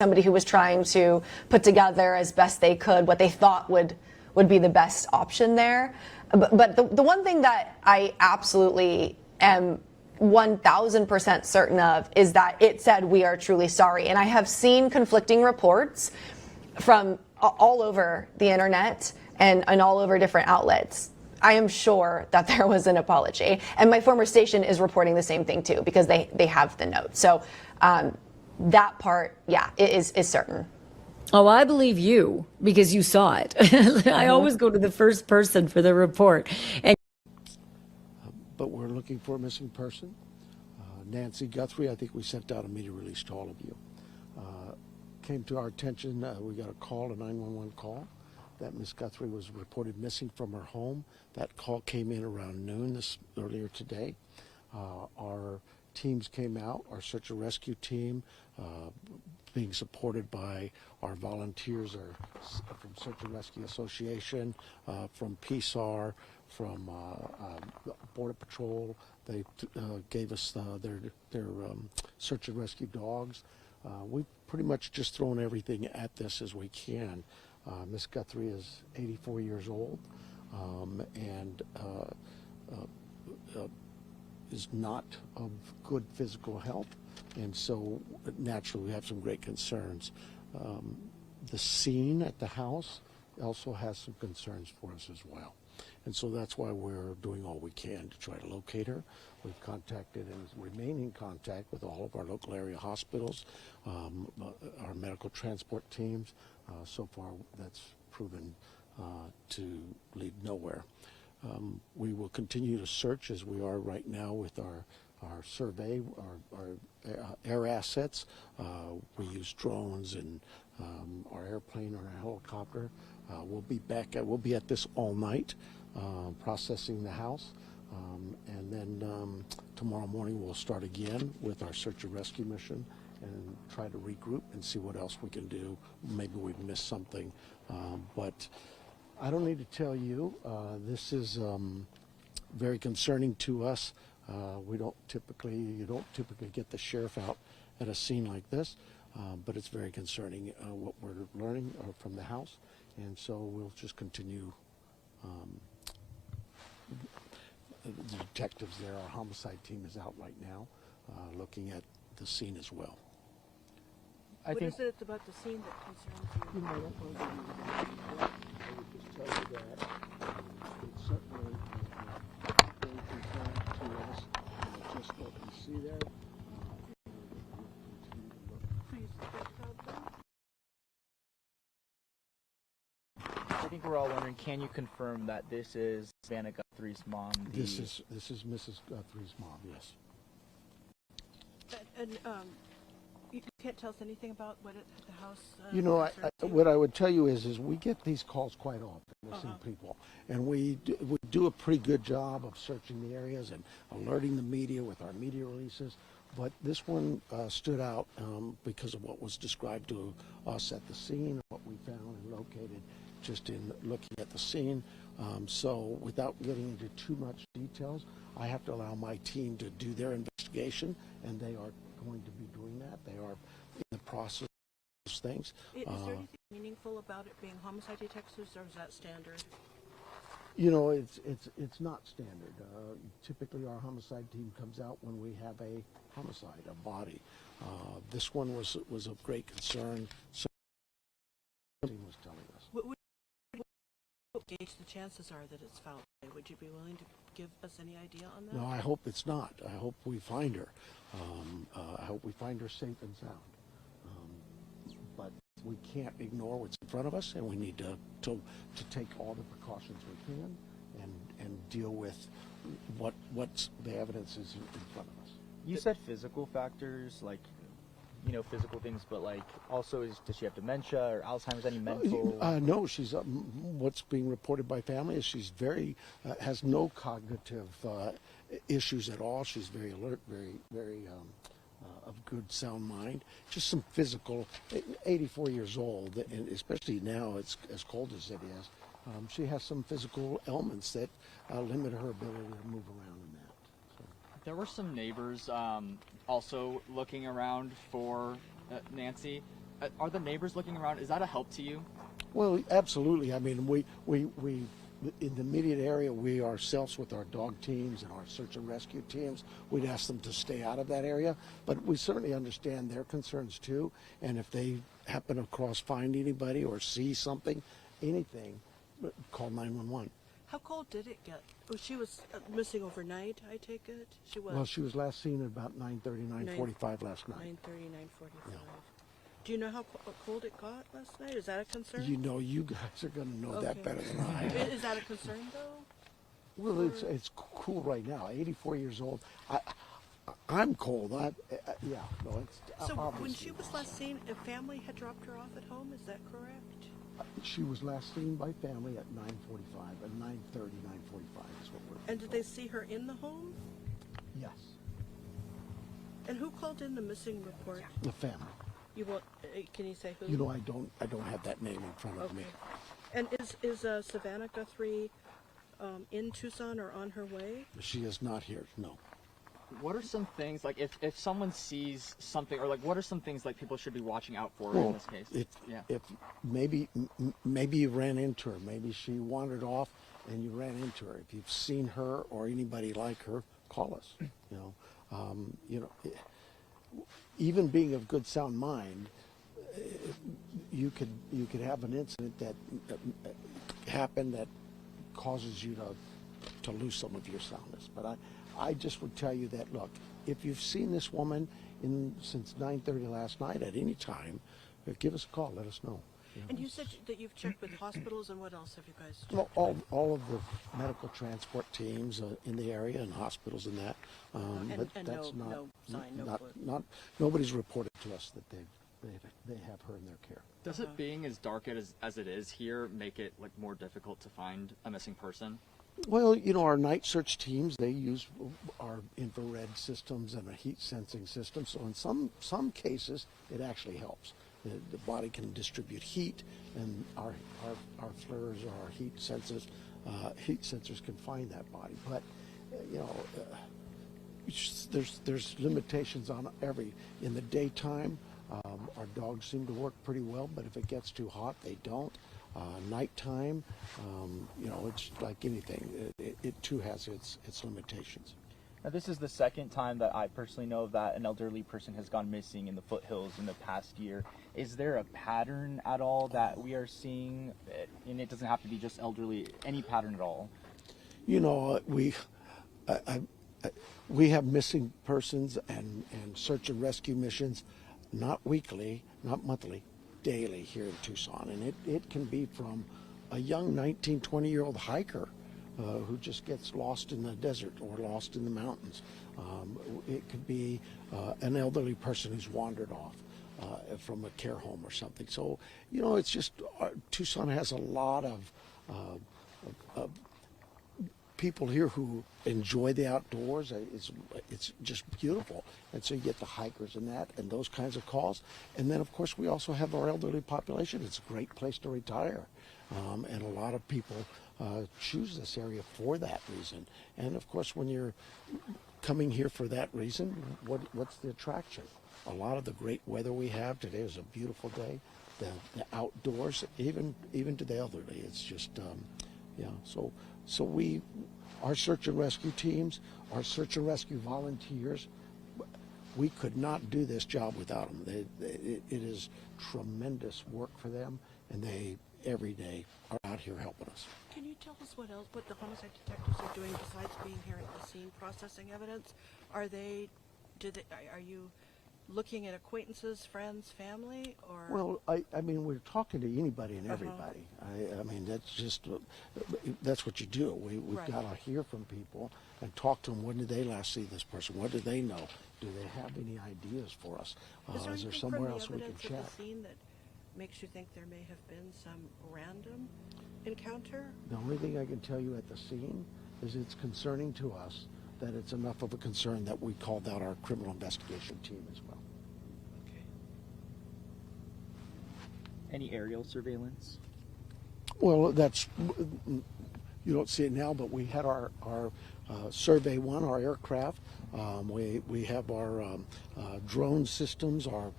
somebody who was trying to put together as best they could what they thought would be the best option there. But the one thing that I absolutely am 1000% certain of is that it said, "We are truly sorry." And I have seen conflicting reports from all over the internet and all over different outlets. I am sure that there was an apology. And my former station is reporting the same thing too, because they have the note. So that part, yeah, is certain. Oh, I believe you because you saw it. I always go to the first person for the report. And but we're looking for a missing person. Nancy Guthrie, I think we sent out a media release to all of you. Came to our attention, we got a call, a 911 call, that Miss Guthrie was reported missing from her home. That call came in around noon earlier today. Our teams came out, our search and rescue team, being supported by our volunteers from Search and Rescue Association, from PSAR, from Border Patrol. They gave us their search and rescue dogs. We've pretty much just thrown everything at this as we can. Miss Guthrie is 84 years old and is not of good physical health, and so naturally we have some great concerns. The scene at the house also has some concerns for us as well. And so that's why we're doing all we can to try to locate her. We've contacted and remain in contact with all of our local area hospitals, our medical transport teams. So far, that's proven to lead nowhere. We will continue to search as we are right now with our survey, our air assets. We use drones and our airplane or our helicopter. We'll be at this all night, processing the house, and then tomorrow morning we'll start again with our search and rescue mission and try to regroup and see what else we can do. Maybe we've missed something, but I don't need to tell you, this is very concerning to us. You don't typically get the sheriff out at a scene like this, but it's very concerning what we're learning from the house, and so we'll just continue. The detectives there, our homicide team is out right now looking at the scene as well. What is it about the scene that concerns you? I would just tell you that it's certainly very concerning to us, just what we see there. I think we're all wondering, can you confirm that this is Savannah Guthrie's mom? This is Mrs. Guthrie's mom, yes. And you can't tell us anything about what the house... what I would tell you is we get these calls quite often, missing people. And we do a pretty good job of searching the areas and alerting the media with our media releases. But this one stood out because of what was described to us at the scene, what we found and located just in looking at the scene. So without getting into too much details, I have to allow my team to do their investigation, and they are going to be doing that. They are in the process of those things. Is there anything meaningful about it being homicide detectives, or is that standard? It's not standard. Typically, our homicide team comes out when we have a homicide, a body. This one was of great concern. So the team was telling us. What gauge the chances are that it's foul play? Would you be willing to give us any idea on that? No, I hope it's not. I hope we find her. I hope we find her safe and sound. But we can't ignore what's in front of us, and we need to take all the precautions we can and deal with what the evidence is in front of us. You said physical factors, like, physical things, but like also does she have dementia or Alzheimer's, any mental? No, she's what's being reported by family is she's has no cognitive issues at all. She's very alert, very of good sound mind. Just some physical, 84 years old, and especially now it's as cold as it is. She has some physical ailments that limit her ability to move around in that. So. There were some neighbors also looking around for Nancy. Are the neighbors looking around? Is that a help to you? Well, absolutely. I mean, we in the immediate area, we ourselves with our dog teams and our search and rescue teams, we'd ask them to stay out of that area. But we certainly understand their concerns too. And if they happen to find anybody or see something, anything, call 911. How cold did it get? Oh, she was missing overnight, I take it? She was? Well, she was last seen at about 9:30, 9:45 last night. 9:30, 9:45. Do you know how cold it got last night? Is that a concern? You know, you guys are going to know that Okay. better than I. Is that a concern, though? Well, it's cool right now. 84 years old. I'm cold. No, it's So when obviously she was last seen, a family had dropped her off at home, is that correct? She was last seen by family at 9:45, at 9:30, 9:45 is what we're. And did they see her in the home? Yes, And who called in the missing report? the family. You want? Can you say who? You know, I don't have that name in front of me. Okay. And is Savannah Guthrie in Tucson or on her way? She is not here. No. What are some things, like, if someone sees something, or, like, what are some things, like, people should be watching out for in this case? If maybe you ran into her, maybe she wandered off and you ran into her. If you've seen her or anybody like her, call us. Even being of good sound mind, you could have an incident that happen that causes you to lose some of your soundness. But I just would tell you that, look, if you've seen this woman since 9:30 last night at any time, give us a call. Let us know. And you said that you've checked with hospitals, and what else have you guys checked? Well, all of the medical transport teams in the area and hospitals and that. But and that's no sign, no clue. not nobody's reported to us that they have her in their care. Does it, being as dark as it is here, make it, like, more difficult to find a missing person? Well, our night search teams, they use our infrared systems and a heat sensing system. So in some cases, it actually helps. The body can distribute heat, and our flares or our heat sensors can find that body. But there's limitations on in the daytime. Our dogs seem to work pretty well, but if it gets too hot, they don't. Nighttime, it's like anything. It too has its limitations. Now, this is the second time that I personally know that an elderly person has gone missing in the foothills in the past year. Is there a pattern at all that we are seeing? And it doesn't have to be just elderly, any pattern at all. We have missing persons and search and rescue missions, not weekly, not monthly, daily here in Tucson. And it can be from a young 19, 20-year-old hiker who just gets lost in the desert or lost in the mountains. It could be an elderly person who's wandered off from a care home or something. So, it's just Tucson has a lot of people here who enjoy the outdoors. It's just beautiful. And so you get the hikers and those kinds of calls. And then, of course, we also have our elderly population. It's a great place to retire. And a lot of people choose this area for that reason. And, of course, when you're coming here for that reason, what's the attraction? A lot of the great weather we have today is a beautiful day. The outdoors, even to the elderly, it's just, So our search and rescue teams, our search and rescue volunteers, we could not do this job without them. It is tremendous work for them, and they every day are out here helping us. Can you tell us what the homicide detectives are doing besides being here at the scene processing evidence? Are you looking at acquaintances, friends, family, or? Well, I mean, we're talking to anybody and everybody. I mean, that's what you do. We've Right. got to hear from people and talk to them. When did they last see this person? What do they know? Do they have any ideas for us? Is there Is there anything somewhere from the else we can evidence check? of the scene that makes you think there may have been some random encounter? The only thing I can tell you at the scene is it's concerning to us that it's enough of a concern that we called out our criminal investigation team as well. Okay. Any aerial surveillance? Well, you don't see it now, but we had our Survey 1, our aircraft. We have our drone systems, our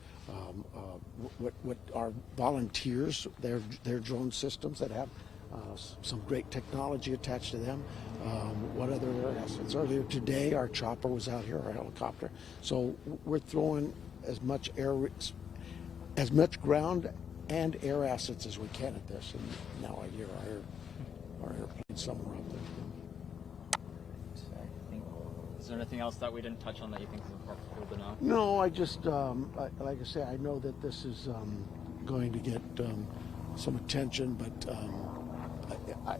what our volunteers, their drone systems that have some great technology attached to them. What other assets? Earlier today, our chopper was out here, our helicopter. So we're throwing as much ground and air assets as we can at this. And now I hear our airplane somewhere up there. Is there anything else that we didn't touch on that you think is important for people to know? No, I just, like I say, I know that this is going to get some attention, but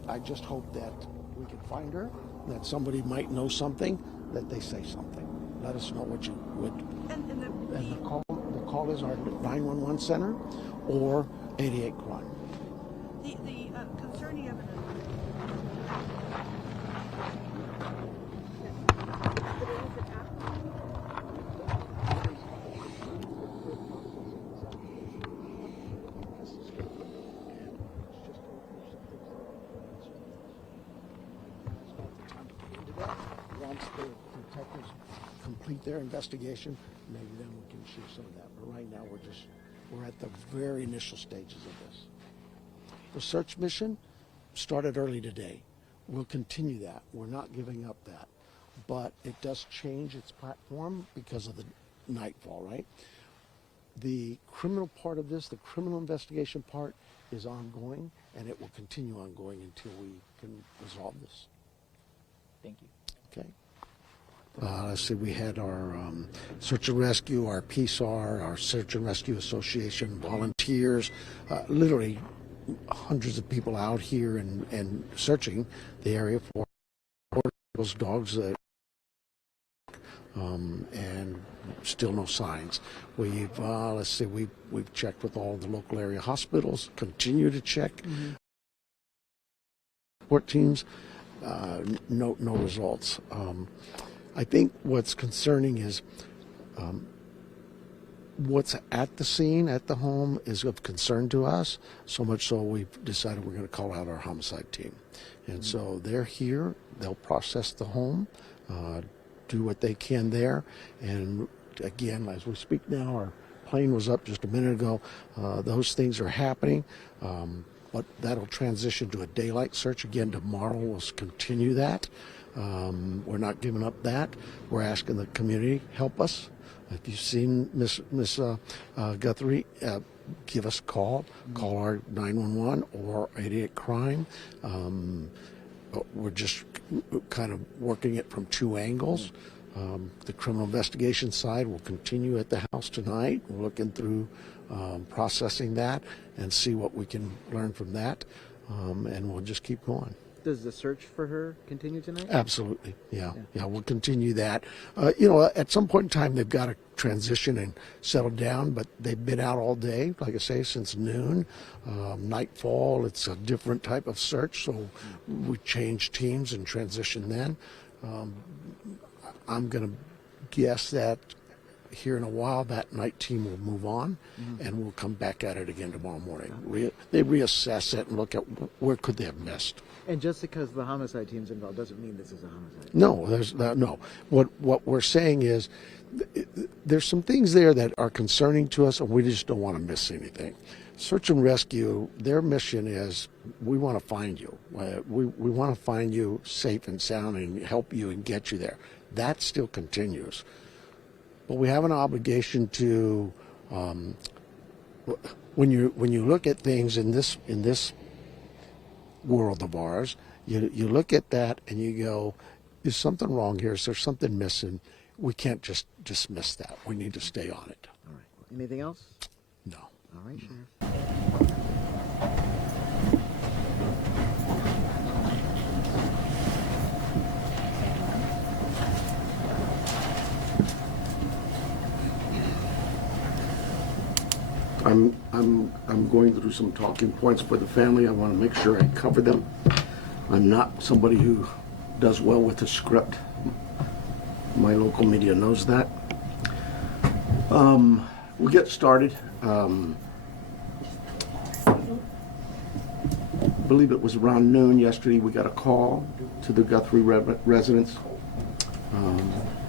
I just hope that we can find her, that somebody might know something, that they say something. Let us know what you would. And the call is our 911 center or 88 crime. The concerning evidence. Once the detectives complete their investigation, maybe then we can share some of that. But right now we're at the very initial stages of this. The search mission started early today. We'll continue that. We're not giving up that. But it does change its platform because of the nightfall, right? The criminal part of this, the criminal investigation part, is ongoing, and it will continue ongoing until we can resolve this. Thank you. Okay. Let's see, we had our search and rescue, our PSAR, our search and rescue association, volunteers, literally hundreds of people out here and searching the area for those dogs that and still no signs. We've let's see, we've checked with all the local area hospitals, continue to check. Support teams, no results. I think what's concerning is what's at the scene, at the home, is of concern to us, so much so we've decided we're going to call out our homicide team. And so they're here, they'll process the home, do what they can there, and again, as we speak now, our plane was up just a minute ago. Those things are happening, but that'll transition to a daylight search again tomorrow. We'll continue that. We're not giving up that. We're asking the community help us. If you've seen Miss Guthrie, give us a call. Call our 911 or 88 crime. We're just kind of working it from two angles. The criminal investigation side will continue at the house tonight. We're looking through processing that and see what we can learn from that, and we'll just keep going. Does the search for her continue tonight? Absolutely, yeah, we'll continue that. You know, at some point in time, they've got to transition and settle down, but they've been out all day, like I say, since noon. Nightfall, it's a different type of search, so we change teams and transition then. I'm going to guess that here in a while, that night team will move on, and we'll come back at it again tomorrow morning. They reassess it and look at where could they have missed. And just because the homicide team's involved doesn't mean this is a homicide. No, there's no. What we're saying is there's some things there that are concerning to us, and we just don't want to miss anything. Search and rescue, their mission is we want to find you. We want to find you safe and sound and help you and get you there. That still continues. But we have an obligation to, when you look at things in this world of ours, you look at that and you go, is something wrong here? Is there something missing? We can't just dismiss that. We need to stay on it. All right. Anything else? No. All right, Sheriff. I'm going through some talking points for the family. I want to make sure I cover them. I'm not somebody who does well with a script. My local media knows that. We'll get started. I believe it was around noon yesterday we got a call to the Guthrie residence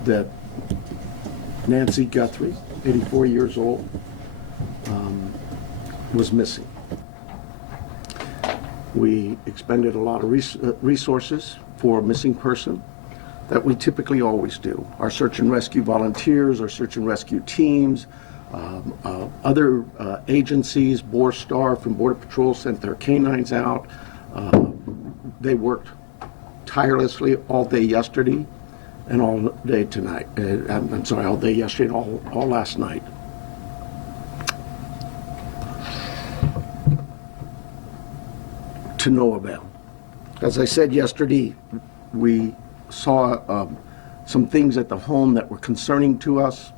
that Nancy Guthrie, 84 years old, was missing. We expended a lot of resources for a missing person that we typically always do. Our search and rescue volunteers, our search and rescue teams, other agencies, Borstar from Border Patrol sent their canines out. They worked tirelessly all day yesterday and all day tonight. I'm sorry, all day yesterday and all last night. To no avail. As I said yesterday, we saw some things at the home that were concerning to us.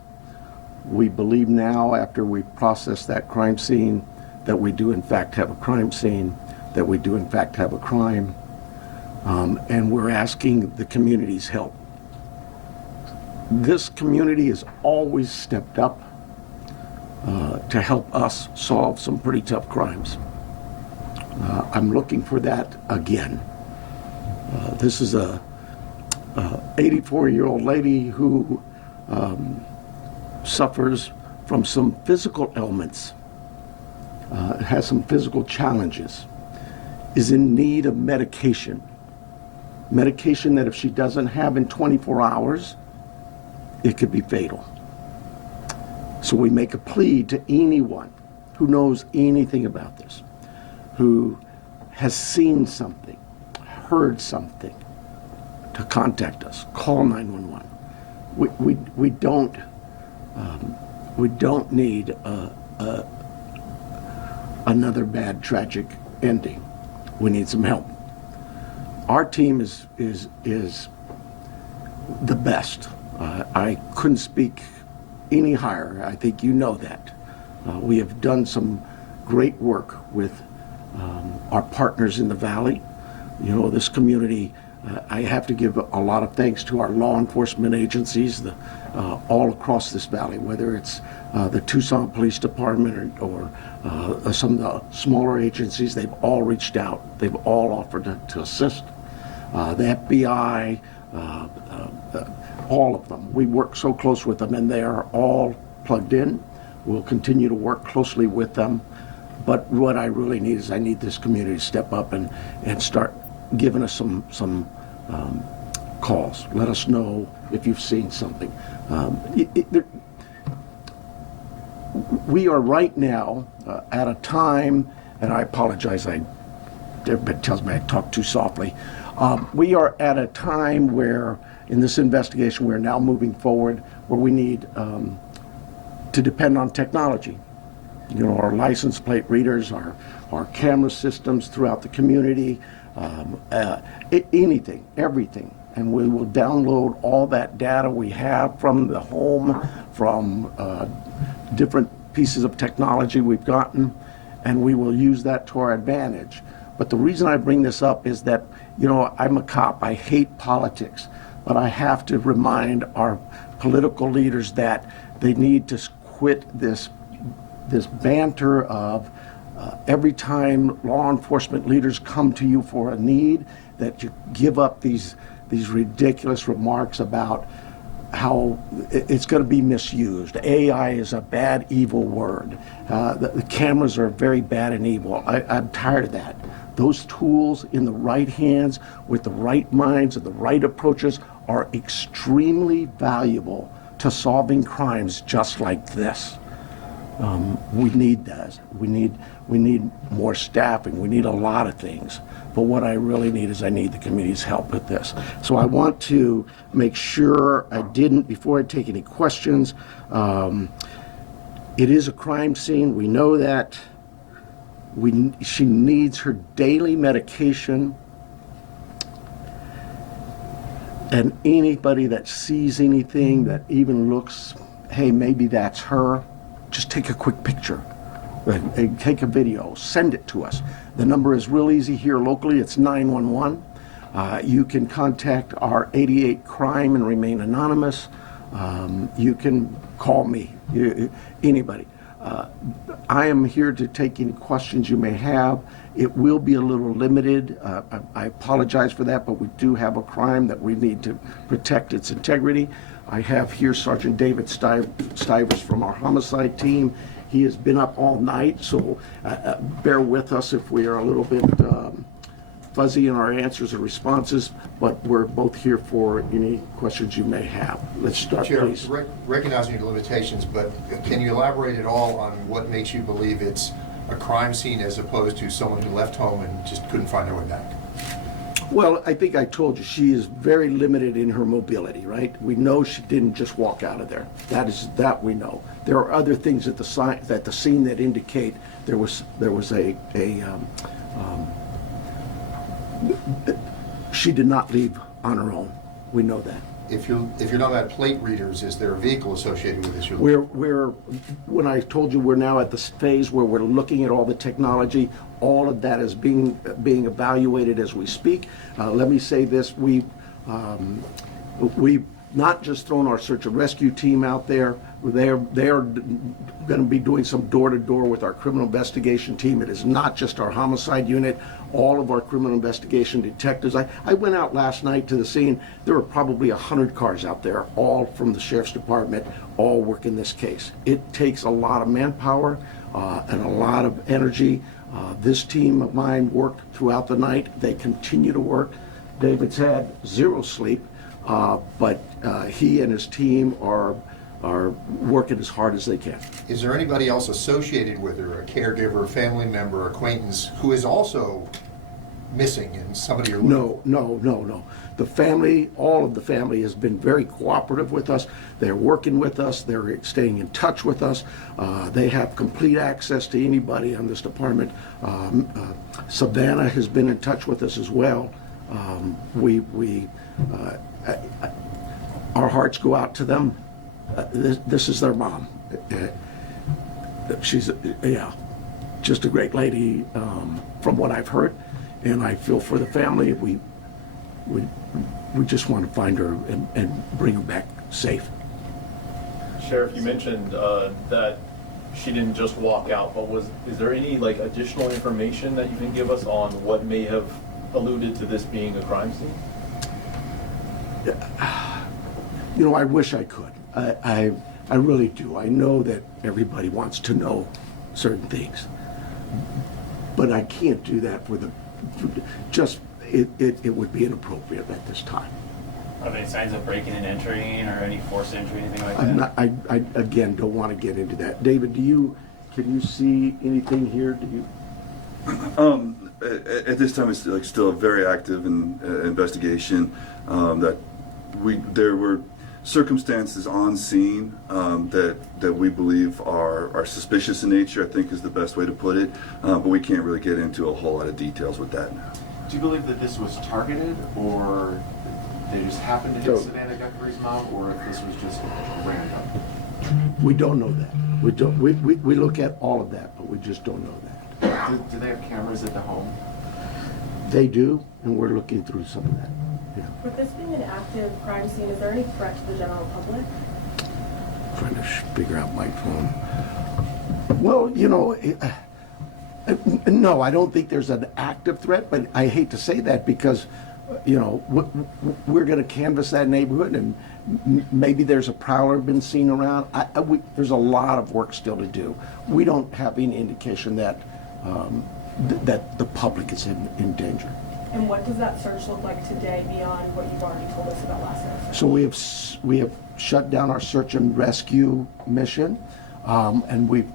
We believe now, after we processed that crime scene, that we do in fact have a crime scene, that we do in fact have a crime, and we're asking the community's help. This community has always stepped up to help us solve some pretty tough crimes. I'm looking for that again. This is a 84-year-old lady who suffers from some physical ailments, has some physical challenges, is in need of medication. Medication that if she doesn't have in 24 hours, it could be fatal. So we make a plea to anyone who knows anything about this, who has seen something, heard something, to contact us. Call 911. We don't need another bad tragic ending. We need some help. Our team is the best. I couldn't speak any higher. I think you know that. We have done some great work with our partners in the Valley. You know, this community, I have to give a lot of thanks to our law enforcement agencies all across this valley, whether it's the Tucson Police Department or some of the smaller agencies. They've all reached out. They've all offered to assist. The FBI, all of them. We work so close with them, and they are all plugged in. We'll continue to work closely with them. But what I really need is I need this community to step up and start giving us some calls. Let us know if you've seen something. We are right now at a time, and I apologize, everybody tells me I talk too softly. We are at a time where, in this investigation, we're now moving forward where we need to depend on technology. You know, our license plate readers, our camera systems throughout the community, anything, everything. And we will download all that data we have from the home, from different pieces of technology we've gotten, and we will use that to our advantage. But the reason I bring this up is that, you know, I'm a cop. I hate politics, but I have to remind our political leaders that they need to quit this banter of every time law enforcement leaders come to you for a need, that you give up these ridiculous remarks about how it's going to be misused. AI is a bad, evil word. The cameras are very bad and evil. I'm tired of that. Those tools in the right hands, with the right minds and the right approaches, are extremely valuable to solving crimes just like this. We need that. We need more staffing. We need a lot of things. But what I really need is I need the community's help with this. So I want to make sure I didn't, before I take any questions, it is a crime scene. We know that. She needs her daily medication. And anybody that sees anything that even looks, hey, maybe that's her, just take a quick picture, take a video, send it to us. The number is real easy here locally. It's 911. You can contact our 88 Crime and remain anonymous. You can call me, anybody. I am here to take any questions you may have. It will be a little limited. I apologize for that, but we do have a crime that we need to protect its integrity. I have here Sergeant David Stivers from our homicide team. He has been up all night, so bear with us if we are a little bit fuzzy in our answers or responses, but we're both here for any questions you may have. Let's start, Chair, please. recognizing your limitations, but can you elaborate at all on what makes you believe it's a crime scene as opposed to someone who left home and just couldn't find their way back? Well, I think I told you, she is very limited in her mobility, right? We know she didn't just walk out of there. That we know. There are other things at the scene that indicate there was she did not leave on her own. We know that. If you're talking about plate readers, is there a vehicle associated with this? When I told you we're now at the phase where we're looking at all the technology, all of that is being evaluated as we speak. Let me say this: we've not just thrown our search and rescue team out there. They're going to be doing some door-to-door with our criminal investigation team. It is not just our homicide unit. All of our criminal investigation detectives. I went out last night to the scene. There were probably 100 cars out there, all from the sheriff's department, all working this case. It takes a lot of manpower and a lot of energy. This team of mine worked throughout the night. They continue to work. David's had zero sleep, but he and his team are working as hard as they can. Is there anybody else associated with her, a caregiver, family member, acquaintance, who is also missing and somebody you're looking for? No. The family, all of the family has been very cooperative with us. They're working with us. They're staying in touch with us. They have complete access to anybody on this department. Savannah has been in touch with us as well. Our hearts go out to them. This is their mom. She's just a great lady from what I've heard, and I feel for the family. We just want to find her and bring her back safe. Sheriff, you mentioned that she didn't just walk out, but is there any additional information that you can give us on what may have alluded to this being a crime scene? I wish I could. I really do. I know that everybody wants to know certain things, but I can't do that it would be inappropriate at this time. Are there any signs of breaking and entering or any forced entry, anything like I'm that? not, I again don't want to get into that. David, can you see anything here? Do you? At this time, it's still a very active investigation. There were circumstances on scene that we believe are suspicious in nature, I think is the best way to put it, but we can't really get into a whole lot of details with that now. Do you believe that this was targeted, or they just happened to hit Savannah Guthrie's mom, or if this was just random? We don't know that. We don't. We look at all of that, but we just don't know that. Do they have cameras at the home? They do, and we're looking through some of that. Yeah. With this being an active crime scene, is there any threat to the general public? Trying to figure out my phone. Well, no, I don't think there's an active threat, but I hate to say that because, we're going to canvass that neighborhood, and maybe there's a prowler been seen around. There's a lot of work still to do. We don't have any indication that that the public is in danger. And what does that search look like today beyond what you've already told us about last night? So we have shut down our search and rescue mission, and we've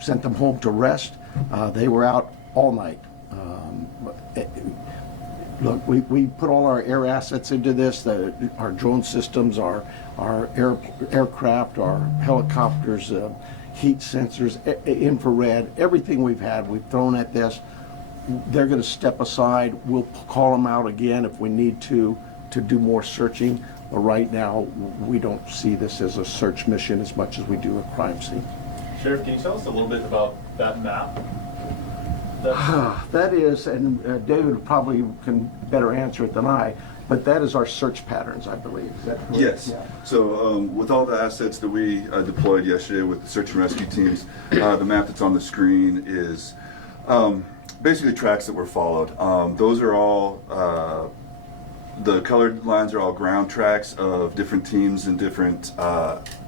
sent them home to rest. They were out all night. Look, we put all our air assets into this, our drone systems, our aircraft, our helicopters, heat sensors, infrared, everything we've thrown at this. They're going to step aside. We'll call them out again if we need to do more searching. But right now, we don't see this as a search mission as much as we do a crime scene. Sheriff, can you tell us a little bit about that map? That is, and David probably can better answer it than I, but that is our search patterns, I believe. Is that correct? Yes. Yeah. So with all the assets that we deployed yesterday with the search and rescue teams, the map that's on the screen is basically tracks that were followed. Those are all The colored lines are all ground tracks of different teams and different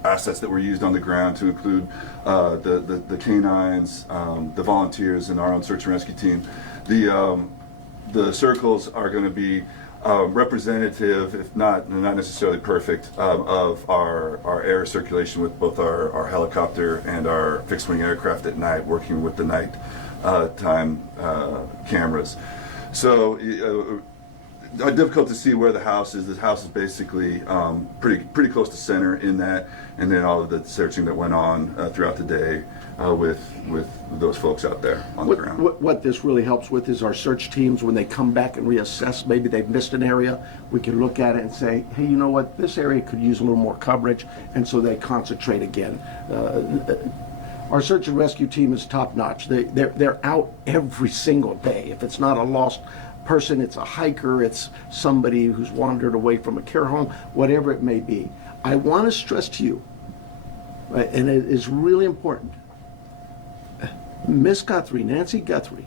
assets that were used on the ground, to include the canines, the volunteers, and our own search and rescue team. The circles are going to be representative, if not necessarily perfect, of our air circulation with both our helicopter and our fixed-wing aircraft at night, working with the night time cameras. So difficult to see where the house is. The house is basically pretty close to center in that, and then all of the searching that went on throughout the day with those folks out there on the ground. What this really helps with is our search teams, when they come back and reassess, maybe they've missed an area, we can look at it and say, hey, you know what, this area could use a little more coverage, and so they concentrate again. Our search and rescue team is top notch. They're out every single day. If it's not a lost person, it's a hiker, it's somebody who's wandered away from a care home, whatever it may be. I want to stress to you, right, and it is really important, Miss Guthrie, Nancy Guthrie,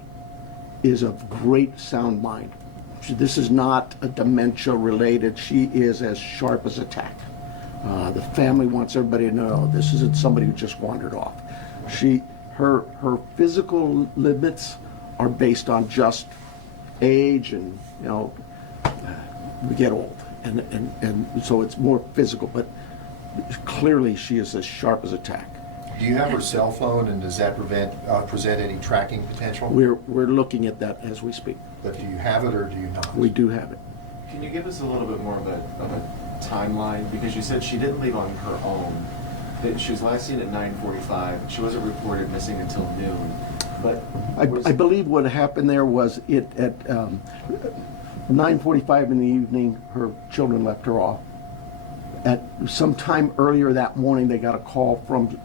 is of great sound mind. This is not a dementia related. She is as sharp as a tack. The family wants everybody to know this isn't somebody who just wandered off. Her physical limits are based on just age, and we get old, and so it's more physical, but clearly she is as sharp as a tack. Do you have her cell phone, and does that present any tracking potential? We're looking at that as we speak. But do you have it or do you not? We do have it. Can you give us a little bit more of a timeline? Because you said she didn't leave on her own. That she was last seen at 9:45. She wasn't reported missing until noon. But I believe what happened there was at 9:45 in the evening, her children left her off. At some time earlier that morning, they got a call from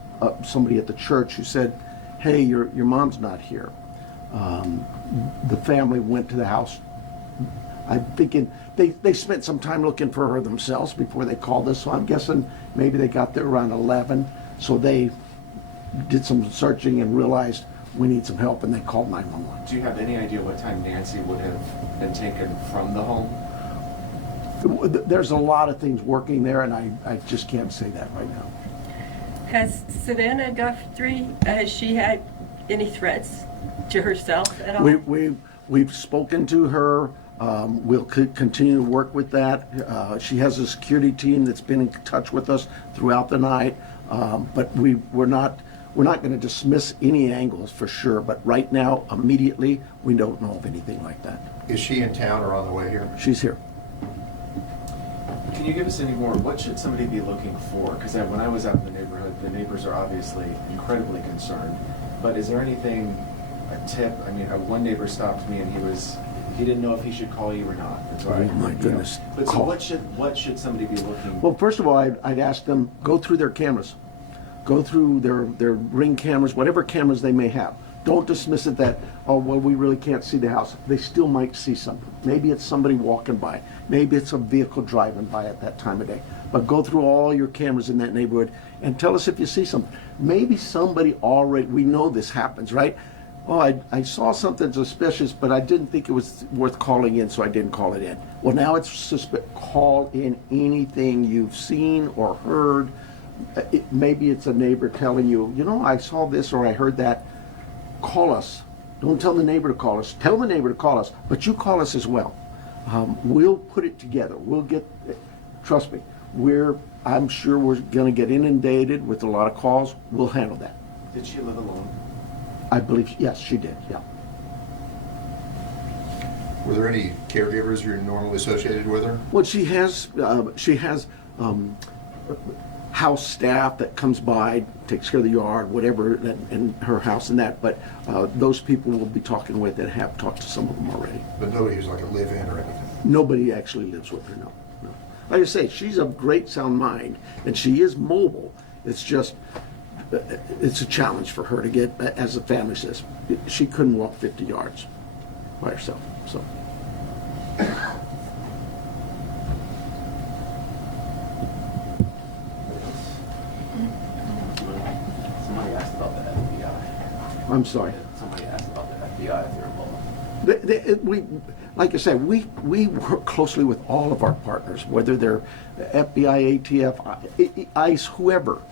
somebody at the church who said, hey, your mom's not here. The family went to the house. I'm thinking they spent some time looking for her themselves before they called us, so I'm guessing maybe they got there around 11. So they did some searching and realized we need some help, and they called 911. do you have any idea what time Nancy would have been taken from the home? There's a lot of things working there, and I just can't say that right now. Has Savannah Guthrie, has she had any threats to herself at all? We've spoken to her. We'll continue to work with that. She has a security team that's been in touch with us throughout the night, but we're not going to dismiss any angles for sure. But right now, immediately, we don't know of anything like that. Is she in town or on the way here? She's here. Can you give us any more? What should somebody be looking for? Because when I was out in the neighborhood, the neighbors are obviously incredibly concerned. But is there anything, a tip? I mean, one neighbor stopped me and he didn't know if he should call you or not. That's why. Oh my goodness! But so what should somebody be looking? Well, first of all, I'd ask them, go through their cameras, go through their Ring cameras, whatever cameras they may have. Don't dismiss it that, oh, well, we really can't see the house. They still might see something. Maybe it's somebody walking by. Maybe it's a vehicle driving by at that time of day. But go through all your cameras in that neighborhood and tell us if you see something. Maybe somebody already, we know this happens, right? Oh, I saw something suspicious, but I didn't think it was worth calling in, so I didn't call it in. Well, now it's call in anything you've seen or heard. Maybe it's a neighbor telling you, I saw this or I heard that. Call us. Don't tell the neighbor to call us. Tell the neighbor to call us, but you call us as well. We'll put it together. We'll get, trust me, I'm sure we're going to get inundated with a lot of calls. We'll handle that. Did she live alone? I believe, yes, she did, yeah. Were there any caregivers you're normally associated with her? Well, she has house staff that comes by, takes care of the yard, whatever, and her house and that, but those people we'll be talking with and have talked to some of them already. But nobody who's like a live-in or anything? Nobody actually lives with her, no. Like I say, she's of great sound mind, and she is mobile. It's just, it's a challenge for her to get, as the family says, she couldn't walk 50 yards by herself, so. Somebody asked about the FBI. I'm sorry. Somebody asked about the FBI if they're involved. we, like I said, we work closely with all of our partners, whether they're FBI, ATF, ICE, whoever.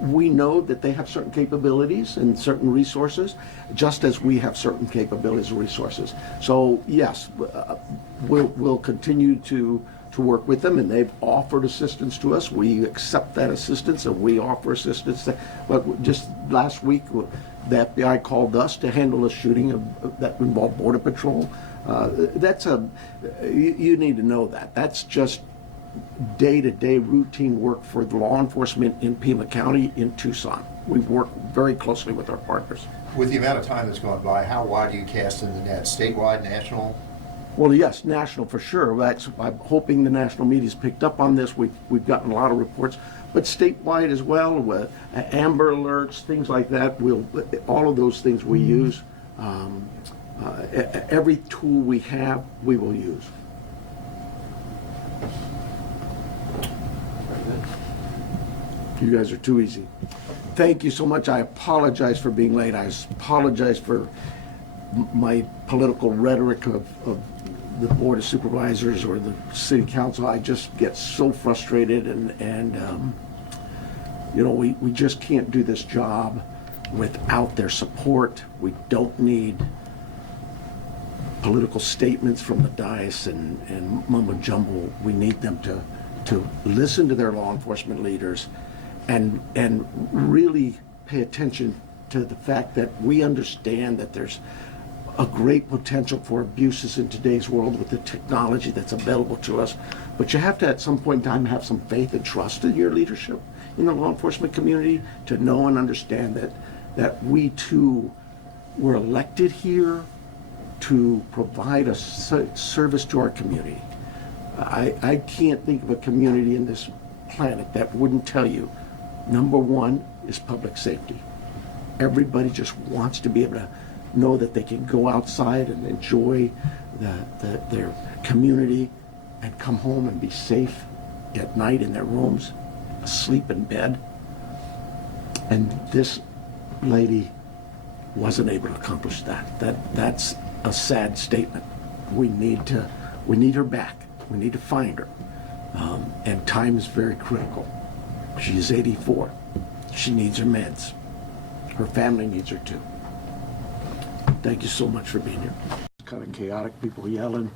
We know that they have certain capabilities and certain resources, just as we have certain capabilities and resources. So yes, we'll continue to work with them, and they've offered assistance to us. We accept that assistance, and we offer assistance. But just last week, the FBI called us to handle a shooting that involved Border Patrol. You need to know that. That's just day-to-day routine work for the law enforcement in Pima County, in Tucson. We've worked very closely with our partners. With the amount of time that's gone by, how wide do you cast in the net? Statewide, national? Well, yes, national for sure. I'm hoping the national media's picked up on this. We've gotten a lot of reports, but statewide as well, with Amber Alerts, things like that. All of those things we use. Every tool we have, we will use. You guys are too easy. Thank you so much. I apologize for being late. I apologize for my political rhetoric of the Board of Supervisors or the City Council. I just get so frustrated, and we just can't do this job without their support. We don't need political statements from the dais and mumbo jumbo. We need them to listen to their law enforcement leaders and really pay attention to the fact that we understand that there's a great potential for abuses in today's world with the technology that's available to us. But you have to, at some point in time, have some faith and trust in your leadership in the law enforcement community to know and understand that we too were elected here to provide a service to our community. I can't think of a community in this planet that wouldn't tell you, number one is public safety. Everybody just wants to be able to know that they can go outside and enjoy their community and come home and be safe at night in their rooms, asleep in bed. And this lady wasn't able to accomplish that. That's a sad statement. We need her back. We need to find her. And time is very critical. She is 84. She needs her meds. Her family needs her too. Thank you so much for being here. It's kind of chaotic, people yelling.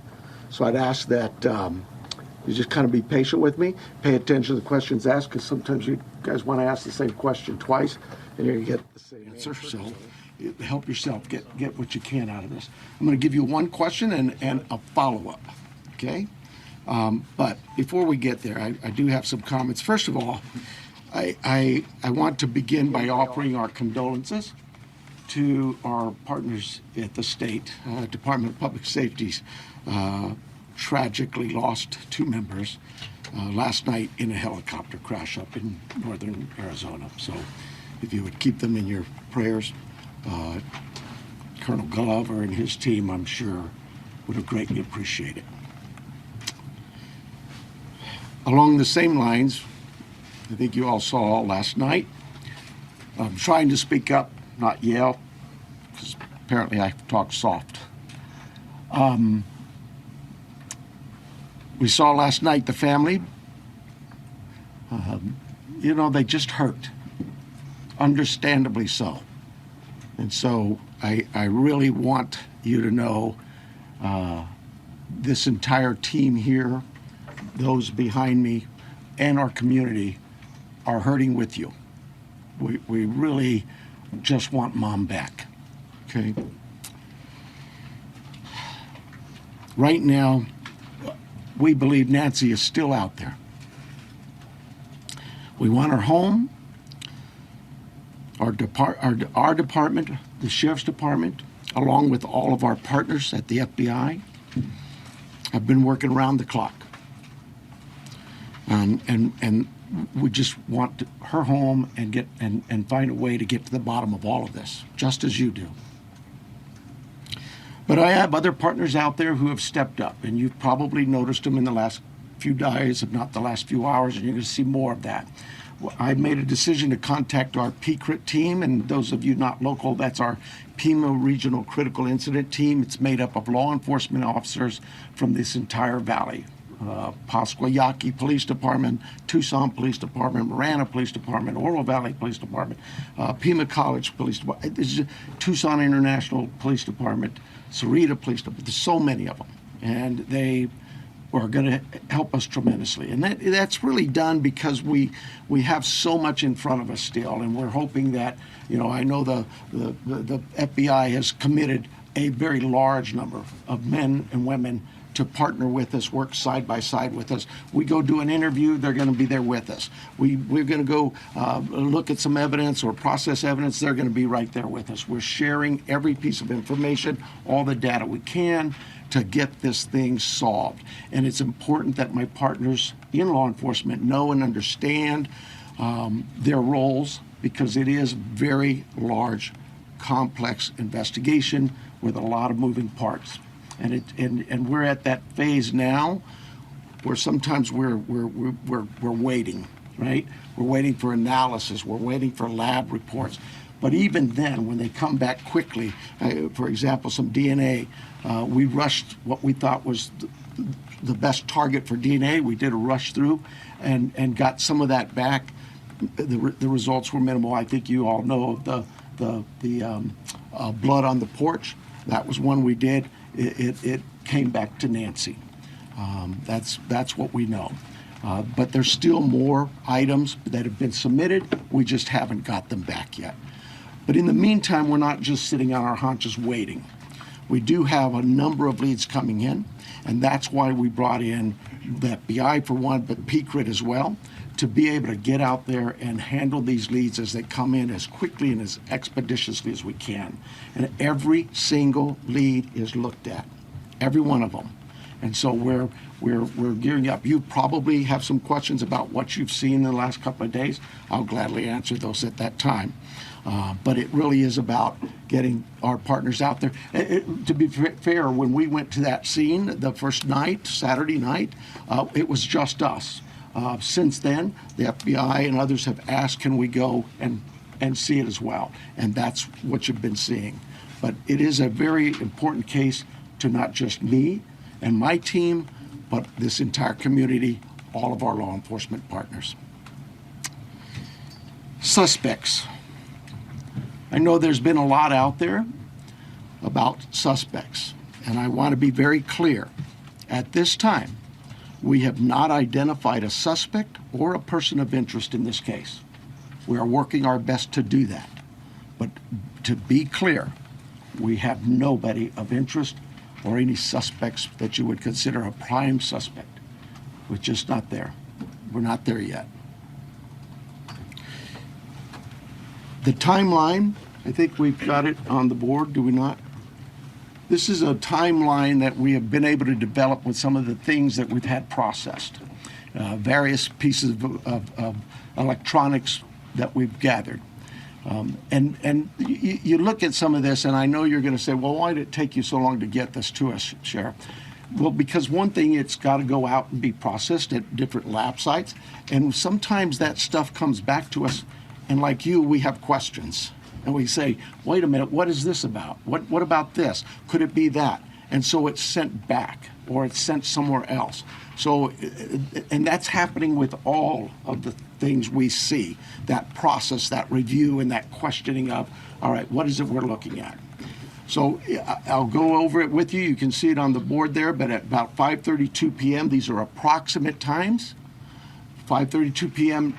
So I'd ask that you just kind of be patient with me, pay attention to the questions asked, because sometimes you guys want to ask the same question twice, and you're going to get the same answer. So help yourself, get what you can out of this. I'm going to give you one question and a follow-up, okay? But before we get there, I do have some comments. First of all, I want to begin by offering our condolences to our partners at the state Department of Public Safety's tragically lost 2 members last night in a helicopter crash up in northern Arizona. So if you would keep them in your prayers, Colonel Glover and his team, I'm sure, would have greatly appreciated it. Along the same lines, I think you all saw last night, I'm trying to speak up, not yell, because apparently I talk soft. We saw last night the family, they just hurt, understandably so. And so I really want you to know this entire team here, those behind me, and our community are hurting with you. We really just want Mom back, okay? Right now, we believe Nancy is still out there. We want her home. Our department, the Sheriff's Department, along with all of our partners at the FBI, have been working around the clock. And we just want her home and find a way to get to the bottom of all of this, just as you do. But I have other partners out there who have stepped up, and you've probably noticed them in the last few days, if not the last few hours, and you're going to see more of that. I made a decision to contact our PCRIT team, and those of you not local, that's our Pima Regional Critical Incident Team. It's made up of law enforcement officers from this entire valley. Pasquayaki Police Department, Tucson Police Department, Marana Police Department, Oro Valley Police Department, Pima College Police Department, Tucson International Police Department, Sarita Police Department. There's so many of them, and they are going to help us tremendously. And that's really done because we have so much in front of us still, and we're hoping that, I know the FBI has committed a very large number of men and women to partner with us, work side by side with us. We go do an interview, they're going to be there with us. We're going to go look at some evidence or process evidence, they're going to be right there with us. We're sharing every piece of information, all the data we can to get this thing solved. And it's important that my partners in law enforcement know and understand their roles, because it is very large, complex investigation with a lot of moving parts. And we're at that phase now where sometimes we're waiting, right? We're waiting for analysis. We're waiting for lab reports. But even then, when they come back quickly, for example, some DNA, we rushed what we thought was the best target for DNA. We did a rush through and got some of that back. The results were minimal. I think you all know of the blood on the porch. That was one we did. It came back to Nancy. That's what we know. But there's still more items that have been submitted. We just haven't got them back yet. But in the meantime, we're not just sitting on our haunches waiting. We do have a number of leads coming in, and that's why we brought in the FBI for one, but PCRIT as well, to be able to get out there and handle these leads as they come in as quickly and as expeditiously as we can. And every single lead is looked at, every one of them. And so we're gearing up. You probably have some questions about what you've seen in the last couple of days. I'll gladly answer those at that time. But it really is about getting our partners out there. To be fair, when we went to that scene the first night, Saturday night, it was just us. Since then, the FBI and others have asked, can we go and see it as well? And that's what you've been seeing. But it is a very important case to not just me and my team, but this entire community, all of our law enforcement partners. Suspects. I know there's been a lot out there about suspects, and I want to be very clear. At this time, we have not identified a suspect or a person of interest in this case. We are working our best to do that. But to be clear, we have nobody of interest or any suspects that you would consider a prime suspect. We're just not there. We're not there yet. The timeline, I think we've got it on the board, do we not? This is a timeline that we have been able to develop with some of the things that we've had processed. Various pieces of electronics that we've gathered. And you look at some of this, and I know you're going to say, well, why did it take you so long to get this to us, Sheriff? Well, because one thing, it's got to go out and be processed at different lab sites. And sometimes that stuff comes back to us, and like you, we have questions. And we say, wait a minute, what is this about? What about this? Could it be that? And so it's sent back, or it's sent somewhere else. So, and that's happening with all of the things we see, that process, that review, and that questioning of, all right, what is it we're looking at? So I'll go over it with you. You can see it on the board there, but at about 5:32 p.m., these are approximate times. 5:32 p.m.,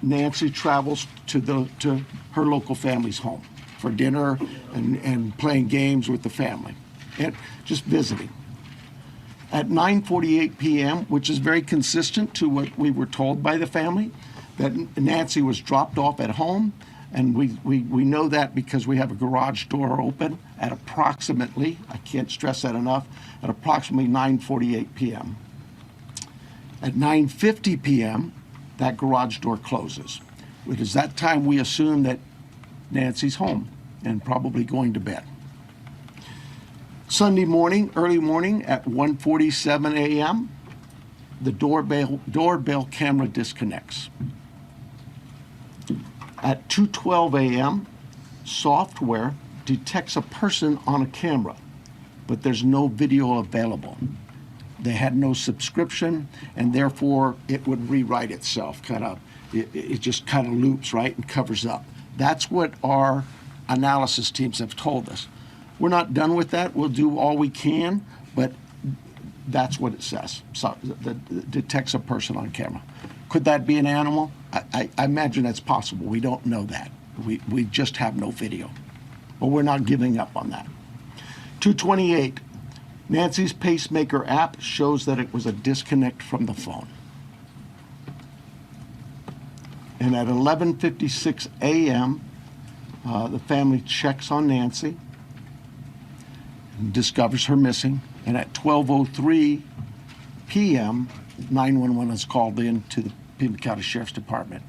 Nancy travels to her local family's home for dinner and playing games with the family and just visiting. At 9:48 p.m., which is very consistent to what we were told by the family, that Nancy was dropped off at home, and we know that because we have a garage door open at approximately, I can't stress that enough, at approximately 9:48 p.m. At 9:50 p.m., that garage door closes. It is that time we assume that Nancy's home and probably going to bed. Sunday morning, early morning at 1:47 a.m., the doorbell camera disconnects. At 2:12 a.m., software detects a person on a camera, but there's no video available. They had no subscription, and therefore it would rewrite itself. It just kind of loops, right, and covers up. That's what our analysis teams have told us. We're not done with that. We'll do all we can, but that's what it says. So that detects a person on camera. Could that be an animal? I imagine that's possible. We don't know that. We just have no video. But we're not giving up on that. 228. Nancy's pacemaker app shows that it was a disconnect from the phone. And at 11:56 a.m., the family checks on Nancy and discovers her missing. And at 12:03 p.m., 911 is called in to the Pima County Sheriff's Department.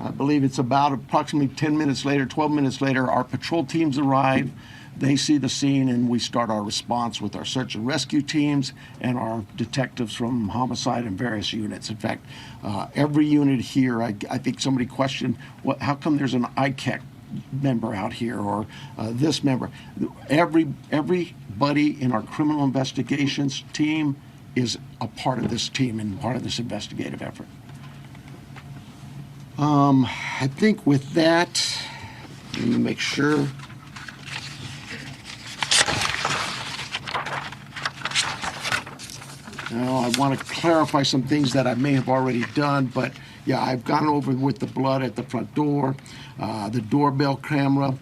I believe it's about approximately 10 minutes later, 12 minutes later, our patrol teams arrive. They see the scene, and we start our response with our search and rescue teams and our detectives from homicide and various units. In fact, every unit here, I think somebody questioned, how come there's an ICAC member out here, or this member? Everybody in our criminal investigations team is a part of this team and part of this investigative effort. I think with that, let me make sure. Now, I want to clarify some things that I may have already done, but yeah, I've gone over with the blood at the front door, the doorbell camera.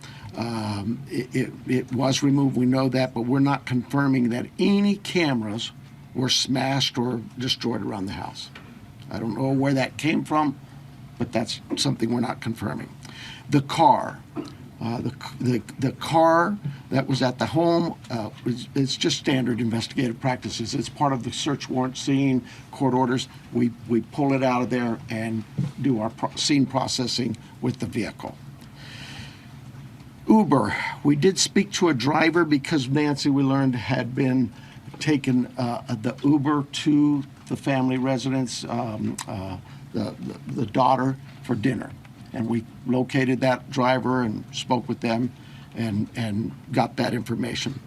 It was removed, we know that, but we're not confirming that any cameras were smashed or destroyed around the house. I don't know where that came from, but that's something we're not confirming. The car. The car that was at the home, it's just standard investigative practices. It's part of the search warrant scene, court orders. We pull it out of there and do our scene processing with the vehicle. Uber. We did speak to a driver because Nancy, we learned, had been taken the Uber to the family residence, the daughter, for dinner. And we located that driver and spoke with them and got that information.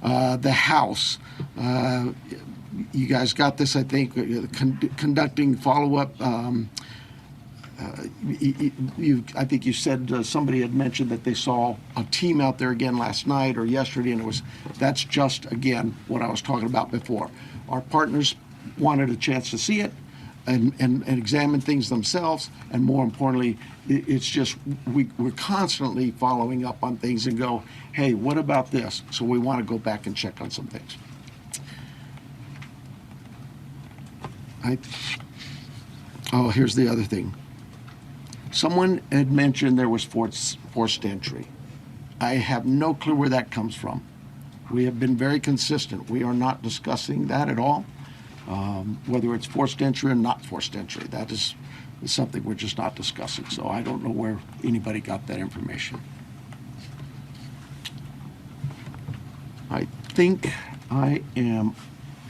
The house, you guys got this, I think, conducting follow-up. I think you said somebody had mentioned that they saw a team out there again last night or yesterday, and that's just, again, what I was talking about before. Our partners wanted a chance to see it and examine things themselves, and more importantly, it's just we're constantly following up on things and go, hey, what about this? So we want to go back and check on some things. Here's the other thing. Someone had mentioned there was forced entry. I have no clue where that comes from. We have been very consistent. We are not discussing that at all. Whether it's forced entry or not forced entry, that is something we're just not discussing. So I don't know where anybody got that information. I think I am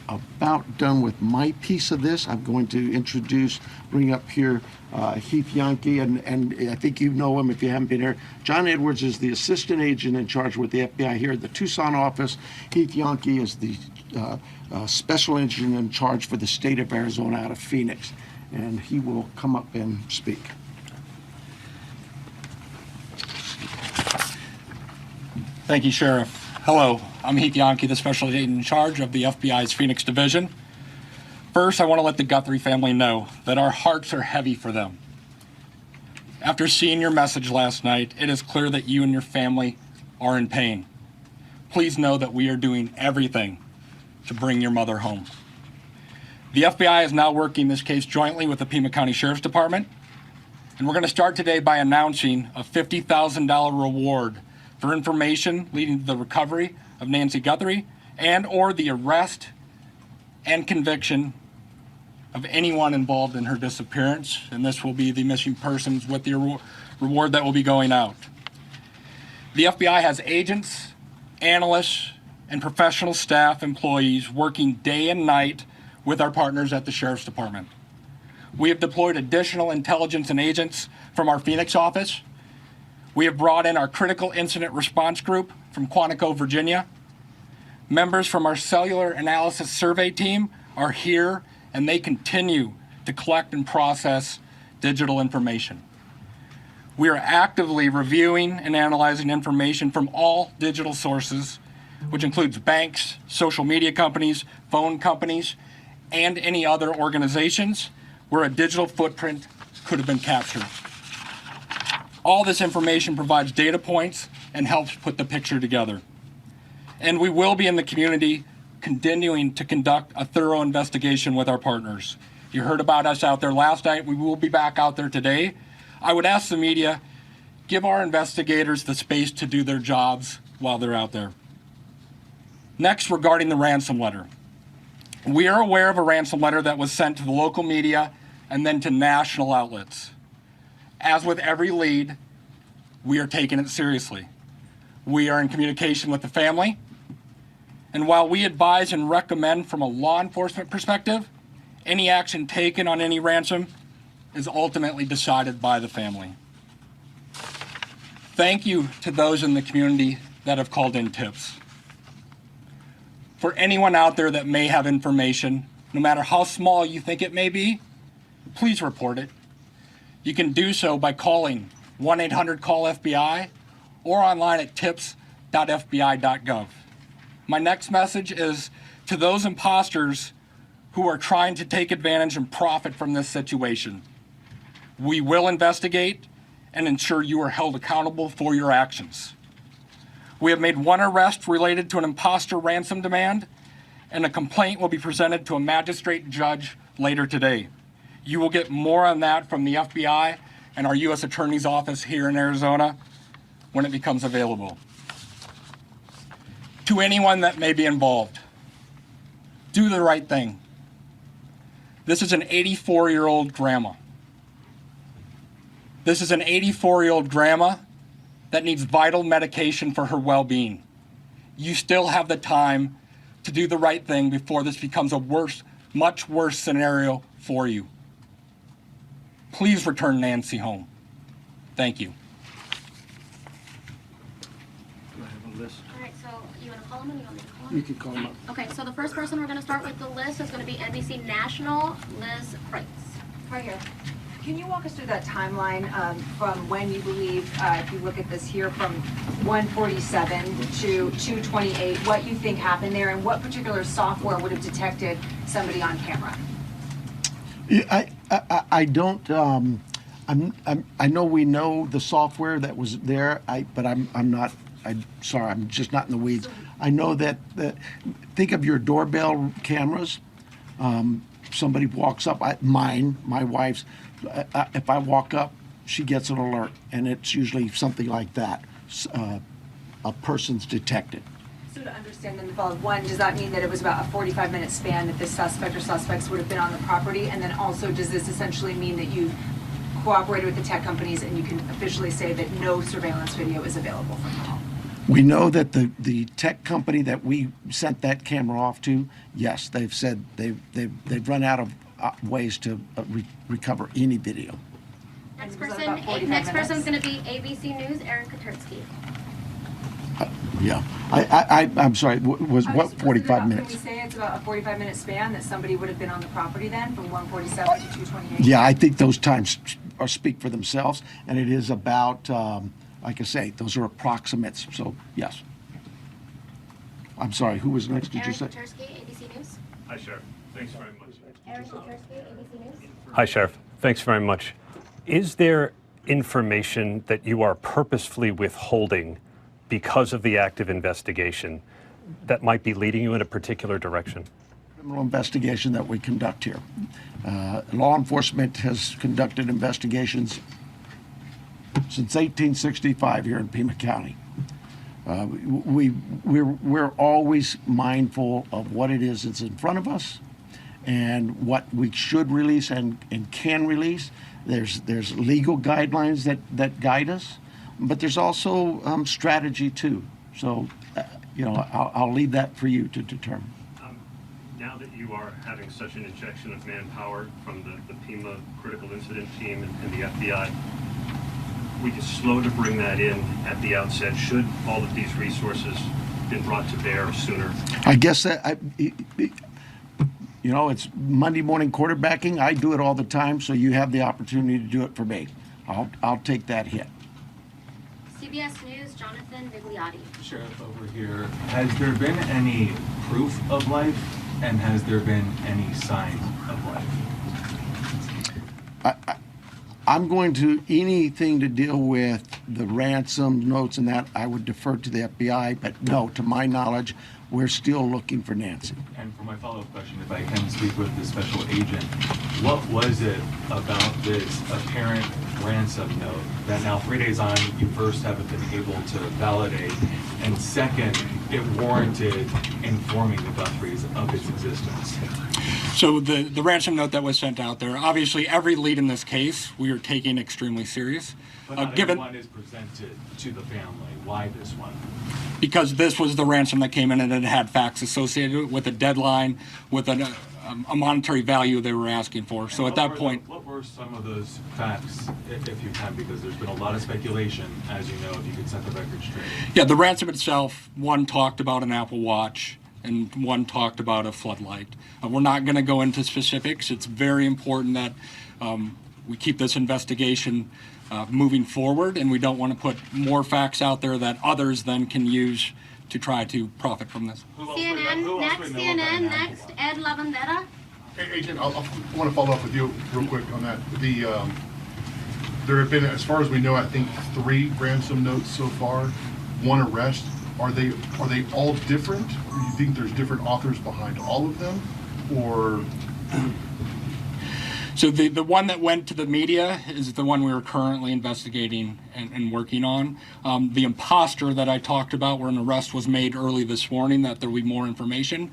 about done with my piece of this. I'm going to bring up here Heath Yankee, and I think you know him if you haven't been here. John Edwards is the assistant agent in charge with the FBI here at the Tucson office. Heath Yankee is the special agent in charge for the state of Arizona out of Phoenix, and he will come up and speak. Thank you, Sheriff. Hello, I'm Heath Yankee, the special agent in charge of the FBI's Phoenix Division. First, I want to let the Guthrie family know that our hearts are heavy for them. After seeing your message last night, it is clear that you and your family are in pain. Please know that we are doing everything to bring your mother home. The FBI is now working this case jointly with the Pima County Sheriff's Department, and we're going to start today by announcing a $50,000 reward for information leading to the recovery of Nancy Guthrie and or the arrest and conviction of anyone involved in her disappearance, and this will be the missing persons with the reward that will be going out. The FBI has agents, analysts, and professional staff employees working day and night with our partners at the Sheriff's Department. We have deployed additional intelligence and agents from our Phoenix office. We have brought in our critical incident response group from Quantico, Virginia. Members from our cellular analysis survey team are here, and they continue to collect and process digital information. We are actively reviewing and analyzing information from all digital sources, which includes banks, social media companies, phone companies, and any other organizations where a digital footprint could have been captured. All this information provides data points and helps put the picture together. And we will be in the community continuing to conduct a thorough investigation with our partners. You heard about us out there last night. We will be back out there today. I would ask the media, give our investigators the space to do their jobs while they're out there. Next, regarding the ransom letter. We are aware of a ransom letter that was sent to the local media and then to national outlets. As with every lead, we are taking it seriously. We are in communication with the family, and while we advise and recommend from a law enforcement perspective, any action taken on any ransom is ultimately decided by the family. Thank you to those in the community that have called in tips. For anyone out there that may have information, no matter how small you think it may be, please report it. You can do so by calling 1-800-CALL-FBI or online at tips.fbi.gov. My next message is to those imposters who are trying to take advantage and profit from this situation. We will investigate and ensure you are held accountable for your actions. We have made one arrest related to an imposter ransom demand, and a complaint will be presented to a magistrate judge later today. You will get more on that from the FBI and our U.S. Attorney's Office here in Arizona when it becomes available. To anyone that may be involved, do the right thing. This is an 84-year-old grandma. This is an 84-year-old grandma that needs vital medication for her well-being. You still have the time to do the right thing before this becomes a worse, much worse scenario for you. Please return Nancy home. Thank you. Do I have a list? All right, so you want to call them or you want me to call them? You can call them up. Okay, so the first person we're going to start with the list is going to be NBC National, Liz Kreitz. Right here. Can you walk us through that timeline from when you believe, if you look at this here, from 147 to 228, what you think happened there, and what particular software would have detected somebody on camera? Yeah, I don't. I know we know the software that was there. But I'm not. I'm sorry. I'm just not in the weeds. I know that. Think of your doorbell cameras. Somebody walks up. My wife's. If I walk up, she gets an alert, and it's usually something like that. A person's detected. So to understand then the following, one, does that mean that it was about a 45-minute span that the suspect or suspects would have been on the property? And then also, does this essentially mean that you cooperated with the tech companies and you can officially say that no surveillance video is available from the home? We know that the tech company that we sent that camera off to, yes, they've said they've run out of ways to recover any video. Next person is going to be ABC News, Aaron Katersky. Yeah, I'm sorry. Was what 45 minutes? Can we say it's about a 45-minute span that somebody would have been on the property then, from 147 to 228? Yeah, I think those times speak for themselves, and it is about, like I say, those are approximates. So yes. I'm sorry. Who was next? Did you say? Aaron Katersky, ABC News. Hi, Sheriff. Thanks very much. Aaron Katersky, ABC News. Hi, Sheriff. Thanks very much. Is there information that you are purposefully withholding because of the active investigation that might be leading you in a particular direction? Criminal investigation that we conduct here. Law enforcement has conducted investigations since 1865 here in Pima County. We're always mindful of what it is that's in front of us and what we should release and can release. There's legal guidelines that guide us, but there's also strategy too. So, I'll leave that for you to determine. Now now that you are having such an injection of manpower from the PEMA critical incident team and the FBI, we just slow to bring that in at the outset? Should all of these resources been brought to bear sooner? I guess that, it's Monday morning quarterbacking. I do it all the time, so you have the opportunity to do it for me. I'll take that hit. CBS News, Jonathan Vigliotti. Sheriff, over here, has there been any proof of life, and has there been any signs of life? I'm going to, anything to deal with the ransom notes and that, I would defer to the FBI, but no, to my knowledge, we're still looking for Nancy. And for my follow-up question, if I can speak with the special agent, what was it about this apparent ransom note that now 3 days on you first haven't been able to validate, and second, it warranted informing the Guthries of its existence? So the ransom note that was sent out there, obviously every lead in this case we are taking extremely serious. But not everyone is presented to the family. Why this one? Because this was the ransom that came in and it had facts associated with a deadline, with a monetary value they were asking for. So at that point... What were some of those facts, if you can, because there's been a lot of speculation, as you know, if you could set the record straight. Yeah, the ransom itself, one talked about an Apple Watch, and one talked about a floodlight. We're not going to go into specifics. It's very important that we keep this investigation moving forward, and we don't want to put more facts out there that others then can use to try to profit from this. CNN, next, Ed Lavandera. Hey, Agent, I want to follow up with you real quick on that. There have been, as far as we know, I think 3 ransom notes so far, 1 arrest. Are they all different? Or do you think there's different authors behind all of them? Or... So the one that went to the media is the one we are currently investigating and working on. The imposter that I talked about, where an arrest was made early this morning, that there will be more information.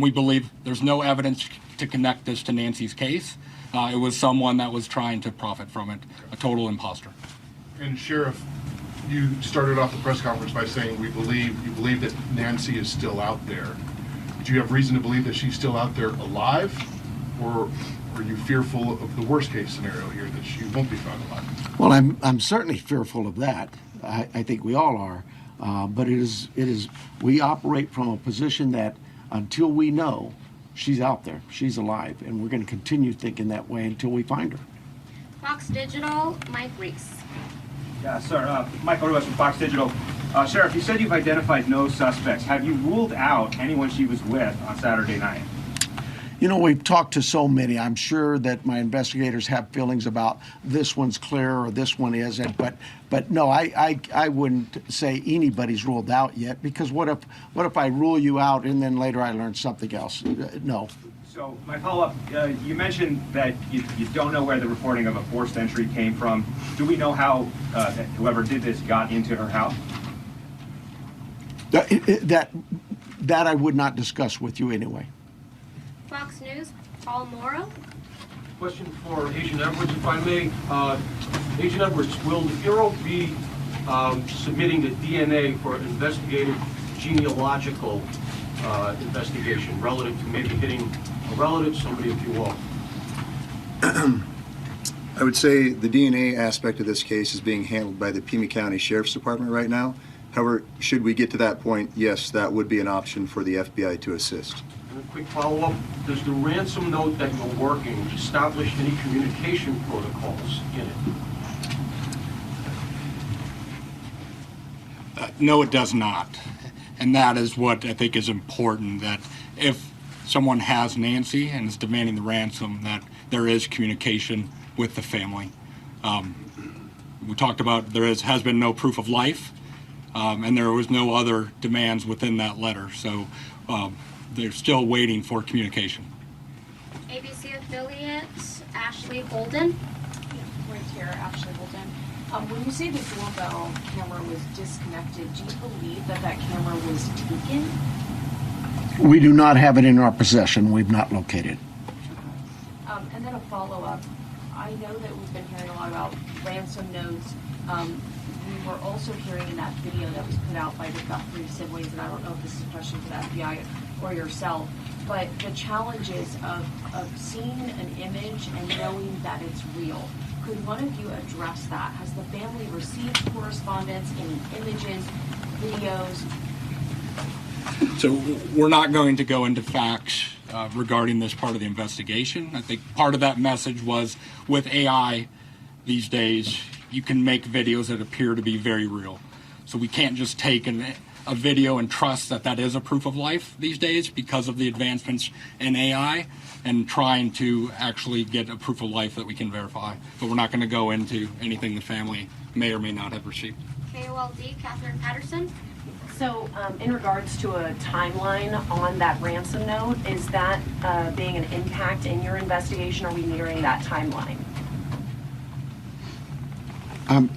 We believe there's no evidence to connect this to Nancy's case. It was someone that was trying to profit from it, a total imposter. And Sheriff, you started off the press conference by saying you believe that Nancy is still out there. Do you have reason to believe that she's still out there alive, or are you fearful of the worst case scenario here, that she won't be found alive? Well, I'm certainly fearful of that. I think we all are. But it is we operate from a position that until we know she's out there, she's alive, and we're going to continue thinking that way until we find her. Fox Digital, Mike Reese. Yeah, sir. Michael Ruiz from Fox Digital. Sheriff, you said you've identified no suspects. Have you ruled out anyone she was with on Saturday night? You know, we've talked to so many. I'm sure that my investigators have feelings about this one's clear or this one isn't. But no, I wouldn't say anybody's ruled out yet, because what if I rule you out and then later I learn something else? No. So my follow-up, you mentioned that you don't know where the reporting of a forced entry came from. Do we know how whoever did this got into her house? That I would not discuss with you anyway. Fox News, Paul Morrow. Question for Agent Edwards, if I may. Agent Edwards, will the Bureau be submitting the DNA for an investigative genealogical investigation relative to maybe hitting a relative, somebody, if you will? I would say the DNA aspect of this case is being handled by the Pima County Sheriff's Department right now. However, should we get to that point, yes, that would be an option for the FBI to assist. And a quick follow-up, does the ransom note that you're working establish any communication protocols in it? No, it does not. And that is what I think is important, that if someone has Nancy and is demanding the ransom, that there is communication with the family. We talked about has been no proof of life, and there was no other demands within that letter. So they're still waiting for communication. ABC affiliate, Ashley Holden. Yeah, right here, Ashley Holden. When you say the doorbell camera was disconnected, do you believe that camera was taken? We do not have it in our possession. We've not located it. And then a follow-up. I know that we've been hearing a lot about ransom notes. We were also hearing in that video that was put out by the Guthrie siblings, and I don't know if this is a question for the FBI, or yourself, but the challenges of seeing an image and knowing that it's real. Could one of you address that? Has the family received correspondence, any images, videos? So we're not going to go into facts regarding this part of the investigation. I think part of that message was with AI these days, you can make videos that appear to be very real. So we can't just take a video and trust that that is a proof of life these days because of the advancements in AI and trying to actually get a proof of life that we can verify. But we're not going to go into anything the family may or may not have received. KOLD, Catherine Patterson. So in regards to a timeline on that ransom note, is that being an impact in your investigation? Are we nearing that timeline?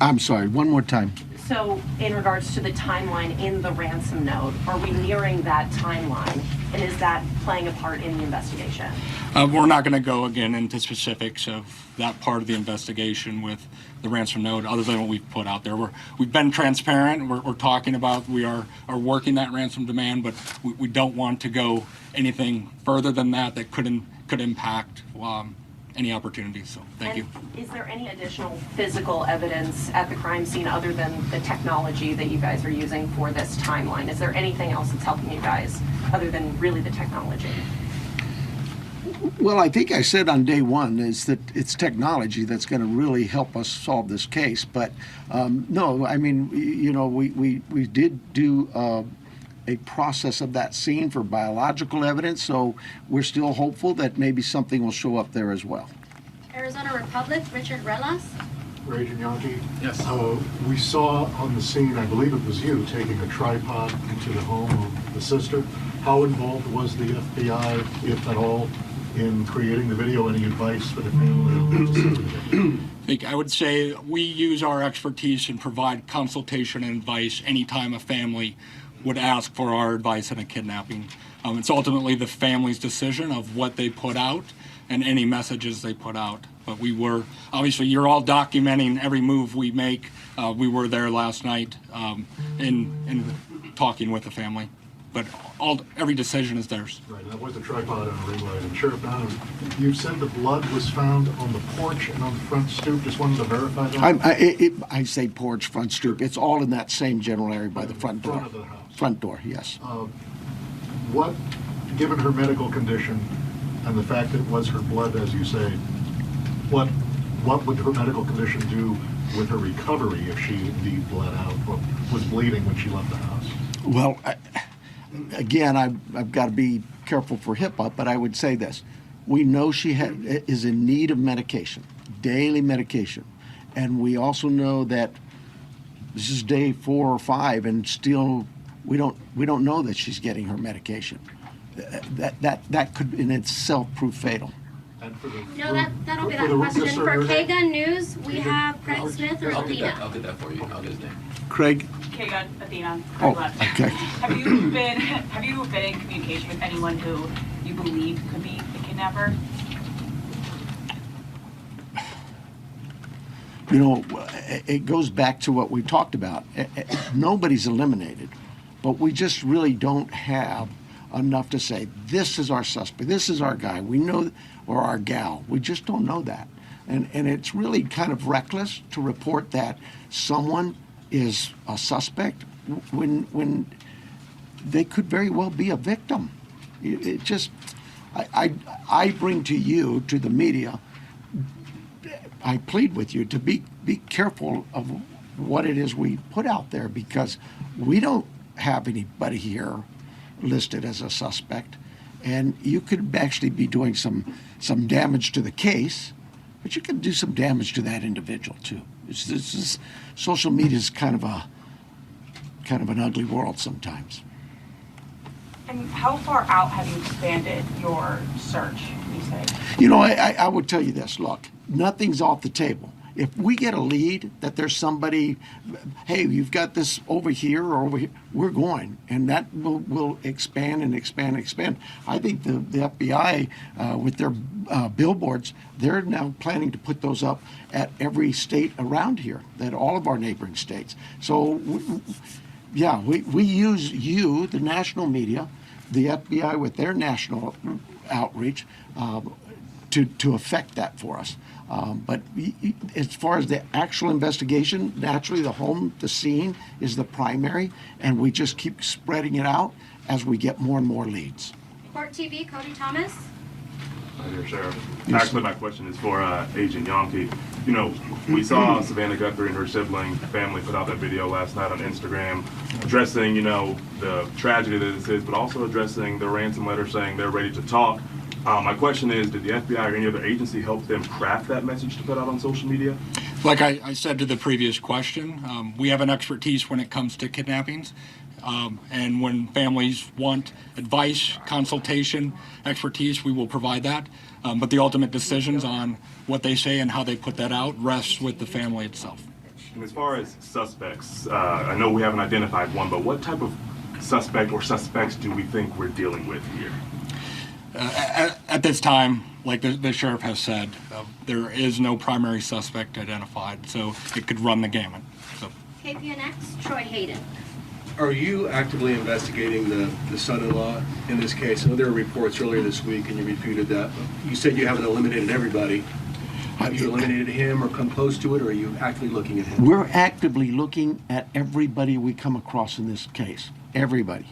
I'm sorry, one more time. So in regards to the timeline in the ransom note, are we nearing that timeline? And is that playing a part in the investigation? We're not going to go again into specifics of that part of the investigation with the ransom note other than what we've put out there. We've been transparent. We're talking about we are working that ransom demand, but we don't want to go anything further than that could impact any opportunities. So thank you. Is there any additional physical evidence at the crime scene other than the technology that you guys are using for this timeline? Is there anything else that's helping you guys other than really the technology? Well, I think I said on day one is that it's technology that's going to really help us solve this case. But no, I mean, you know, we did do a process of that scene for biological evidence, so we're still hopeful that maybe something will show up there as well. Arizona Republic, Richard Relas. Agent Yankee? Yes. We saw on the scene, I believe it was you, taking a tripod into the home of the sister. How involved was the FBI, if at all, in creating the video? Any advice for the family? I would say we use our expertise and provide consultation and advice anytime a family would ask for our advice in a kidnapping. It's ultimately the family's decision of what they put out and any messages they put out. But we were, obviously, you're all documenting every move we make. We were there last night in talking with the family. But every decision is theirs. Right, and that was the tripod and a ring light. And Sheriff Nanos, you said the blood was found on the porch and on the front stoop. Just wanted to verify that. I say porch, front stoop. It's all in that same general area by the front door. Front of the house. Front door, yes. What, given her medical condition and the fact that it was her blood, as you say, what would her medical condition do with her recovery if she indeed bled out or was bleeding when she left the house? Well, again, I've got to be careful for HIPAA, but I would say this. We know she is in need of medication, daily medication. And we also know that this is day 4 or 5 and still we don't know that she's getting her medication. That could in itself prove fatal. No, that'll be that question. For K-Gun News, we have Craig Smith or Athena. I'll get that for you. I'll get his name. Craig? K-Gun, Athena. Oh, okay. Have you been in communication with anyone who you believe could be the kidnapper? You know, it goes back to what we talked about. Nobody's eliminated, but we just really don't have enough to say, this is our suspect, this is our guy, we know, or our gal. We just don't know that. And it's really kind of reckless to report that someone is a suspect when they could very well be a victim. It just, I bring to you, to the media, I plead with you to be careful of what it is we put out there, because we don't have anybody here listed as a suspect, and you could actually be doing some damage to the case, but you can do some damage to that individual too. Social media is kind of an ugly world sometimes. And how far out have you expanded your search, you say? You know, I would tell you this, look, nothing's off the table. If we get a lead that there's somebody, hey, you've got this over here or over here, we're going. And that will expand and expand and expand. I think the FBI, with their billboards, they're now planning to put those up at every state around here, at all of our neighboring states. So, we use you, the national media, the FBI with their national outreach to affect that for us. But as far as the actual investigation, naturally the scene is the primary, and we just keep spreading it out as we get more and more leads. Court TV, Cody Thomas. Hi there, Sheriff. Actually, my question is for Agent Yonke. You know, we saw Savannah Guthrie and her sibling family put out that video last night on Instagram addressing, you know, the tragedy that this is, but also addressing the ransom letter saying they're ready to talk. My question is, did the FBI or any other agency help them craft that message to put out on social media? Like I said to the previous question, we have an expertise when it comes to kidnappings. And when families want advice, consultation, expertise, we will provide that. But the ultimate decisions on what they say and how they put that out rests with the family itself. And as far as suspects, I know we haven't identified one, but what type of suspect or suspects do we think we're dealing with here? At this time, like the sheriff has said, there is no primary suspect identified, so it could run the gamut. So. KPNX, Troy Hayden. Are you actively investigating the son-in-law in this case? I know there were reports earlier this week, and you refuted that. You said you haven't eliminated everybody. Have you eliminated him or come close to it, or are you actively looking at him? We're actively looking at everybody we come across in this case. Everybody.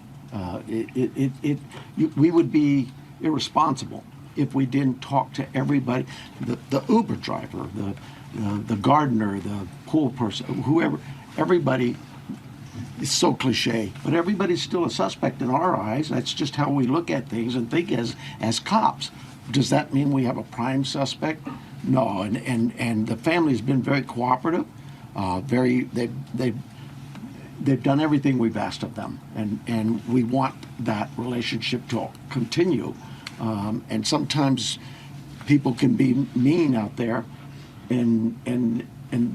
We would be irresponsible if we didn't talk to everybody. The Uber driver, the gardener, the pool person, whoever, everybody. It's so cliche, but everybody's still a suspect in our eyes. That's just how we look at things and think as cops. Does that mean we have a prime suspect? No, and the family's been very cooperative. They've done everything we've asked of them, and we want that relationship to continue. And sometimes people can be mean out there, and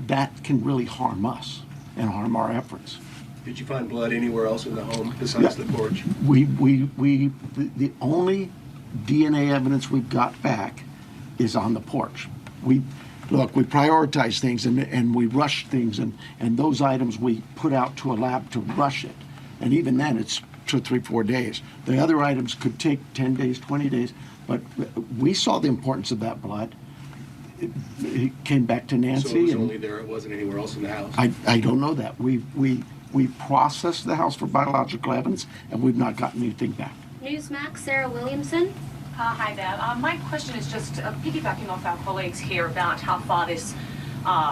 that can really harm us and harm our efforts. Did you find blood anywhere else in the home besides the porch? The only DNA evidence we've got back is on the porch. We prioritize things and we rush things, and those items we put out to a lab to rush it. And even then, it's 2, 3, 4 days. The other items could take 10 days, 20 days, but we saw the importance of that blood. It came back to Nancy. So it was only there, it wasn't anywhere else in the house? I don't know that. We processed the house for biological evidence, and we've not gotten anything back. Newsmax, Sarah Williamson. Hi there. My question is just piggybacking off our colleagues here about how far this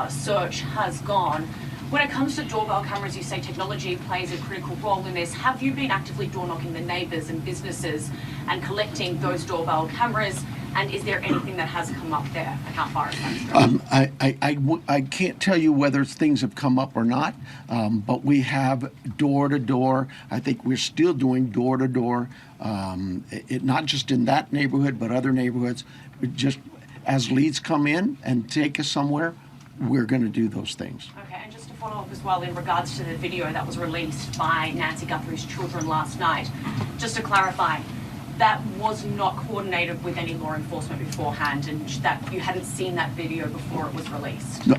search has gone. When it comes to doorbell cameras, you say technology plays a critical role in this. Have you been actively door knocking the neighbours and businesses and collecting those doorbell cameras? And is there anything that has come up there, and how far is that? I can't tell you whether things have come up or not, but we have door-to-door. I think we're still doing door-to-door, not just in that neighborhood, but other neighborhoods. Just as leads come in and take us somewhere, we're going to do those things. Okay, and just to follow up as well in regards to the video that was released by Nancy Guthrie's children last night, just to clarify, that was not coordinated with any law enforcement beforehand, and that you hadn't seen that video before it was released? No,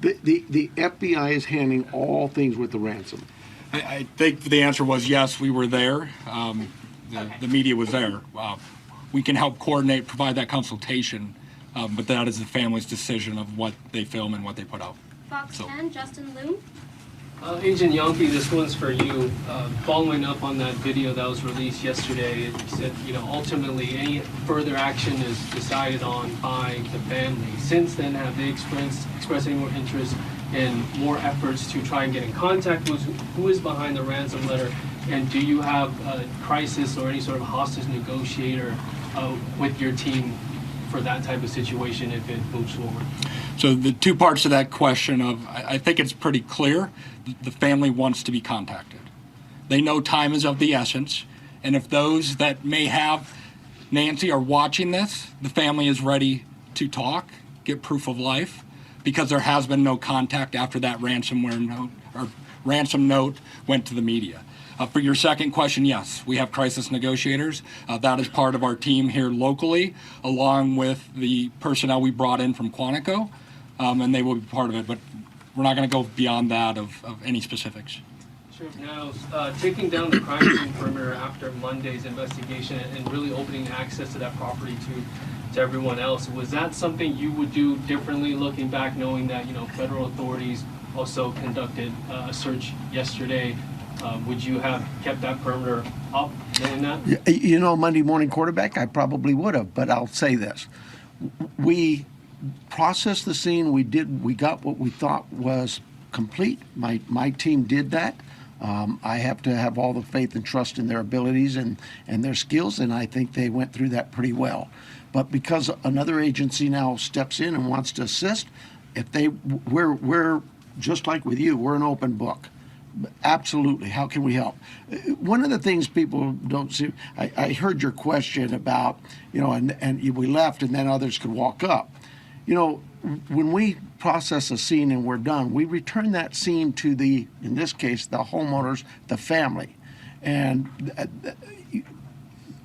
the FBI is handling all things with the ransom. I think the answer was yes, we were there. The media was there. We can help coordinate, provide that consultation, but that is the family's decision of what they film and what they put out. Fox 10, Justin Loom. Agent Yonke, this one's for you. Following up on that video that was released yesterday, it said, ultimately any further action is decided on by the family. Since then, have they expressed any more interest in more efforts to try and get in contact with who is behind the ransom letter? And do you have a crisis or any sort of hostage negotiator with your team for that type of situation if it moves forward? So the two parts of that question I think it's pretty clear. The family wants to be contacted. They know time is of the essence. And if those that may have Nancy are watching this, the family is ready to talk, get proof of life, because there has been no contact after that ransomware note or ransom note went to the media. For your second question, yes, we have crisis negotiators. That is part of our team here locally, along with the personnel we brought in from Quantico, and they will be part of it. But we're not going to go beyond that of any specifics. Sheriff Nanos, taking down the crime scene perimeter after Monday's investigation and really opening access to that property to everyone else, was that something you would do differently looking back, knowing that, you know, federal authorities also conducted a search yesterday? Would you have kept that perimeter up, knowing that? You know, Monday morning quarterback, I probably would have, but I'll say this. We processed the scene. We got what we thought was complete. My team did that. I have to have all the faith and trust in their abilities and their skills, and I think they went through that pretty well. But because another agency now steps in and wants to assist, we're just like with you, we're an open book. Absolutely. How can we help? One of the things people don't see, I heard your question about, you know, and we left and then others could walk up. You know, when we process a scene and we're done, we return that scene to in this case, the homeowners, the family. And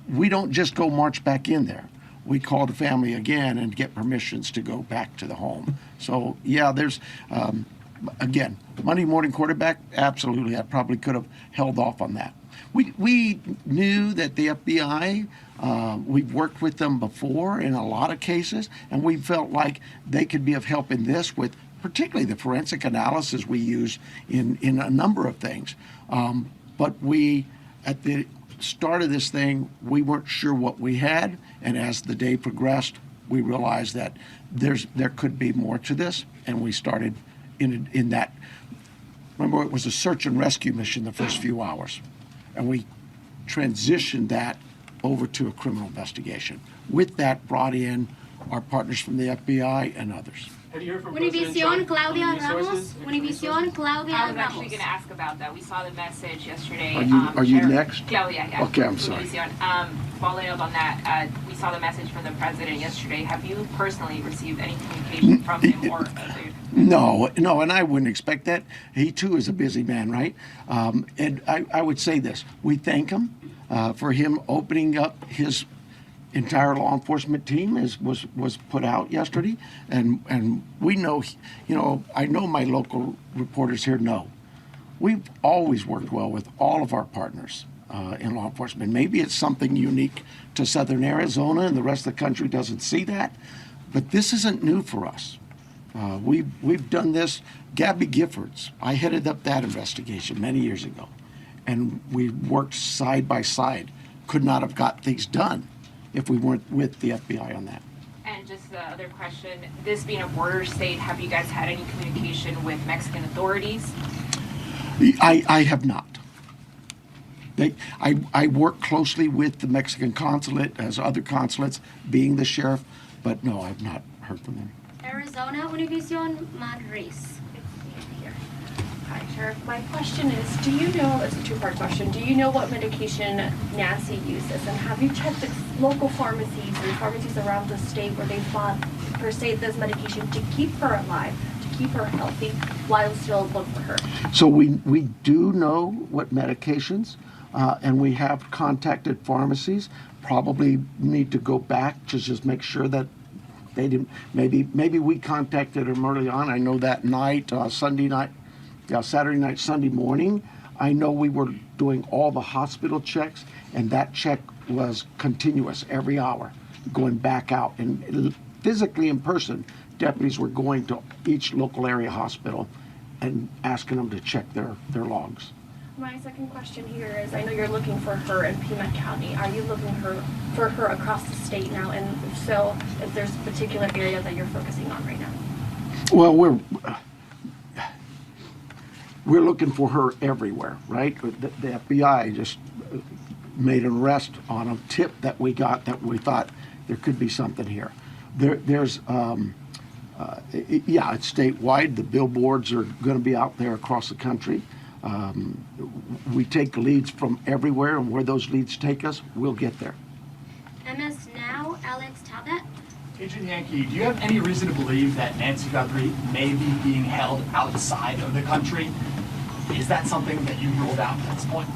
we don't just go march back in there. We call the family again and get permissions to go back to the home. So, yeah, there's, again, Monday morning quarterback, absolutely. I probably could have held off on that. We knew that the FBI, we've worked with them before in a lot of cases, and we felt like they could be of help in this with particularly the forensic analysis we use in a number of things. But at the start of this thing, we weren't sure what we had, and as the day progressed, we realized that there could be more to this, and we started in that. Remember, it was a search and rescue mission the first few hours, and we transitioned that over to a criminal investigation. With that, brought in our partners from the FBI and others. Have you heard from Univision, Claudia Ramos. Univision, Claudia I was Ramos. actually going to ask about that. We saw the message yesterday. Are you next? Claudia, yeah. Okay, I'm sorry. Univision. Following up on that, we saw the message from the president yesterday. Have you personally received any communication from him or No, and I wouldn't expect that. He too is a busy man, right? And I would say this: we thank him for him opening up his entire law enforcement team was put out yesterday, and we know, you know, I know my local reporters here know we've always worked well with all of our partners in law enforcement. Maybe it's something unique to Southern Arizona and the rest of the country doesn't see that, but this isn't new for us. We've done this. Gabby Giffords, I headed up that investigation many years ago, and we worked side by side. Could not have got things done if we weren't with the FBI on that. And just the other question, this being a border state, have you guys had any communication with Mexican authorities? I have not. I work closely with the Mexican consulate, as other consulates, being the sheriff, but no, I've not heard from them. Arizona, Univision, Madrid. Hi, Sheriff. My question is, do you know, it's a two-part question, do you know what medication Nancy uses? And have you checked the local pharmacies and pharmacies around the state where they bought, per se, this medication to keep her alive, to keep her healthy, while still look for her? So we do know what medications, and we have contacted pharmacies. Probably need to go back to just make sure that they didn't, maybe we contacted them early on. I know that night, Sunday night, Saturday night, Sunday morning, I know we were doing all the hospital checks, and that check was continuous every hour, going back out. And physically in person, deputies were going to each local area hospital and asking them to check their logs. My second question here is, I know you're looking for her in Pima County. Are you looking for her across the state now? And if so, if there's a particular area that you're focusing on right now? Well, we're looking for her everywhere, right? The FBI just made an arrest on a tip that we got that we thought there could be something here. There's it's statewide. The billboards are going to be out there across the country. We take leads from everywhere, and where those leads take us, we'll get there. MS Now, Alex Talbot. Agent Yankee, do you have any reason to believe that Nancy Guthrie may be being held outside of the country? Is that something that you ruled out at this point?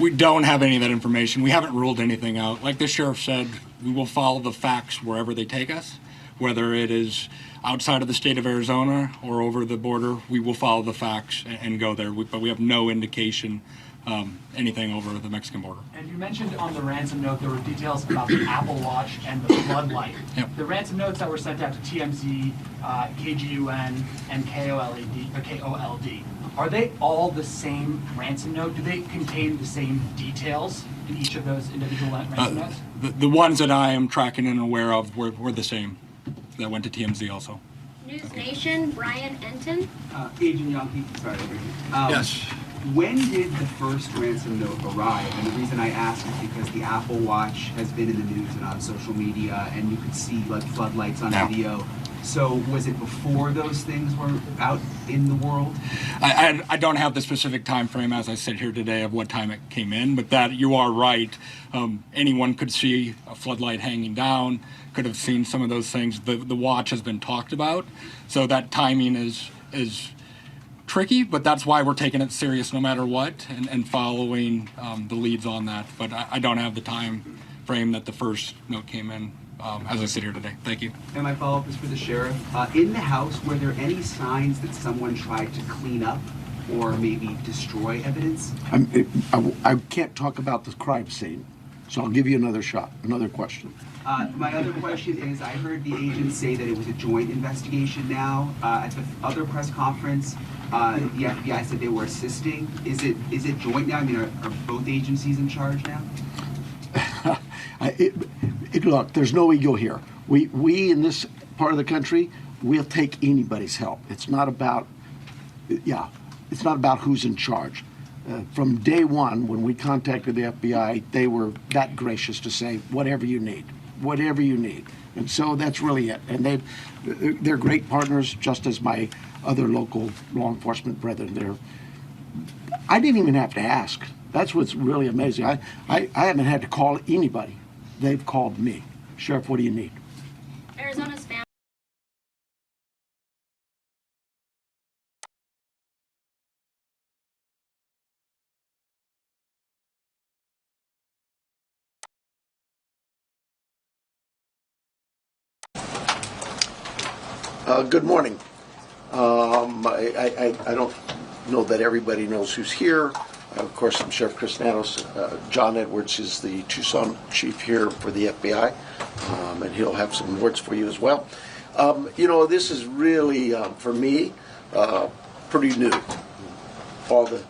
We don't have any of that information. We haven't ruled anything out. Like the sheriff said, we will follow the facts wherever they take us, whether it is outside of the state of Arizona or over the border, we will follow the facts and go there. But we have no indication anything over the Mexican border. And you mentioned on the ransom note there were details about the Apple Watch and the floodlight. Yep. The ransom notes that were sent out to TMZ, KGUN, and KOLD, are they all the same ransom note? Do they contain the same details in each of those individual ransom notes? The ones that I am tracking and aware of were the same that went to TMZ also. News Nation, Brian Enton. Agent Yankee, sorry. Yes. When did the first ransom note arrive? And the reason I ask is because the Apple Watch has been in the news and on social media, and you could see like floodlights on video. So was it before those things were out in the world? I don't have the specific time frame as I sit here today of what time it came in, but that you are right. Anyone could see a floodlight hanging down, could have seen some of those things. The watch has been talked about, so that timing is tricky, but that's why we're taking it serious no matter what and following the leads on that. But I don't have the time frame that the first note came in as I sit here today. Thank you. And my follow-up is for the sheriff. In the house, were there any signs that someone tried to clean up or maybe destroy evidence? I can't talk about the crime scene, so I'll give you another shot, another question. My other question is, I heard the agents say that it was a joint investigation now. At the other press conference, the FBI said they were assisting. Is it joint now? I mean, are both agencies in charge now? Look, there's no ego here. We in this part of the country, we'll take anybody's help. It's not about, it's not about who's in charge. From day one, when we contacted the FBI, they were that gracious to say, whatever you need. And so that's really it. And they're great partners, just as my other local law enforcement brethren. I didn't even have to ask. That's what's really amazing. I haven't had to call anybody. They've called me. Sheriff, what do you need? Arizona's family. Good morning. I don't know that everybody knows who's here. Of course, I'm Sheriff Chris Nanos. John Edwards is the Tucson chief here for the FBI, and he'll have some words for you as well. This is really, for me, pretty new, all the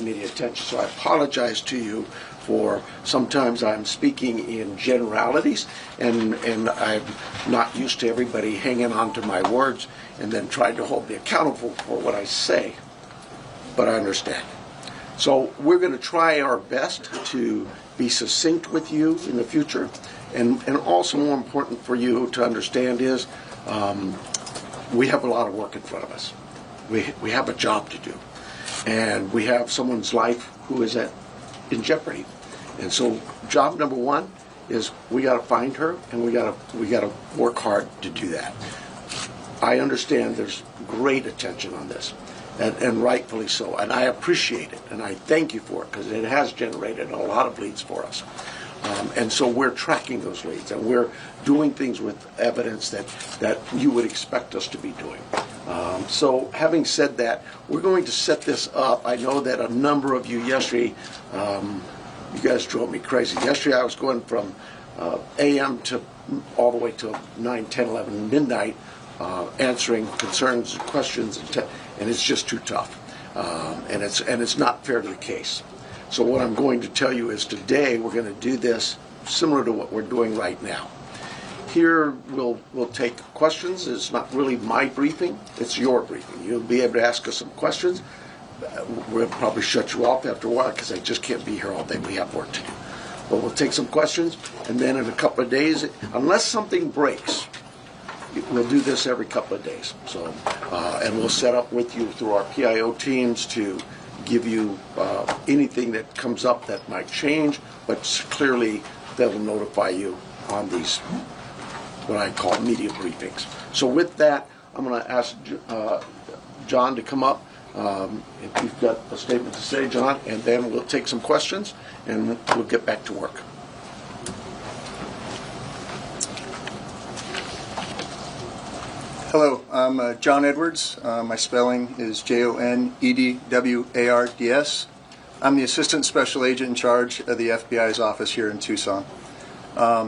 media attention. So I apologize to you for sometimes I'm speaking in generalities, and I'm not used to everybody hanging on to my words and then trying to hold me accountable for what I say, but I understand. So we're going to try our best to be succinct with you in the future, and also more important for you to understand is we have a lot of work in front of us. We have a job to do, and we have someone's life who is in jeopardy. And so job number one is we got to find her, and we got to work hard to do that. I understand there's great attention on this, and rightfully so, and I appreciate it, and I thank you for it, because it has generated a lot of leads for us. And so we're tracking those leads, and we're doing things with evidence that you would expect us to be doing. So having said that, we're going to set this up. I know that a number of you yesterday, you guys drove me crazy. Yesterday I was going from a.m. to all the way till 9, 10, 11, midnight, answering concerns and questions, and it's just too tough. And it's not fair to the case. So what I'm going to tell you is today we're going to do this similar to what we're doing right now. Here we'll take questions. It's not really my briefing, it's your briefing. You'll be able to ask us some questions. We'll probably shut you off after a while because I just can't be here all day. We have work to do. But we'll take some questions, and then in a couple of days, unless something breaks, we'll do this every couple of days. So, and we'll set up with you through our PIO teams to give you anything that comes up that might change, but clearly they'll notify you on these, what I call media briefings. So with that, I'm going to ask John to come up. If you've got a statement to say, John, and then we'll take some questions and we'll get back to work. Hello, I'm John Edwards. My spelling is Jonedwards. I'm the Assistant Special Agent in charge of the FBI's office here in Tucson.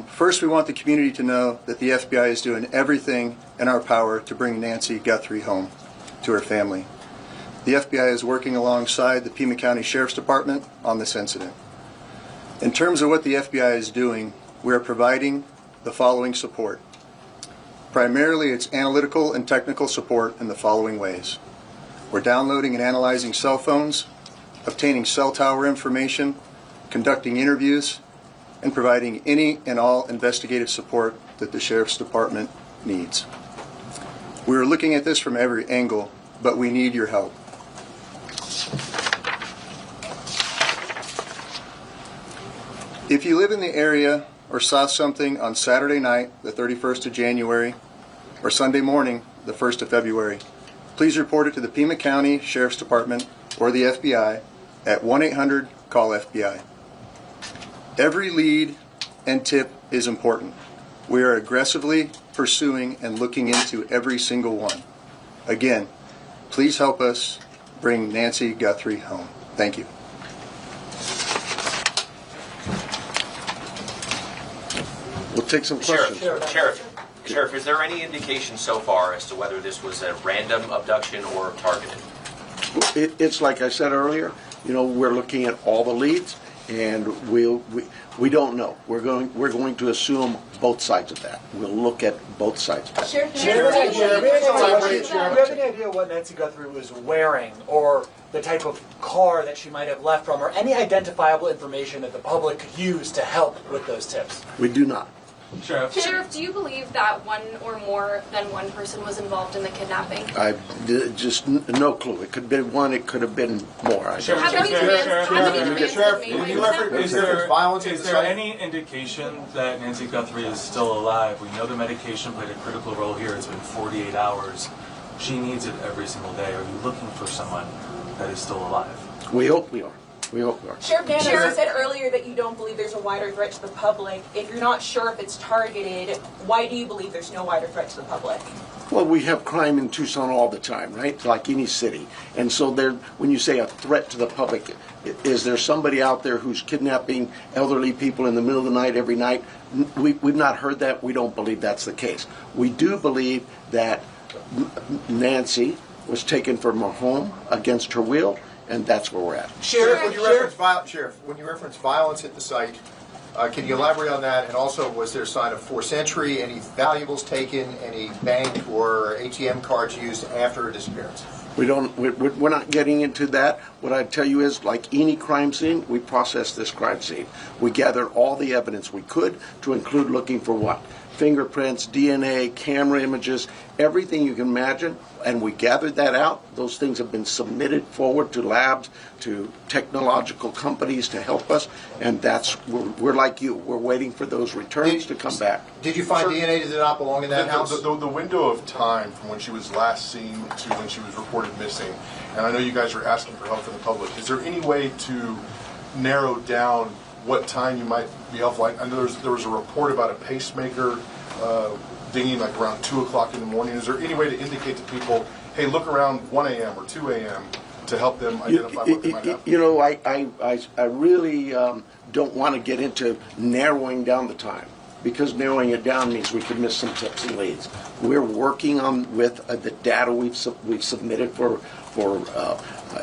First, we want the community to know that the FBI is doing everything in our power to bring Nancy Guthrie home to her family. The FBI is working alongside the Pima County Sheriff's Department on this incident. In terms of what the FBI is doing, we are providing the following support. Primarily, it's analytical and technical support in the following ways. We're downloading and analyzing cell phones, obtaining cell tower information, conducting interviews, and providing any and all investigative support that the Sheriff's Department needs. We are looking at this from every angle, but we need your help. If you live in the area or saw something on Saturday night, the 31st of January, or Sunday morning, the 1st of February, please report it to the Pima County Sheriff's Department or the FBI at 1-800-CALL-FBI. Every lead and tip is important. We are aggressively pursuing and looking into every single one. Again, please help us bring Nancy Guthrie home. Thank you. We'll take some questions. Sheriff, is there any indication so far as to whether this was a random abduction or targeted? It's like I said earlier, we're looking at all the leads, and we don't know. We're going to assume both sides of that. We'll look at both sides of that. Do you have any idea what Nancy Guthrie was wearing, or the type of car that she might have left from, or any identifiable information that the public could use to help with those tips? We do not. Sheriff, do you believe that one or more than one person was involved in the kidnapping? Just no clue. It could have been one, it could have been more. Is there any indication that Nancy Guthrie is still alive? We know the medication played a critical role here. It's been 48 hours. She needs it every single day. Are you looking for someone that is still alive? We hope we are. We hope we are. Sheriff Nanos, you said earlier that you don't believe there's a wider threat to the public. If you're not sure if it's targeted, why do you believe there's no wider threat to the public? Well, we have crime in Tucson all the time, right? Like any city. And so when you say a threat to the public, is there somebody out there who's kidnapping elderly people in the middle of the night every night? We've not heard that. We don't believe that's the case. We do believe that Nancy was taken from her home against her will, and that's where we're at. Sheriff, when you reference violence at the site, can you elaborate on that? And also, was there a sign of forced entry, any valuables taken, any bank or ATM cards used after her disappearance? We're not getting into that. What I'd tell you is, like any crime scene, we processed this crime scene. We gathered all the evidence we could, to include looking for what? Fingerprints, DNA, camera images, everything you can imagine, and we gathered that out. Those things have been submitted forward to labs, to technological companies to help us, and we're like you. We're waiting for those returns to come back. Did you find DNA that did not belong in that house? The window of time from when she was last seen to when she was reported missing, and I know you guys are asking for help from the public, is there any way to narrow down what time you might be off? Like, I know there was a report about a pacemaker dinging like around 2 o'clock in the morning. Is there any way to indicate to people, hey, look around 1 a.m. or 2 a.m. to help them identify what they might have? I really don't want to get into narrowing down the time, because narrowing it down means we could miss some tips and leads. We're working on with the data we've submitted for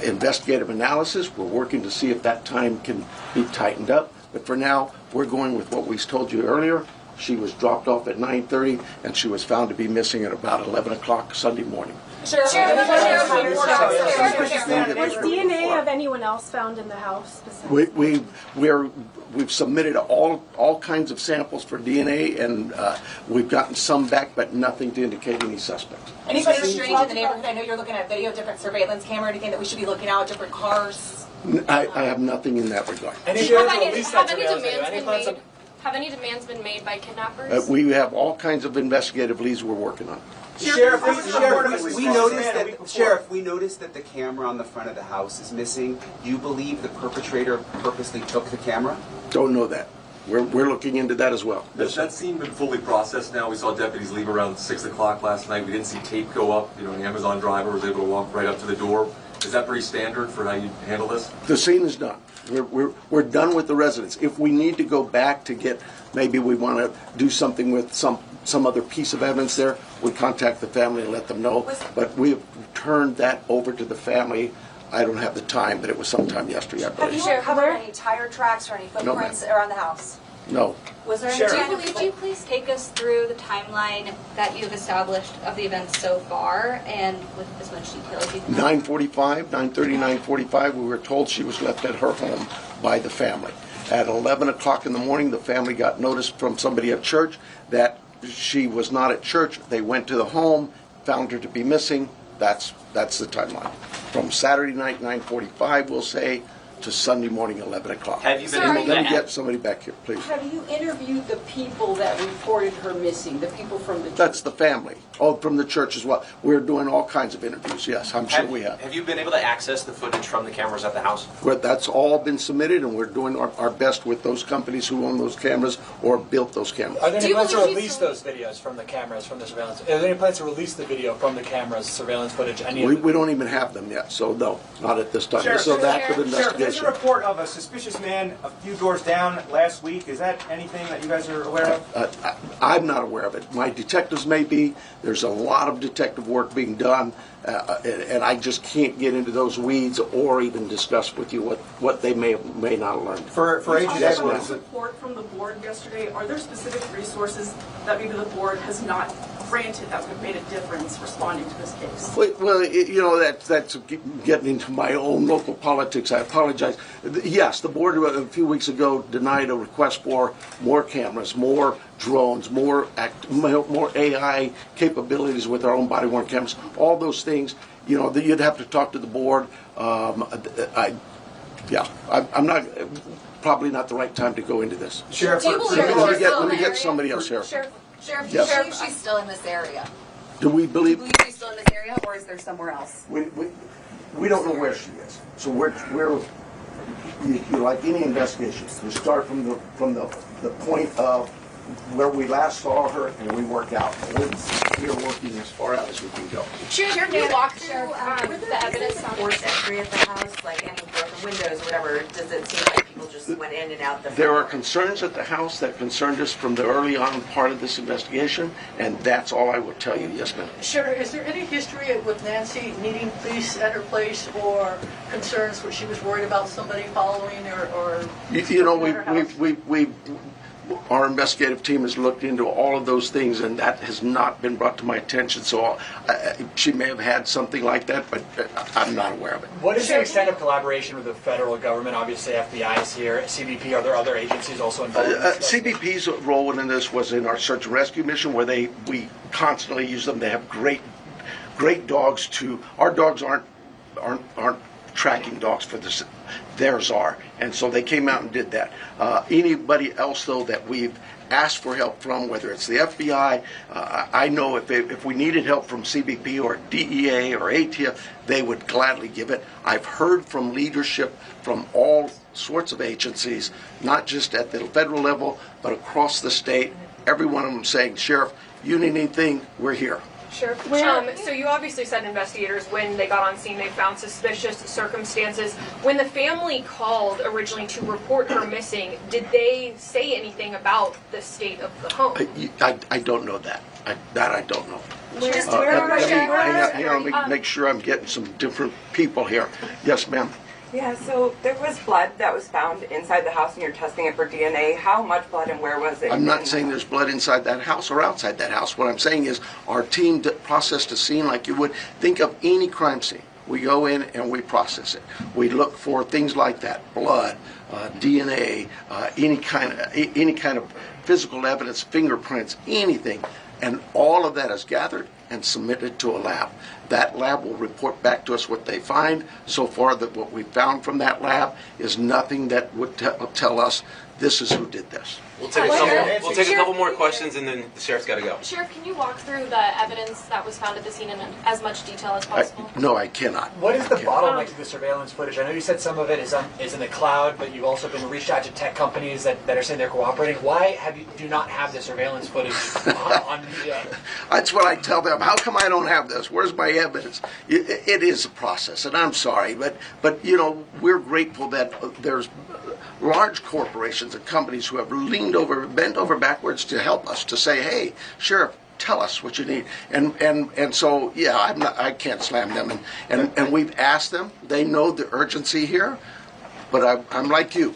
investigative analysis. We're working to see if that time can be tightened up. But for now, we're going with what we told you earlier. She was dropped off at 9:30, and she was found to be missing at about 11 o'clock Sunday morning. Was DNA of anyone else found in the house? We've submitted all kinds of samples for DNA, and we've gotten some back, but nothing to indicate any suspects. Anybody strange in the neighborhood? I know you're looking at video, different surveillance camera, anything that we should be looking out, different cars? I have nothing in that regard. Have any demands been made by kidnappers? We have all kinds of investigative leads we're working on. Sheriff, we noticed that the camera on the front of the house is missing. Do you believe the perpetrator purposely took the camera? Don't know that. we're looking into that as well. Has that scene been fully processed now? We saw deputies leave around 6 o'clock last night. We didn't see tape go up. You know, the Amazon driver was able to walk right up to the door. Is that pretty standard for how you handle this? The scene is done. We're done with the residents. If we need to go back to get, maybe we want to do something with some other piece of evidence there, we contact the family and let them know. But we have turned that over to the family. I don't have the time, but it was sometime yesterday, I Have believe. you recovered any tire tracks or any No, footprints ma'am. around the house? No. Was there Would you please take us through the timeline that you've established of the events so far, and with as much detail as you can? 9:45, 9:30, 9:45, we were told she was left at her home by the family. At 11 o'clock in the morning, the family got notice from somebody at church that she was not at church. They went to the home, found her to be missing. That's the timeline. From Saturday night, 9:45, we'll say, to Sunday morning, 11 o'clock. Have you been And able to then get somebody back here, please. Have you interviewed the people that reported her missing, the people from the church? That's the family. Oh, from the church as well. We're doing all kinds of interviews, yes, I'm sure we have. Have you been able to access the footage from the cameras at the house? But that's all been submitted, and we're doing our best with those companies who own those cameras or built those cameras. Are there any plans to release those videos from the cameras, from the surveillance? Are there any plans to release the video from the cameras, surveillance footage, any of it? We don't even have them yet, so no, not at this time. Sheriff, So the active Sheriff, there's a investigation. report of a suspicious man a few doors down last week. Is that anything that you guys are aware of? I'm not aware of it. My detectives may be. There's a lot of detective work being done, and I just can't get into those weeds or even discuss with you what they may not have learned. For Agent Yes, Edwards, ma'am. Report from the board yesterday, are there specific resources that maybe the board has not granted that would have made a difference responding to this case? Well, that's getting into my own local politics. I apologize. Yes, the board a few weeks ago denied a request for more cameras, more drones, more AI capabilities with our own body-worn cameras. All those things, you'd have to talk to the board. I'm not. Probably not the right time to go into this. Sheriff, let me get somebody else here. Sheriff, do Yes. you believe she's still in this area? Do we believe? Do you believe she's still in this area, or is there somewhere else? We don't know where she is. So we're like any investigation. You start from the point of where we last saw her, and we work out. We're working as far out as we can go. Sheriff, can you walk through the evidence on forced entry at the house, like any broken windows or whatever? Does it seem like people just went in and out the front There are door? concerns at the house that concerned us from the early on part of this investigation, and that's all I will tell you. Yes, ma'am. Sheriff, is there any history with Nancy needing police at her place, or concerns where she was worried about somebody following or our investigative team has looked into all of those things, and that has not been brought to my attention. So she may have had something like that, but I'm not aware of it. What is the extent of collaboration with the federal government? Obviously, FBI is here, CBP. Are there other agencies also involved in this? CBP's role in this was in our search and rescue mission, where we constantly use them. They have great dogs. Our dogs aren't tracking dogs for this. Theirs are, and so they came out and did that. Anybody else, though, that we've asked for help from, whether it's the FBI, I know if we needed help from CBP or DEA or ATF, they would gladly give it. I've heard from leadership from all sorts of agencies, not just at the federal level, but across the state. Every one of them saying, "Sheriff, you need anything, we're here." Sure. So you obviously said investigators, when they got on scene, they found suspicious circumstances. When the family called originally to report her missing, did they say anything about the state of the home? I don't know that. I don't know. Hang on, let me make sure I'm getting some different people here. Yes, ma'am. Yeah, so there was blood that was found inside the house and you're testing it for DNA. How much blood and where was it? I'm not saying there's blood inside that house or outside that house. What I'm saying is our team processed a scene like you would think of any crime scene. We go in and we process it. We look for things like that: blood, DNA, any kind of physical evidence, fingerprints, anything, and all of that is gathered and submit it to a lab. That lab will report back to us what they find. So far, that what we found from that lab is nothing that would tell us this is who did this. We'll take a couple more questions, and then the sheriff's got to go. Sheriff, can you walk through the evidence that was found at the scene in as much detail as possible? No, I cannot. What is the bottleneck to the surveillance footage? I know you said some of it is in the cloud, but you've also been reached out to tech companies that are saying they're cooperating. Why do you not have the surveillance footage on media? That's what I tell them. How come I don't have this? Where's my evidence? It is a process, and I'm sorry, but you know, we're grateful that there's large corporations and companies who have bent over backwards to help us, to say, hey, Sheriff, tell us what you need. And so, yeah, I can't slam them. And we've asked them. They know the urgency here, but I'm like you.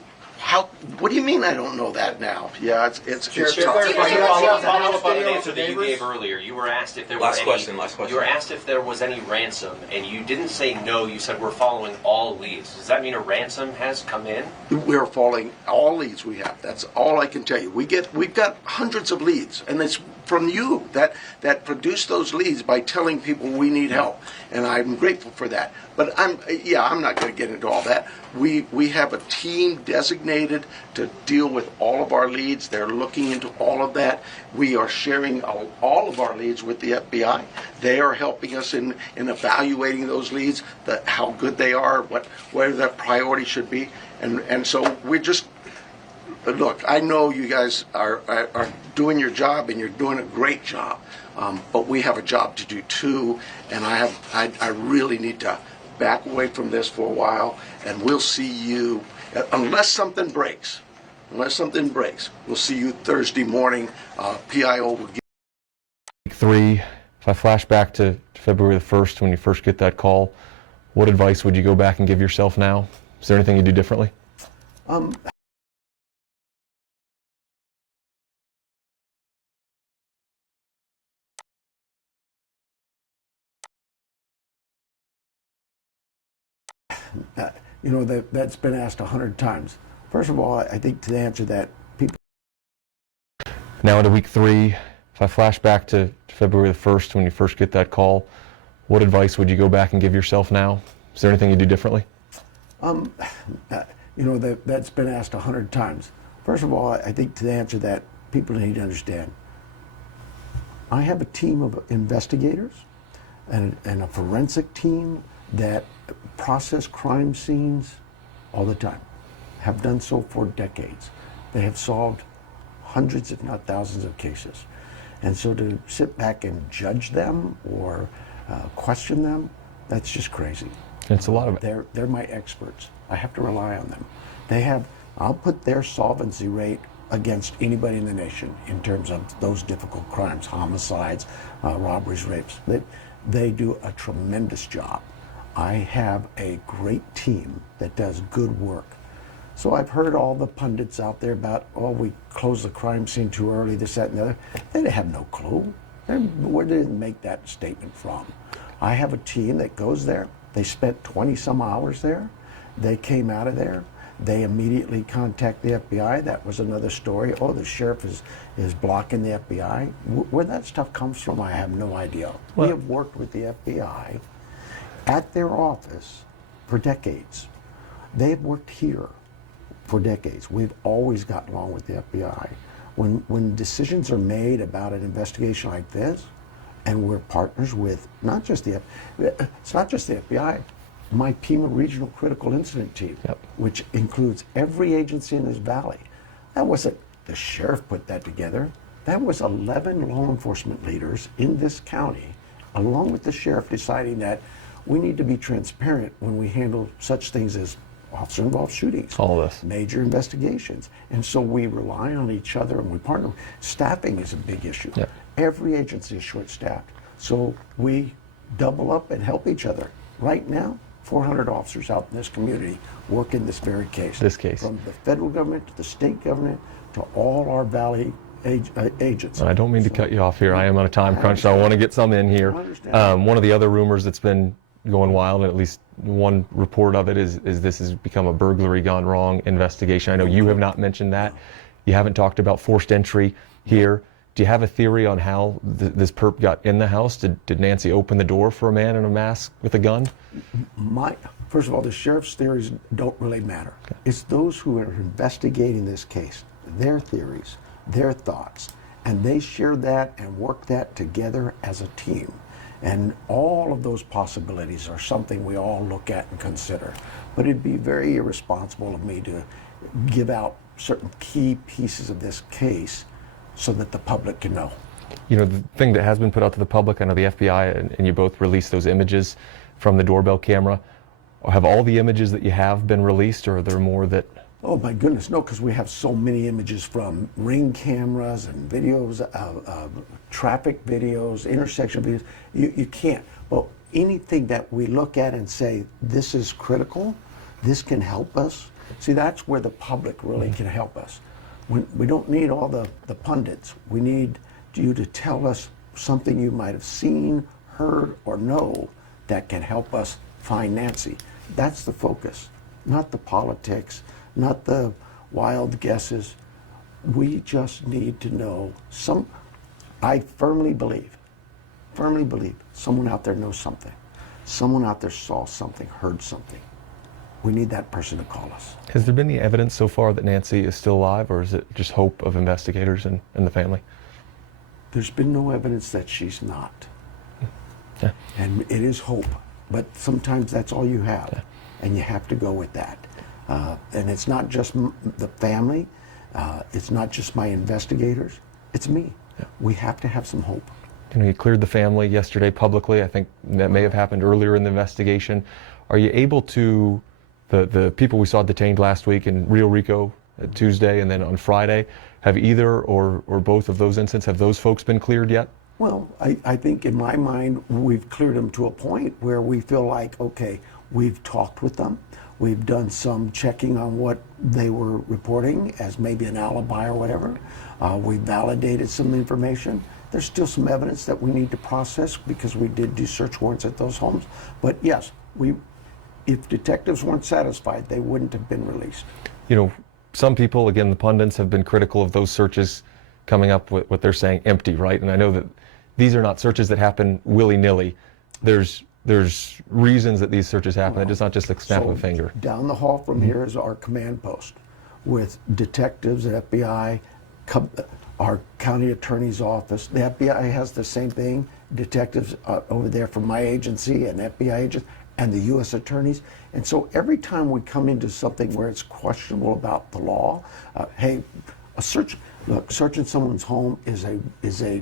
What do you mean I don't know that now? Yeah, it's tough. Follow up on an answer that you gave earlier. You were asked if there was any. Last question. You were asked if there was any ransom, and you didn't say no. You said we're following all leads. Does that mean a ransom has come in? We're following all leads we have. That's all I can tell you. We've got hundreds of leads, and it's from you that produce those leads by telling people we need help, and I'm grateful for that. But I'm not going to get into all that. We have a team designated to deal with all of our leads. They're looking into all of that. We are sharing all of our leads with the FBI. They are helping us in evaluating those leads, how good they are, where their priority should be, and so we're just. Look, I know you guys are doing your job, and you're doing a great job, but we have a job to do too, and I really need to back away from this for a while, and we'll see you, unless something breaks, we'll see you Thursday morning. PIO will give. 3, if I flash back to February the 1st when you first get that call, what advice would you go back and give yourself now? Is there anything you do differently? You know, that's been asked 100 times. First of all, I think to answer that, people. Now into week 3, if I flash back to February the 1st when you first get that call, what advice would you go back and give yourself now? Is there anything you do differently? You know, that's been asked 100 times. First of all, I think to answer that, people need to understand. I have a team of investigators and a forensic team that process crime scenes all the time, have done so for decades. They have solved hundreds, if not thousands, of cases. And so to sit back and judge them or question them, that's just crazy. It's a lot of it. They're my experts. I have to rely on them. I'll put their solvency rate against anybody in the nation in terms of those difficult crimes, homicides, robberies, rapes. They do a tremendous job. I have a great team that does good work. So I've heard all the pundits out there about, oh, we closed the crime scene too early, this, that, and the other. They have no clue. Where did they make that statement from? I have a team that goes there. They spent 20 some hours there. They came out of there. They immediately contact the FBI. That was another story. Oh, the sheriff is blocking the FBI. Where that stuff comes from, I have no idea. We have worked with the FBI at their office for decades. They've worked here for decades. We've always gotten along with the FBI. When decisions are made about an investigation like this, and we're partners with it's not just the FBI, my Pima Regional Critical Incident Team, which includes every agency in this valley. That wasn't the sheriff put that together. That was 11 law enforcement leaders in this county, along with the sheriff, deciding that we need to be transparent when we handle such things as officer-involved shootings, all this, major investigations. And so we rely on each other and we partner. Staffing is a big issue. Every agency is short-staffed. So we double up and help each other. Right now, 400 officers out in this community working this very case. From the federal government to the state government to all our valley agents. I don't mean to cut you off here. I am on a time crunch, so I want to get some in here. One of the other rumors that's been going wild, and at least one report of it is this has become a burglary gone wrong investigation. I know you have not mentioned that. You haven't talked about forced entry here. Do you have a theory on how this perp got in the house? Did Nancy open the door for a man in a mask with a gun? First of all, the sheriff's theories don't really matter. Okay. It's those who are investigating this case, their theories, their thoughts, and they share that and work that together as a team. And all of those possibilities are something we all look at and consider. But it'd be very irresponsible of me to give out certain key pieces of this case so that the public can know. You know, the thing that has been put out to the public, I know the FBI and you both released those images from the doorbell camera. Have all the images that you have been released, or are there more that... Oh my goodness, no, because we have so many images from Ring cameras and videos, traffic videos, intersection videos. You can't. But anything that we look at and say, this is critical, this can help us, see, that's where the public really can help us. We don't need all the pundits. We need you to tell us something you might have seen, heard, or know that can help us find Nancy. That's the focus, not the politics, not the wild guesses. We just need to know I firmly believe, someone out there knows something. Someone out there saw something, heard something. We need that person to call us. Has there been any evidence so far that Nancy is still alive, or is it just hope of investigators and the family? There's been no evidence that she's not. Yeah. And it is hope, but sometimes that's all you have, yeah. And you have to go with that. And it's not just the family, it's not just my investigators, it's me. Yeah. We have to have some hope. You know, you cleared the family yesterday publicly. I think that may have happened earlier in the investigation. Are you able to, the people we saw detained last week in Rio Rico Tuesday and then on Friday, have either or both of those incidents, have those folks been cleared yet? Well, I think in my mind, we've cleared them to a point where we feel like, okay, we've talked with them. We've done some checking on what they were reporting as maybe an alibi or whatever. We validated some information. There's still some evidence that we need to process because we did do search warrants at those homes. But yes, if detectives weren't satisfied, they wouldn't have been released. You know, some people, again, the pundits have been critical of those searches coming up with what they're saying empty, right? And I know that these are not searches that happen willy-nilly. There's reasons that these searches happen. It's not just a snap of a finger. Down the hall from here is our command post with detectives at FBI, our county attorney's office. The FBI has the same thing. Detectives over there from my agency and FBI agents and the U.S. attorneys. And so every time we come into something where it's questionable about the law, hey, searching someone's home is a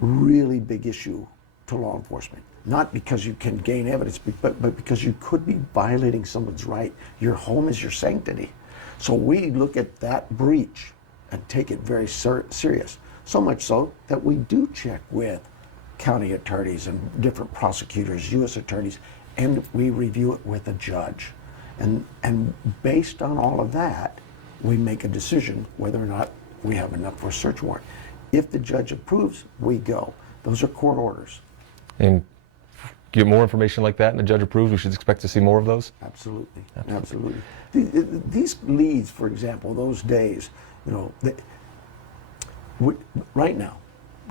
really big issue to law enforcement. Not because you can gain evidence, but because you could be violating someone's right. Your home is your sanctity. So we look at that breach and take it very serious. So much so that we do check with county attorneys and different prosecutors, U.S. attorneys, and we review it with a judge. And based on all of that, we make a decision whether or not we have enough for a search warrant. If the judge approves, we go. Those are court orders. And get more information like that and the judge approves, we should expect to see more of those? Absolutely. These leads, for example, those days, you know, right now,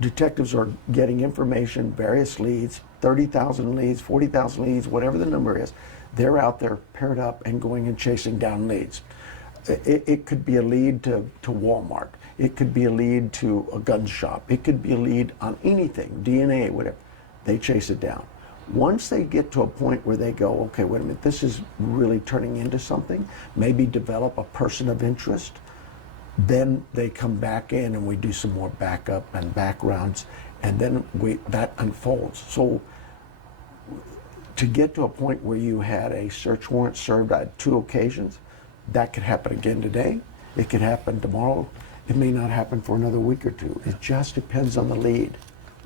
detectives are getting information, various leads, 30,000 leads, 40,000 leads, whatever the number is. They're out there paired up and going and chasing down leads. It could be a lead to Walmart. It could be a lead to a gun shop. It could be a lead on anything, DNA, whatever. They chase it down. Once they get to a point where they go, okay, wait a minute, this is really turning into something, maybe develop a person of interest, then they come back in and we do some more backup and backgrounds, and then that unfolds. So to get to a point where you had a search warrant served on 2 occasions, that could happen again today. It could happen tomorrow. It may not happen for another week or 2. It just depends on the lead.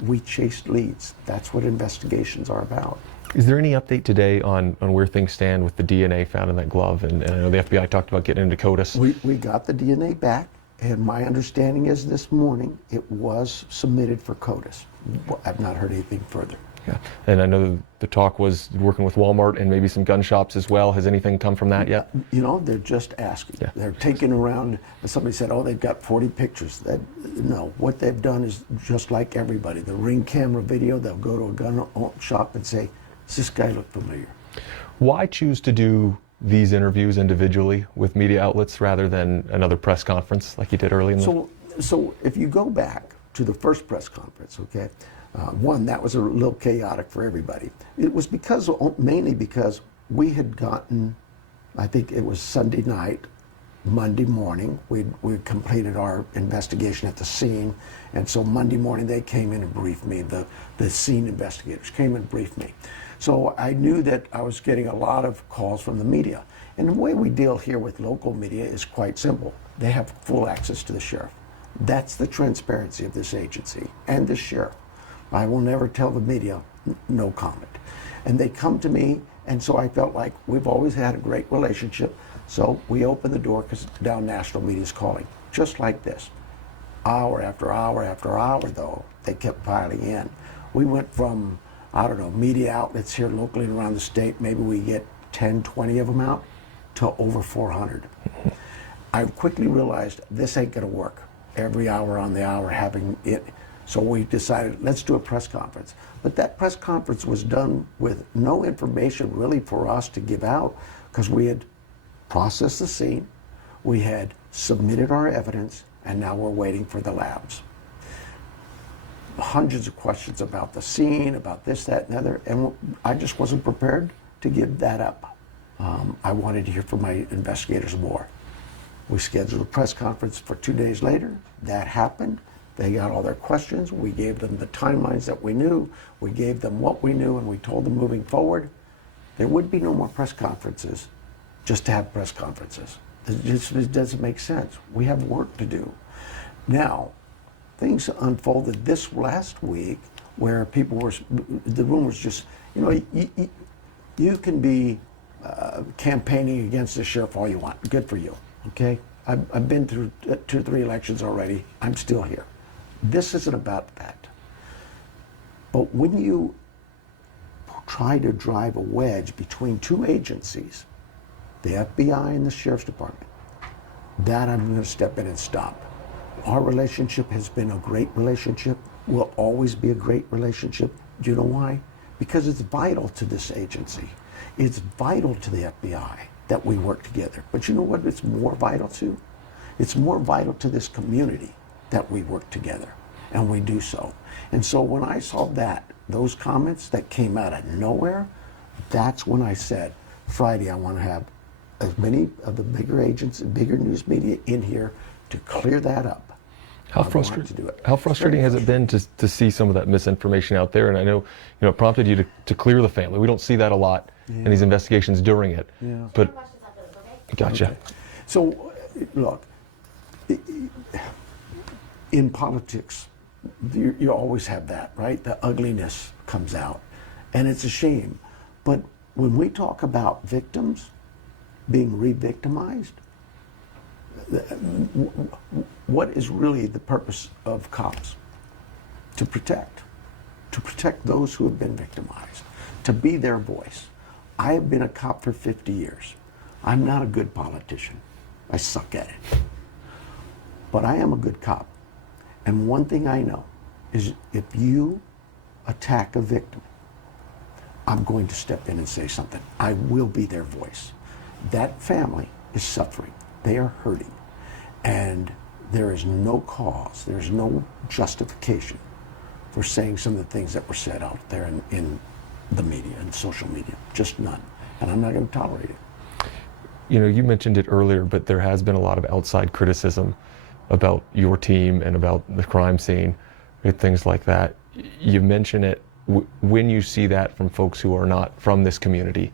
We chase leads. That's what investigations are about. Is there any update today on where things stand with the DNA found in that glove? And I know the FBI talked about getting into CODIS. We got the DNA back, and my understanding is this morning it was submitted for CODIS. I've not heard anything further. Yeah. And I know the talk was working with Walmart and maybe some gun shops as well. Has anything come from that yet? You know, they're just asking. Yeah. They're taking around, somebody said, oh, they've got 40 pictures. No, what they've done is just like everybody. The Ring camera video, they'll go to a gun shop and say, does this guy look familiar? Why choose to do these interviews individually with media outlets rather than another press conference like you did early in the... So if you go back to the first press conference, okay, one, that was a little chaotic for everybody. It was mainly because we had gotten, I think it was Sunday night, Monday morning, we completed our investigation at the scene, and so Monday morning they came in and briefed me, the scene investigators came and briefed me. So I knew that I was getting a lot of calls from the media. And the way we deal here with local media is quite simple. They have full access to the sheriff. That's the transparency of this agency and the sheriff. I will never tell the media, no comment. And they come to me, and so I felt like we've always had a great relationship. So we opened the door because now national media is calling, just like this. Hour after hour after hour, though, they kept piling in. We went from, I don't know, media outlets here locally and around the state, maybe we get 10, 20 of them out, to over 400. I quickly realized this ain't gonna work. Every hour on the hour having it. So we decided, let's do a press conference. But that press conference was done with no information really for us to give out because we had processed the scene, we had submitted our evidence, and now we're waiting for the labs. Hundreds of questions about the scene, about this, that, and the other, and I just wasn't prepared to give that up. I wanted to hear from my investigators more. We scheduled a press conference for 2 days later. That happened. They got all their questions. We gave them the timelines that we knew. We gave them what we knew, and we told them moving forward, there would be no more press conferences just to have press conferences. It doesn't make sense. We have work to do. Now, things unfolded this last week where people were, the rumors just, you know, you can be campaigning against the sheriff all you want. Good for you, okay? I've been through 2 or 3 elections already. I'm still here. This isn't about that. But when you try to drive a wedge between 2 agencies, the FBI and the Sheriff's Department, that I'm going to step in and stop. Our relationship has been a great relationship, will always be a great relationship. Do you know why? Because it's vital to this agency. It's vital to the FBI that we work together. But you know what it's more vital to? It's more vital to this community that we work together, and we do so. And so when I saw those comments that came out of nowhere, that's when I said, Friday I want to have as many of the bigger agents and bigger news media in here to clear that up. How frustrating has it been to see some of that misinformation out there? And I know, it prompted you to clear the family. We don't see that a lot in these investigations during it. Yeah. But gotcha. Okay. So, look, in politics, you always have that, right? The ugliness comes out, and it's a shame. But when we talk about victims being re-victimized, what is really the purpose of cops? To protect those who have been victimized, to be their voice. I have been a cop for 50 years. I'm not a good politician. I suck at it. But I am a good cop. And one thing I know is if you attack a victim, I'm going to step in and say something. I will be their voice. That family is suffering. They are hurting. And there is no cause, there's no justification for saying some of the things that were said out there in the media and social media. Just none. And I'm not going to tolerate it. You mentioned it earlier, but there has been a lot of outside criticism about your team and about the crime scene and things like that. You mention it when you see that from folks who are not from this community.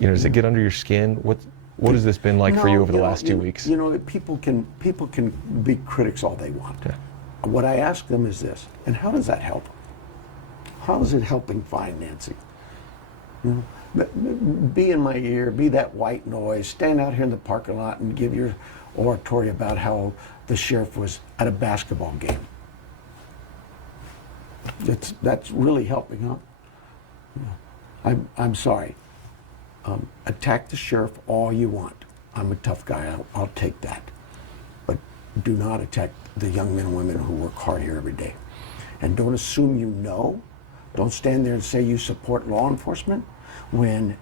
Does it get under your skin? What has this been like for you over the last 2 weeks? People can be critics all they want. Yeah. What I ask them is this, and how does that help? How is it helping find Nancy? Be in my ear, be that white noise, stand out here in the parking lot and give your oratory about how the sheriff was at a basketball game. That's really helping, huh? I'm sorry. Attack the sheriff all you want. I'm a tough guy. I'll take that. But do not attack the young men and women who work hard here every day. And don't assume you know. Don't stand there and say you support law enforcement when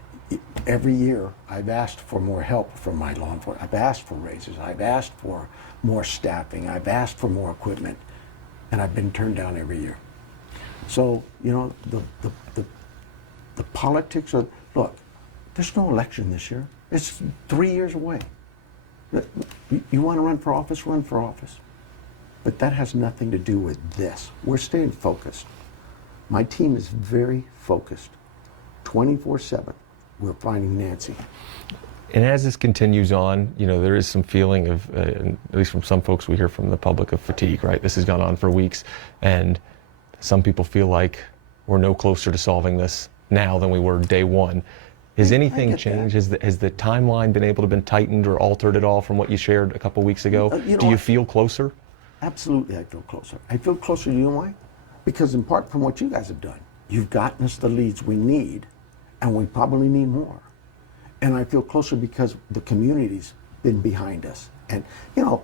every year I've asked for more help from my law enforcement. I've asked for raises. I've asked for more staffing. I've asked for more equipment. And I've been turned down every year. So, you know, the politics of, look, there's no election this year. It's 3 years away. You want to run for office, run for office. But that has nothing to do with this. We're staying focused. My team is very focused. 24/7, we're finding Nancy. And as this continues on, you know, there is some feeling of, at least from some folks we hear from the public, of fatigue, right? This has gone on for weeks, and some people feel like we're no closer to solving this now than we were day one. Has anything changed? Has the timeline been able to been tightened or altered at all from what you shared a couple weeks ago? Do you feel closer? Absolutely, I feel closer. I feel closer, you know why? Because in part from what you guys have done, you've gotten us the leads we need, and we probably need more. And I feel closer because the community's been behind us. And, you know,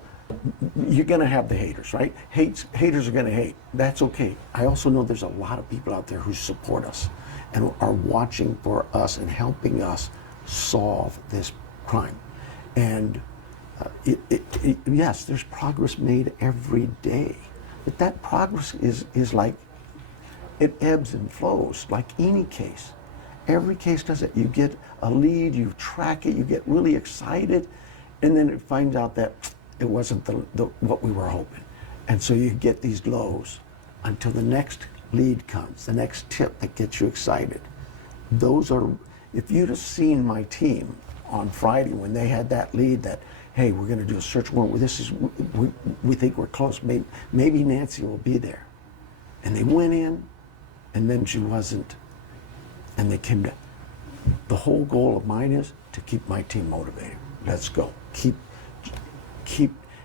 you're going to have the haters, right? Haters are going to hate. That's okay. I also know there's a lot of people out there who support us and are watching for us and helping us solve this crime. And yes, there's progress made every day. But that progress is like, it ebbs and flows, like any case. Every case does it. You get a lead, you track it, you get really excited, and then it finds out that it wasn't what we were hoping. And so you get these lows until the next lead comes, the next tip that gets you excited. Those are, if you'd have seen my team on Friday when they had that lead that, hey, we're going to do a search warrant, we think we're close, maybe Nancy will be there. And they went in, and then she wasn't. And they came down. The whole goal of mine is to keep my team motivated. Let's go. Keep.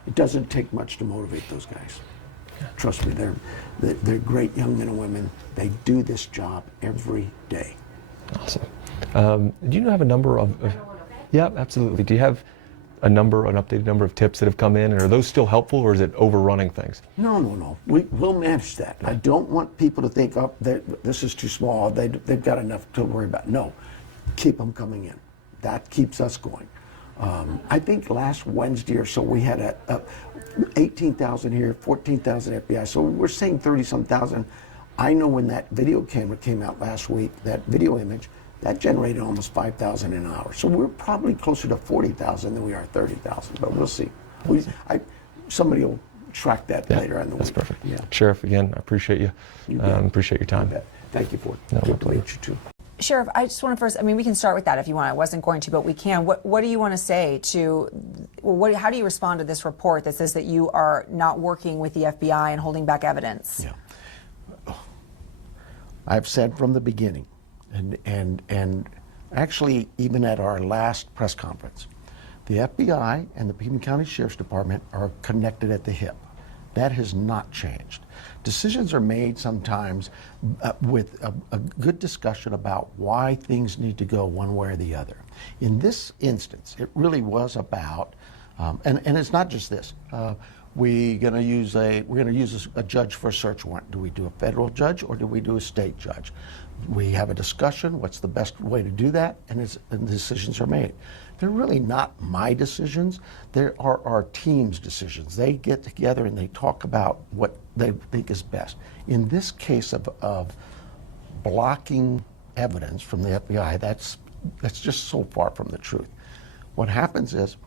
It doesn't take much to motivate those guys. Trust me, they're great young men and women. They do this job every day. Awesome. Do you have a number of? Yeah, absolutely. Do you have an updated number of tips that have come in, and are those still helpful, or is it overrunning things? No. We'll manage that. I don't want people to think, oh, this is too small. They've got enough to worry about. No, keep them coming in. That keeps us going. I think last Wednesday or so we had 18,000 here, 14,000 FBI. So we're saying 30-some thousand. I know when that video camera came out last week, that video image, that generated almost 5,000 an hour. So we're probably closer to 40,000 than we are 30,000, but we'll see. Somebody will track that later in the week. That's perfect. Yeah. Sheriff, again, I appreciate you. Appreciate your time. Thank you for it. No, Good to meet you too. Sheriff, I just want to first, I mean, we can start with that if you want. I wasn't going to, but we can. What do you want to say to, how do you respond to this report that says that you are not working with the FBI and holding back evidence? Yeah. I've said from the beginning, and actually even at our last press conference, the FBI and the Pima County Sheriff's Department are connected at the hip. That has not changed. Decisions are made sometimes with a good discussion about why things need to go one way or the other. In this instance, it really was about, and it's not just this. We're going to use a judge for a search warrant. Do we do a federal judge or do we do a state judge? We have a discussion. What's the best way to do that? And the decisions are made. They're really not my decisions. They are our team's decisions. They get together and they talk about what they think is best. In this case of blocking evidence from the FBI, that's just so far from the truth. What happens is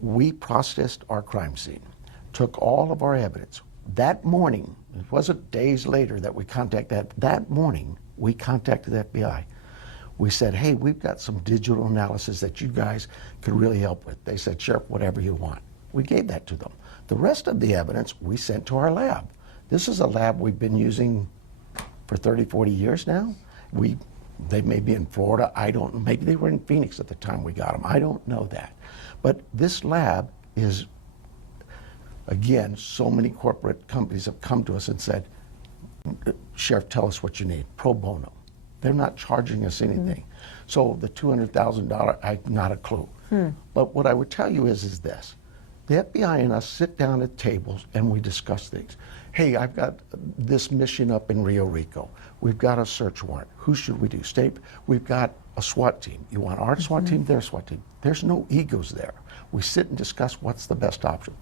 we processed our crime scene, took all of our evidence. That morning, it wasn't days later that we contacted that morning, we contacted the FBI. We said, hey, we've got some digital analysis that you guys could really help with. They said, Sheriff, whatever you want. We gave that to them. The rest of the evidence we sent to our lab. This is a lab we've been using for 30, 40 years now. They may be in Florida, I don't know. Maybe they were in Phoenix at the time we got them. I don't know that. But this lab is, again, so many corporate companies have come to us and said, Sheriff, tell us what you need, pro bono. They're not charging us anything. So the $200,000, not a clue. But what I would tell you is this. The FBI and us sit down at tables and we discuss things. Hey, I've got this mission up in Rio Rico. We've got a search warrant. Who should we do? State, we've got a SWAT team. You want our SWAT team, their SWAT team. There's no egos there. We sit and discuss what's the best option.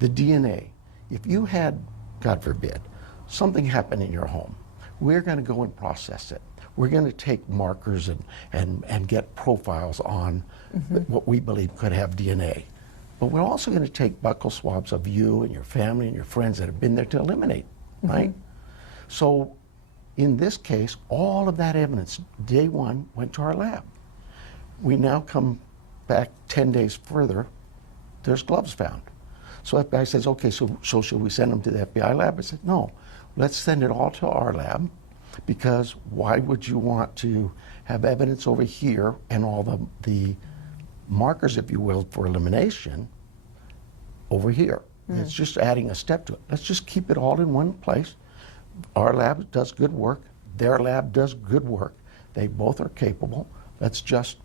The DNA, if you had, God forbid, something happened in your home, we're going to go and process it. We're going to take markers and get profiles on what we believe could have DNA. But we're also going to take buccal swabs of you and your family and your friends that have been there to eliminate, right? So in this case, all of that evidence, day one, went to our lab. We now come back 10 days further, there's gloves found. So FBI says, okay, so should we send them to the FBI lab? I said, no, let's send it all to our lab, because why would you want to have evidence over here and all the markers, if you will, for elimination over here? It's just adding a step to it. Let's just keep it all in one place. Our lab does good work. Their lab does good work. They both are capable. Let's just,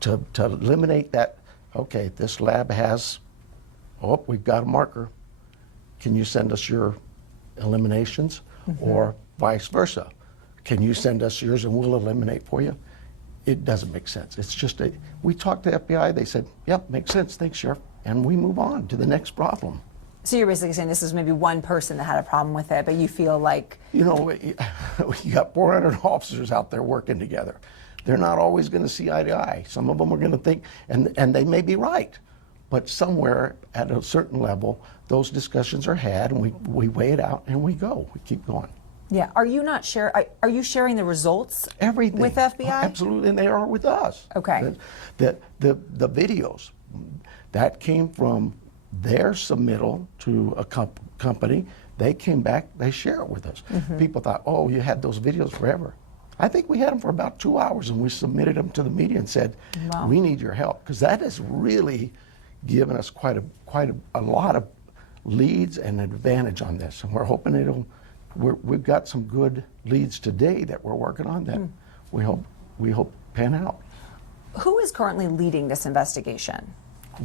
to eliminate that, okay, this lab has, oh, we've got a marker. Can you send us your eliminations? Or vice versa. Can you send us yours and we'll eliminate for you? It doesn't make sense. It's just we talked to the FBI, they said, yep, makes sense, thanks, Sheriff. And we move on to the next problem. So you're basically saying this is maybe one person that had a problem with it, but you feel like... You know, you got 400 officers out there working together. They're not always going to see eye to eye. Some of them are going to think, and they may be right, but somewhere at a certain level, those discussions are had, and we weigh it out, and we go. We keep going. Yeah. Are you not are you sharing the results Everything. with FBI? Absolutely, and they are with us. Okay. The videos, that came from their submittal to a company. They came back, they share it with us. People thought, oh, you had those videos forever. I think we had them for about 2 hours, and we submitted them to the media and said, we need your help, because that has really given us quite a lot of leads and advantage on this, and we're hoping we've got some good leads today that we're working on that we hope pan out. Who is currently leading this investigation?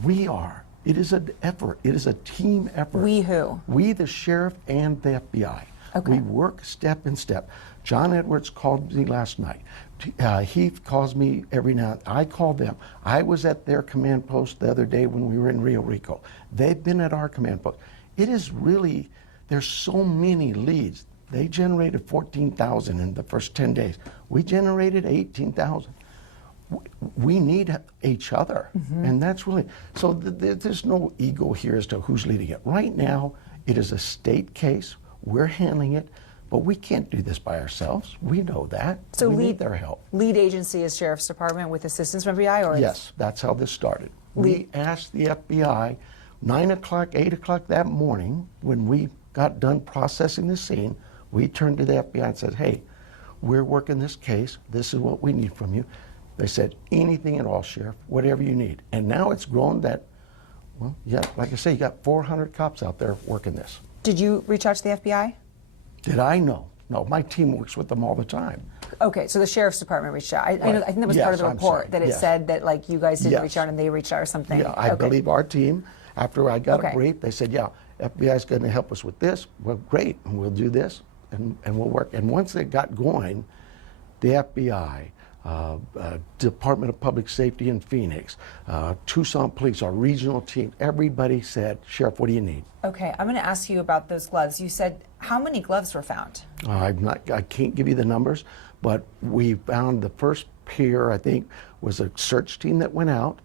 We are. It is an effort. It is a team effort. We who? We, the sheriff and the FBI. Okay. We work step in step. John Edwards called me last night. Heath calls me every now and then. I call them. I was at their command post the other day when we were in Rio Rico. They've been at our command post. It is really, there's so many leads. They generated 14,000 in the first 10 days. We generated 18,000. We need each other, and that's really, so there's no ego here as to who's leading it. Right now, it is a state case. We're handling it, but we can't do this by ourselves. We know that. So we need their help. Lead agency is Sheriff's Department with assistance from FBI, or yes, that's how this started. We asked the FBI 9 o'clock, 8 o'clock that morning when we got done processing the scene. We turned to the FBI and said, hey, we're working this case. This is what we need from you. They said, anything at all, Sheriff, whatever you need. And now it's grown that, well, yeah, like I say, you got 400 cops out there working this. Did you reach out to the FBI? Did I? No. No, my team works with them all the time. Okay, so the Sheriff's Department reached out. I think that was part of the report, that it said that like you guys didn't reach out and they reached out or something. Yeah, I believe our team, after I got a brief, they said, yeah, FBI's going to help us with this. Well, great, and we'll do this, and we'll work. And once they got going, the FBI, Department of Public Safety in Phoenix, Tucson Police, our regional team, everybody said, Sheriff, what do you need? Okay, I'm going to ask you about those gloves. You said how many gloves were found? I can't give you the numbers, but we found the first pair, I think, was a search team that went out,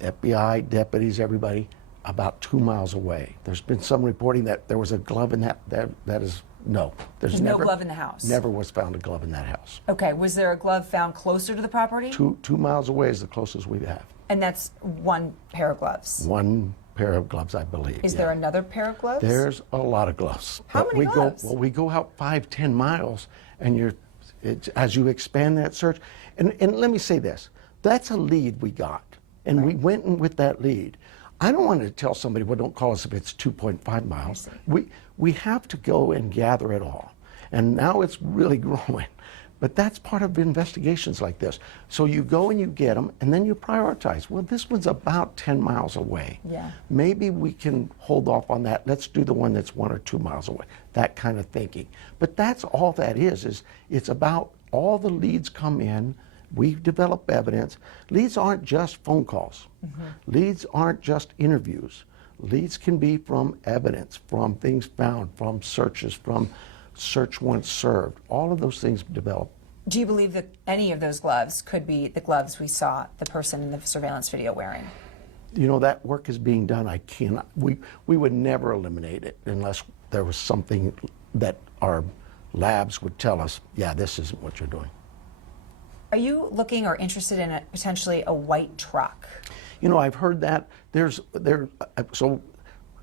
FBI, deputies, everybody, about 2 miles away. There's been some reporting that there was a glove in that is, no. There's no glove in the house? Never was found a glove in that house. Okay, was there a glove found closer to the property? 2 miles away is the closest we have. And that's one pair of gloves? One pair of gloves, I believe. Is there another pair of gloves? There's a lot of gloves. How many gloves? We go out 5-10 miles, and as you expand that search, and let me say this, that's a lead we got, and we went in with that lead. I don't want to tell somebody, well, don't call us if it's 2.5 miles. We have to go and gather it all. And now it's really growing. But that's part of investigations like this. So you go and you get them, and then you prioritize. Well, this one's about 10 miles away. Yeah. Maybe we can hold off on that. Let's do the one that's 1 or 2 miles away. That kind of thinking. But that's all that is it's about all the leads come in. We develop evidence. Leads aren't just phone calls. Leads aren't just interviews. Leads can be from evidence, from things found, from searches, from search warrants served. All of those things develop. Do you believe that any of those gloves could be the gloves we saw the person in the surveillance video wearing? You know, that work is being done. I cannot, we would never eliminate it unless there was something that our labs would tell us, yeah, this isn't what you're doing. Are you looking or interested in potentially a white truck? You know, I've heard that. So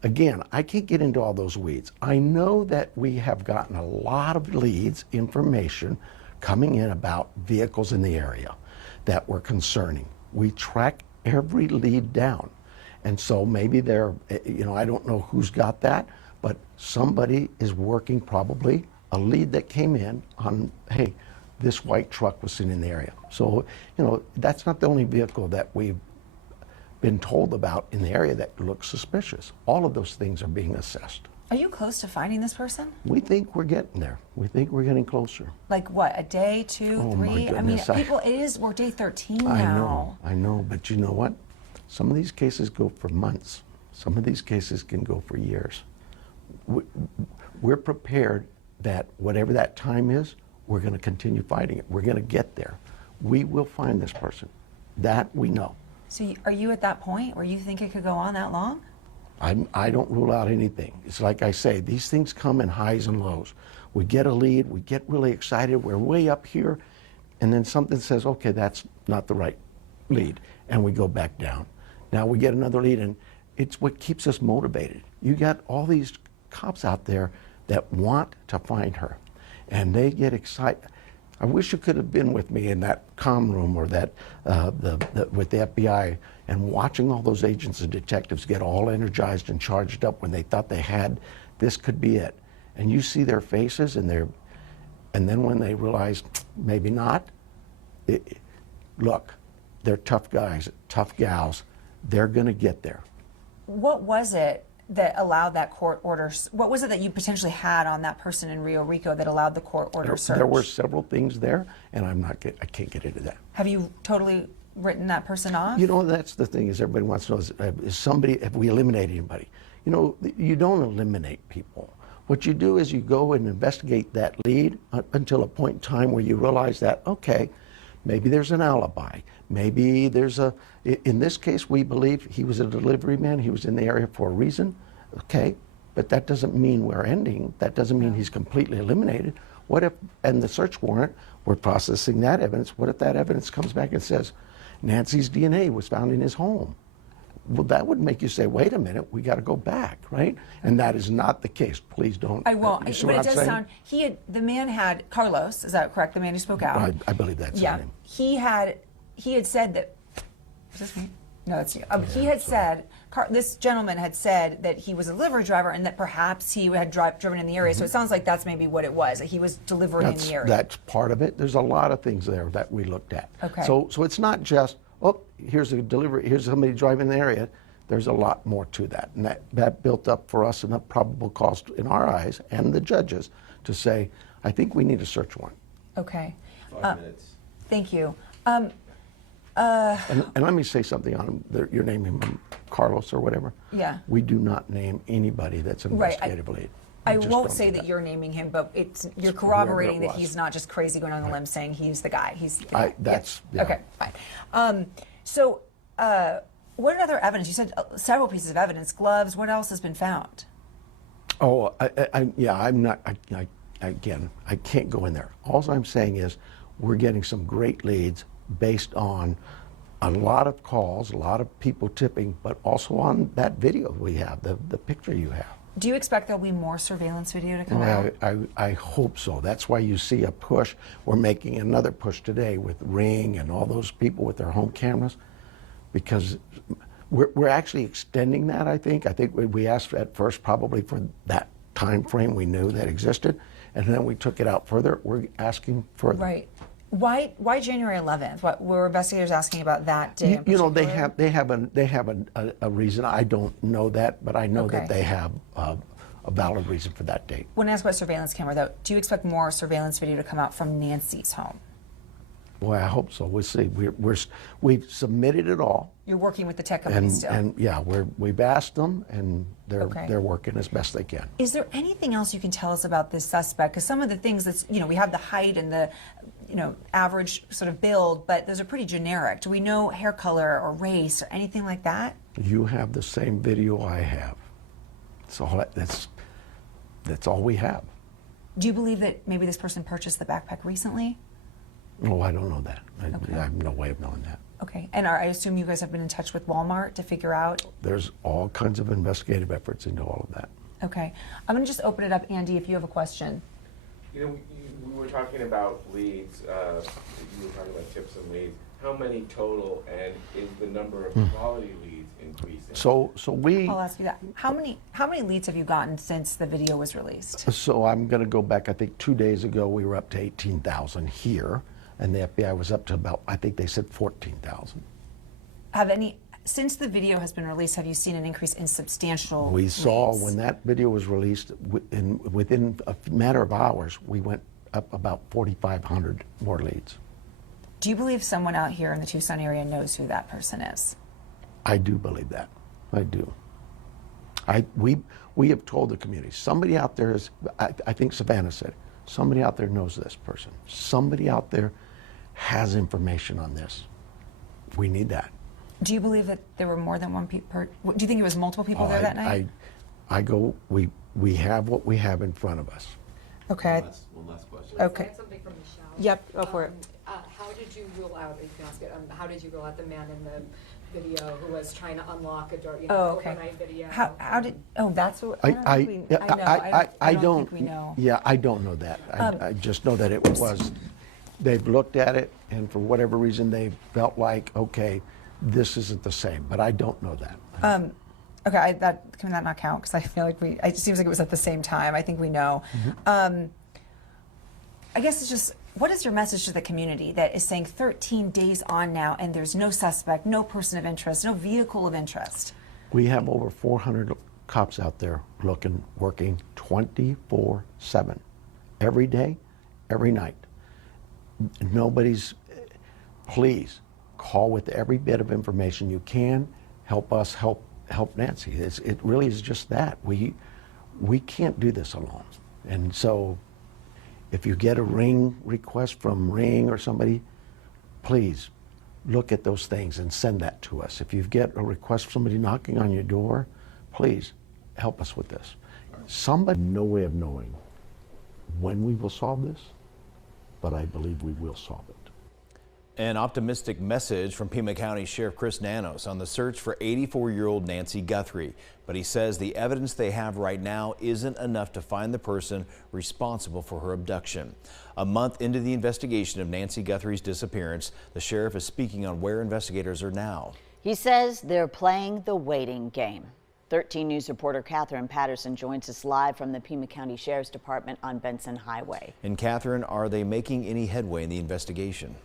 again, I can't get into all those weeds. I know that we have gotten a lot of leads, information coming in about vehicles in the area that were concerning. We track every lead down. And so maybe I don't know who's got that, but somebody is working probably a lead that came in on, hey, this white truck was seen in the area. So, that's not the only vehicle that we've been told about in the area that looks suspicious. All of those things are being assessed. Are you close to finding this person? We think we're getting there. We think we're getting closer. Like what, a day, 2, 3? My goodness, we're day 13 now. I know, but you know what? Some of these cases go for months. Some of these cases can go for years. We're prepared that whatever that time is, we're going to continue fighting it. We're going to get there. We will find this person. That we know. So are you at that point where you think it could go on that long? I don't rule out anything. It's like I say, these things come in highs and lows. We get a lead, we get really excited, we're way up here, and then something says, okay, that's not the right lead, and we go back down. Now we get another lead, and it's what keeps us motivated. You got all these cops out there that want to find her, and they get excited. I wish you could have been with me in that comm room or that with the FBI and watching all those agents and detectives get all energized and charged up when they thought they had this could be it. And you see their faces and then when they realize maybe not, look, they're tough guys, tough gals. They're going to get there. What was it that allowed that court order? What was it that you potentially had on that person in Rio Rico that allowed the court order search? There were several things there, and I can't get into that. Have you totally written that person off? You know, that's the thing is everybody wants to know have we eliminated anybody? You know, you don't eliminate people. What you do is you go and investigate that lead until a point in time where you realize that, okay, maybe there's an alibi. Maybe in this case, we believe he was a delivery man. He was in the area for a reason. Okay, but that doesn't mean we're ending. That doesn't mean he's completely eliminated. What if, and the search warrant, we're processing that evidence. What if that evidence comes back and says, Nancy's DNA was found in his home? Well, that would make you say, wait a minute, we got to go back, right? And that is not the case. Please don't. I won't. You see But what it I'm does saying? sound, the man had, Carlos, is that correct? The man who spoke out? I believe that's his name. He had said that, is this me? No, it's you. He had said, this gentleman had said that he was a delivery driver and that perhaps he had driven in the area. So it sounds like that's maybe what it was, that he was delivering in the area. That's part of it. There's a lot of things there that we looked at. Okay. So it's not just, oh, here's a delivery, here's somebody driving in the area. There's a lot more to that. And that built up for us enough probable cause in our eyes and the judges to say, I think we need a search warrant. Okay. 5 minutes. Thank you. And let me say something on him. You're naming him Carlos or whatever. Yeah. We do not name anybody that's an investigative lead. I just won't don't say do that you're naming him, but you're It's corroborating whoever it that he's was. not just crazy going on the limb saying he's the guy. He's the guy. Yeah. Okay, fine. What other evidence? You said several pieces of evidence, gloves. What else has been found? Oh, I'm not, again, I can't go in there. All I'm saying is we're getting some great leads based on a lot of calls, a lot of people tipping, but also on that video we have, the picture you have. Do you expect there'll be more surveillance video to come out? I hope so. That's why you see a push. We're making another push today with Ring and all those people with their home cameras, because we're actually extending that, I think. I think we asked at first probably for that time frame we knew that existed, and then we took it out further. We're asking further. Right. Why January 11th? What were investigators asking about that day? You know, they have a reason. I don't know that, but I know that they have a valid reason for that date. When I ask about surveillance camera, though, do you expect more surveillance video to come out from Nancy's home? Well, I hope so. We'll see. We've submitted it all. You're working with the tech company still. And yeah, we've asked them, and they're working as best they can. Is there anything else you can tell us about this suspect? Because some of the things that's, you know, we have the height and the, you know, average sort of build, but those are pretty generic. Do we know hair color or race or anything like that? You have the same video I have. That's all we have. Do you believe that maybe this person purchased the backpack recently? No, I don't know that. I have no way of knowing that. Okay, and I assume you guys have been in touch with Walmart to figure out? There's all kinds of investigative efforts into all of that. Okay, I'm gonna just open it up, Andy, if you have a question. You know, we were talking about leads, you were talking about tips and leads. How many total, and is the number of quality leads increasing? So we... I'll ask you that. How many leads have you gotten since the video was released? So I'm gonna go back, I think 2 days ago, we were up to 18,000 here. And the FBI was up to about, I think they said 14,000. Since the video has been released, have you seen an increase in substantial We saw leads? when that video was released, within a matter of hours, we went up about 4,500 more leads. Do you believe someone out here in the Tucson area knows who that person is? I do believe that. I do. We have told the community, somebody out there is, I think Savannah said, somebody out there knows this person. Somebody out there has information on this. We need that. Do you believe that there were more than one people? Do you think it was multiple people there that night? We have what we have in front of us. Okay. One last question. Okay. Something from Michelle. Yep, go for it. How did you rule out, you can ask it, how did you rule out the man in the video who was trying to unlock a door, you know, overnight video? How did, that's what, I don't think we know. Yeah, I don't know that. I just know that it was, they've looked at it, and for whatever reason, they felt like, okay, this isn't the same, but I don't know that. Okay, can that not count? Because I feel like it seems like it was at the same time. I think we know. I guess it's just, what is your message to the community that is saying 13 days on now and there's no suspect, no person of interest, no vehicle of interest? We have over 400 cops out there looking, working 24/7, every day, every night. Please call with every bit of information you can. Help us help Nancy. It really is just that. We can't do this alone. And so if you get a ring request from Ring or somebody, please look at those things and send that to us. If you get a request from somebody knocking on your door, please help us with this. Somebody, no way of knowing when we will solve this, but I believe we will solve it. An optimistic message from Pima County Sheriff Chris Nanos on the search for 84-year-old Nancy Guthrie. But he says the evidence they have right now isn't enough to find the person responsible for her abduction. A month into the investigation of Nancy Guthrie's disappearance, the sheriff is speaking on where investigators are now. He says they're playing the waiting game. 13 News reporter Catherine Patterson joins us live from the Pima County Sheriff's Department on Benson Highway. And Catherine, are they making any headway in the investigation?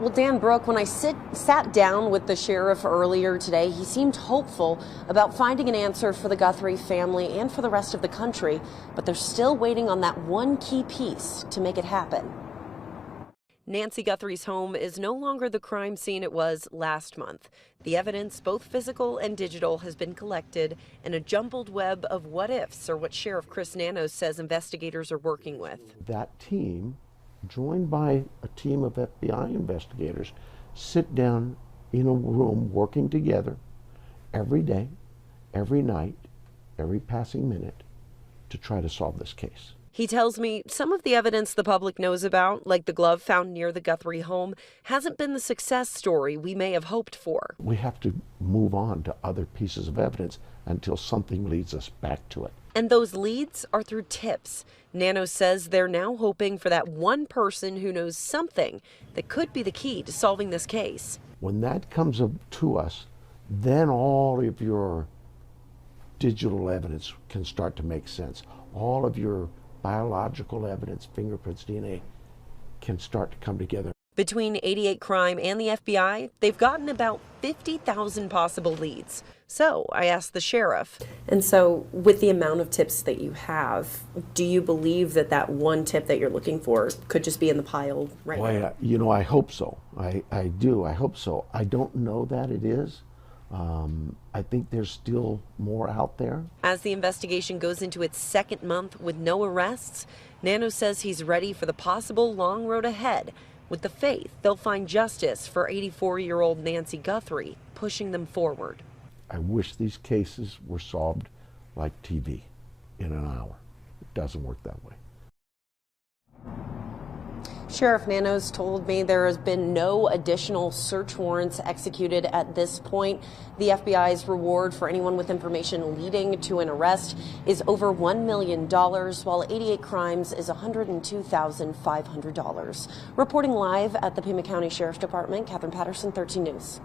Well, Dan Brooke, when I sat down with the sheriff earlier today, he seemed hopeful about finding an answer for the Guthrie family and for the rest of the country, but they're still waiting on that one key piece to make it happen. Nancy Guthrie's home is no longer the crime scene it was last month. The evidence, both physical and digital, has been collected in a jumbled web of what-ifs, or what Sheriff Chris Nanos says investigators are working with. That team, joined by a team of FBI investigators, sit down in a room working together every day, every night, every passing minute to try to solve this case. He tells me some of the evidence the public knows about, like the glove found near the Guthrie home, hasn't been the success story we may have hoped for. We have to move on to other pieces of evidence until something leads us back to it. And those leads are through tips. Nanos says they're now hoping for that one person who knows something that could be the key to solving this case. When that comes up to us, then all of your digital evidence can start to make sense. all of your biological evidence, fingerprints, DNA, can start to come together. Between 88 Crime and the FBI, they've gotten about 50,000 possible leads. So I asked the sheriff. And so, with the amount of tips that you have, do you believe that that one tip that you're looking for could just be in the pile right now? You know, I hope so. I do. I hope so. I don't know that it is. I think there's still more out there. As the investigation goes into its second month with no arrests, Nanos says he's ready for the possible long road ahead, with the faith they'll find justice for 84-year-old Nancy Guthrie, pushing them forward. I wish these cases were solved like TV in an hour. It doesn't work that way. Sheriff Nanos told me there has been no additional search warrants executed at this point. The FBI's reward for anyone with information leading to an arrest is over $1 million, while 88 Crimes is $102,500. Reporting live at the Pima County Sheriff's Department, Catherine Patterson, 13 News.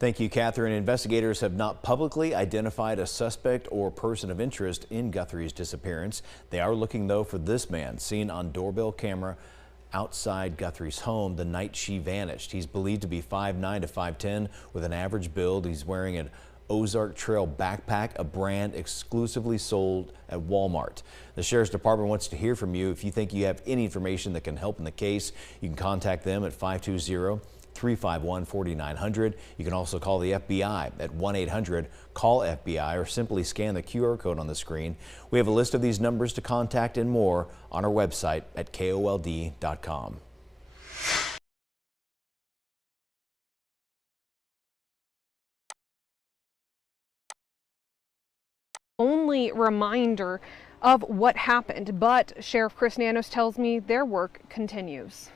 Thank you, Catherine. Investigators have not publicly identified a suspect or person of interest in Guthrie's disappearance. They are looking, though, for this man seen on doorbell camera outside Guthrie's home the night she vanished. He's believed to be 5'9" to 5'10", with an average build. He's wearing an Ozark Trail backpack, a brand exclusively sold at Walmart. The Sheriff's Department wants to hear from you. If you think you have any information that can help in the case, you can contact them at 520-351-4900. You can also call the FBI at 1-800-CALL-FBI or simply scan the QR code on the screen. We have a list of these numbers to contact and more on our website at KOLD.com. Only reminder of what happened, but Sheriff Chris Nanos tells me their work continues.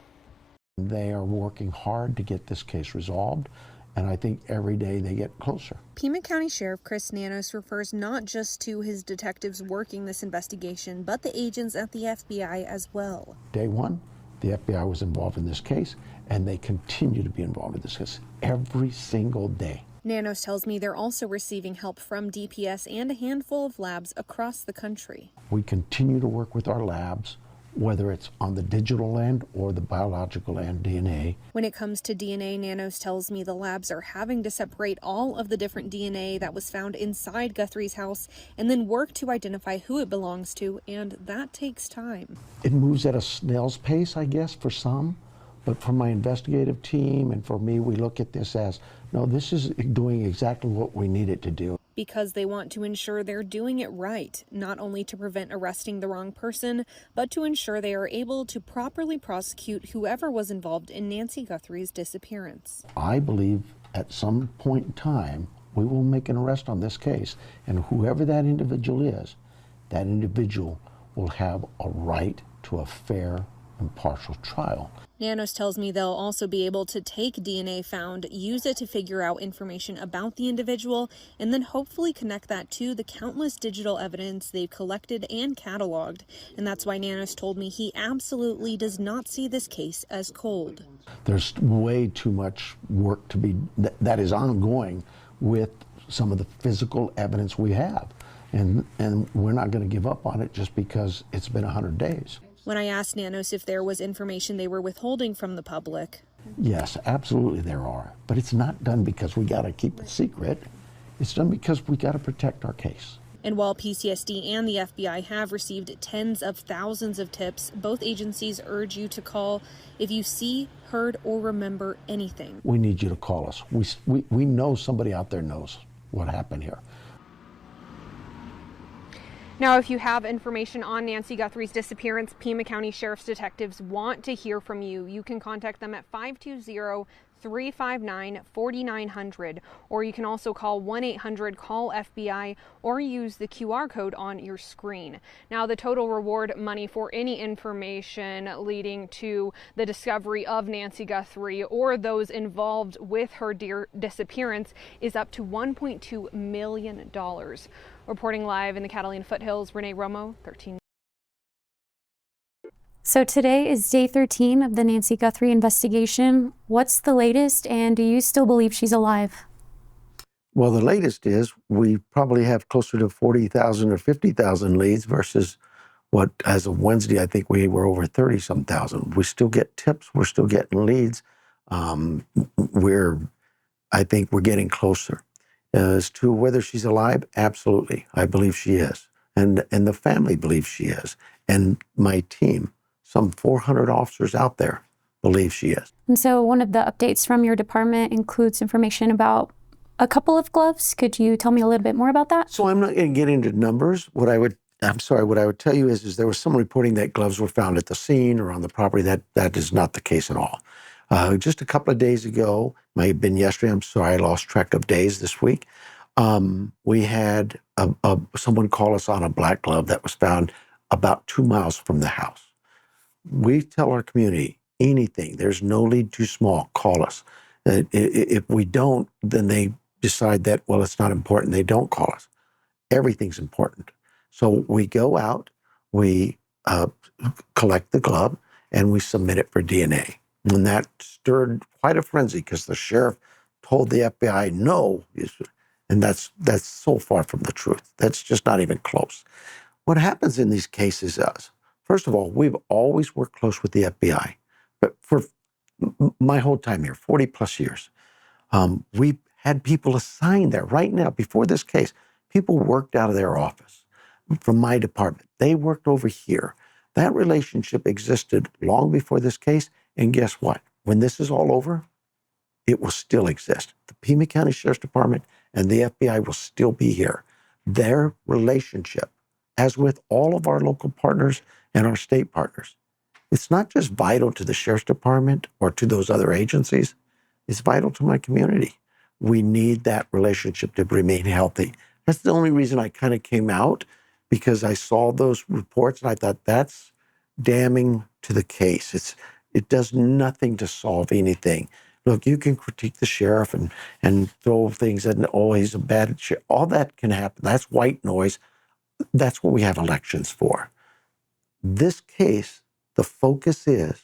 They are working hard to get this case resolved, and I think every day they get closer. Pima County Sheriff Chris Nanos refers not just to his detectives working this investigation, but the agents at the FBI as well. Day one, the FBI was involved in this case, and they continue to be involved in this case every single day. Nanos tells me they're also receiving help from DPS and a handful of labs across the country. We continue to work with our labs, whether it's on the digital end or the biological end, DNA. When it comes to DNA, Nanos tells me the labs are having to separate all of the different DNA that was found inside Guthrie's house and then work to identify who it belongs to, and that takes time. It moves at a snail's pace, I guess, for some, but for my investigative team and for me, we look at this as, no, this is doing exactly what we need it to do. Because they want to ensure they're doing it right, not only to prevent arresting the wrong person, but to ensure they are able to properly prosecute whoever was involved in Nancy Guthrie's disappearance. I believe at some point in time, we will make an arrest on this case, and whoever that individual is, that individual will have a right to a fair, impartial trial. Nanos tells me they'll also be able to take DNA found, use it to figure out information about the individual, and then hopefully connect that to the countless digital evidence they've collected and cataloged. And that's why Nanos told me he absolutely does not see this case as cold. There's way too much work to be that is ongoing with some of the physical evidence we have. And we're not going to give up on it just because it's been 100 days. When I asked Nanos if there was information they were withholding from the public. Yes, absolutely there are. But it's not done because we got to keep it secret. It's done because we got to protect our case. And while PCSD and the FBI have received tens of thousands of tips, both agencies urge you to call if you see, heard, or remember anything. We need you to call us. We know somebody out there knows what happened here. Now, if you have information on Nancy Guthrie's disappearance, Pima County Sheriff's detectives want to hear from you. You can contact them at 520-359-4900, or you can also call 1-800-CALL-FBI or use the QR code on your screen. Now, the total reward money for any information leading to the discovery of Nancy Guthrie or those involved with her disappearance is up to $1.2 million. Reporting live in the Catalina foothills, Renee Romo, 13. So today is day 13 of the Nancy Guthrie investigation. What's the latest, and do you still believe she's alive? Well, the latest is we probably have closer to 40,000 or 50,000 leads versus what, as of Wednesday, I think we were over 30-some thousand. We still get tips. We're still getting leads. Um, I think we're getting closer. As to whether she's alive, absolutely. I believe she is. And the family believes she is. And my team, some 400 officers out there, believe she is. And so one of the updates from your department includes information about a couple of gloves. Could you tell me a little bit more about that? So I'm not going to get into numbers. What I would tell you is there was some reporting that gloves were found at the scene or on the property. That is not the case at all. Just a couple of days ago, might have been yesterday, I'm sorry, I lost track of days this week. We had someone call us on a black glove that was found about 2 miles from the house. We tell our community, anything, there's no lead too small, call us. If we don't, then they decide that, well, it's not important. They don't call us. Everything's important. So we go out, we collect the glove, and we submit it for DNA. And that stirred quite a frenzy because the sheriff told the FBI no, and that's so far from the truth. That's just not even close. What happens in these cases is, first of all, we've always worked close with the FBI, but for my whole time here, 40 plus years, we had people assigned there right now. Before this case, people worked out of their office from my department. They worked over here. That relationship existed long before this case. And guess what? When this is all over, it will still exist. The Pima County Sheriff's Department and the FBI will still be here. Their relationship, as with all of our local partners and our state partners, it's not just vital to the Sheriff's Department or to those other agencies. It's vital to my community. We need that relationship to remain healthy. That's the only reason I kind of came out, because I saw those reports and I thought that's damning to the case. It does nothing to solve anything. Look, you can critique the sheriff and throw things at, oh, he's a bad sheriff. All that can happen. That's white noise. That's what we have elections for. This case, the focus is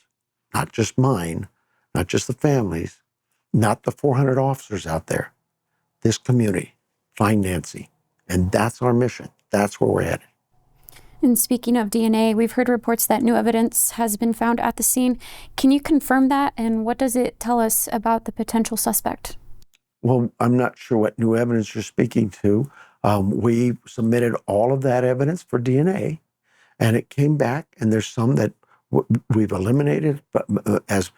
not just mine, not just the families, not the 400 officers out there, this community, find Nancy. And that's our mission. That's where we're headed. And speaking of DNA, we've heard reports that new evidence has been found at the scene. Can you confirm that? And what does it tell us about the potential suspect? Well, I'm not sure what new evidence you're speaking to. We submitted all of that evidence for DNA, and it came back, and there's some that we've eliminated, but as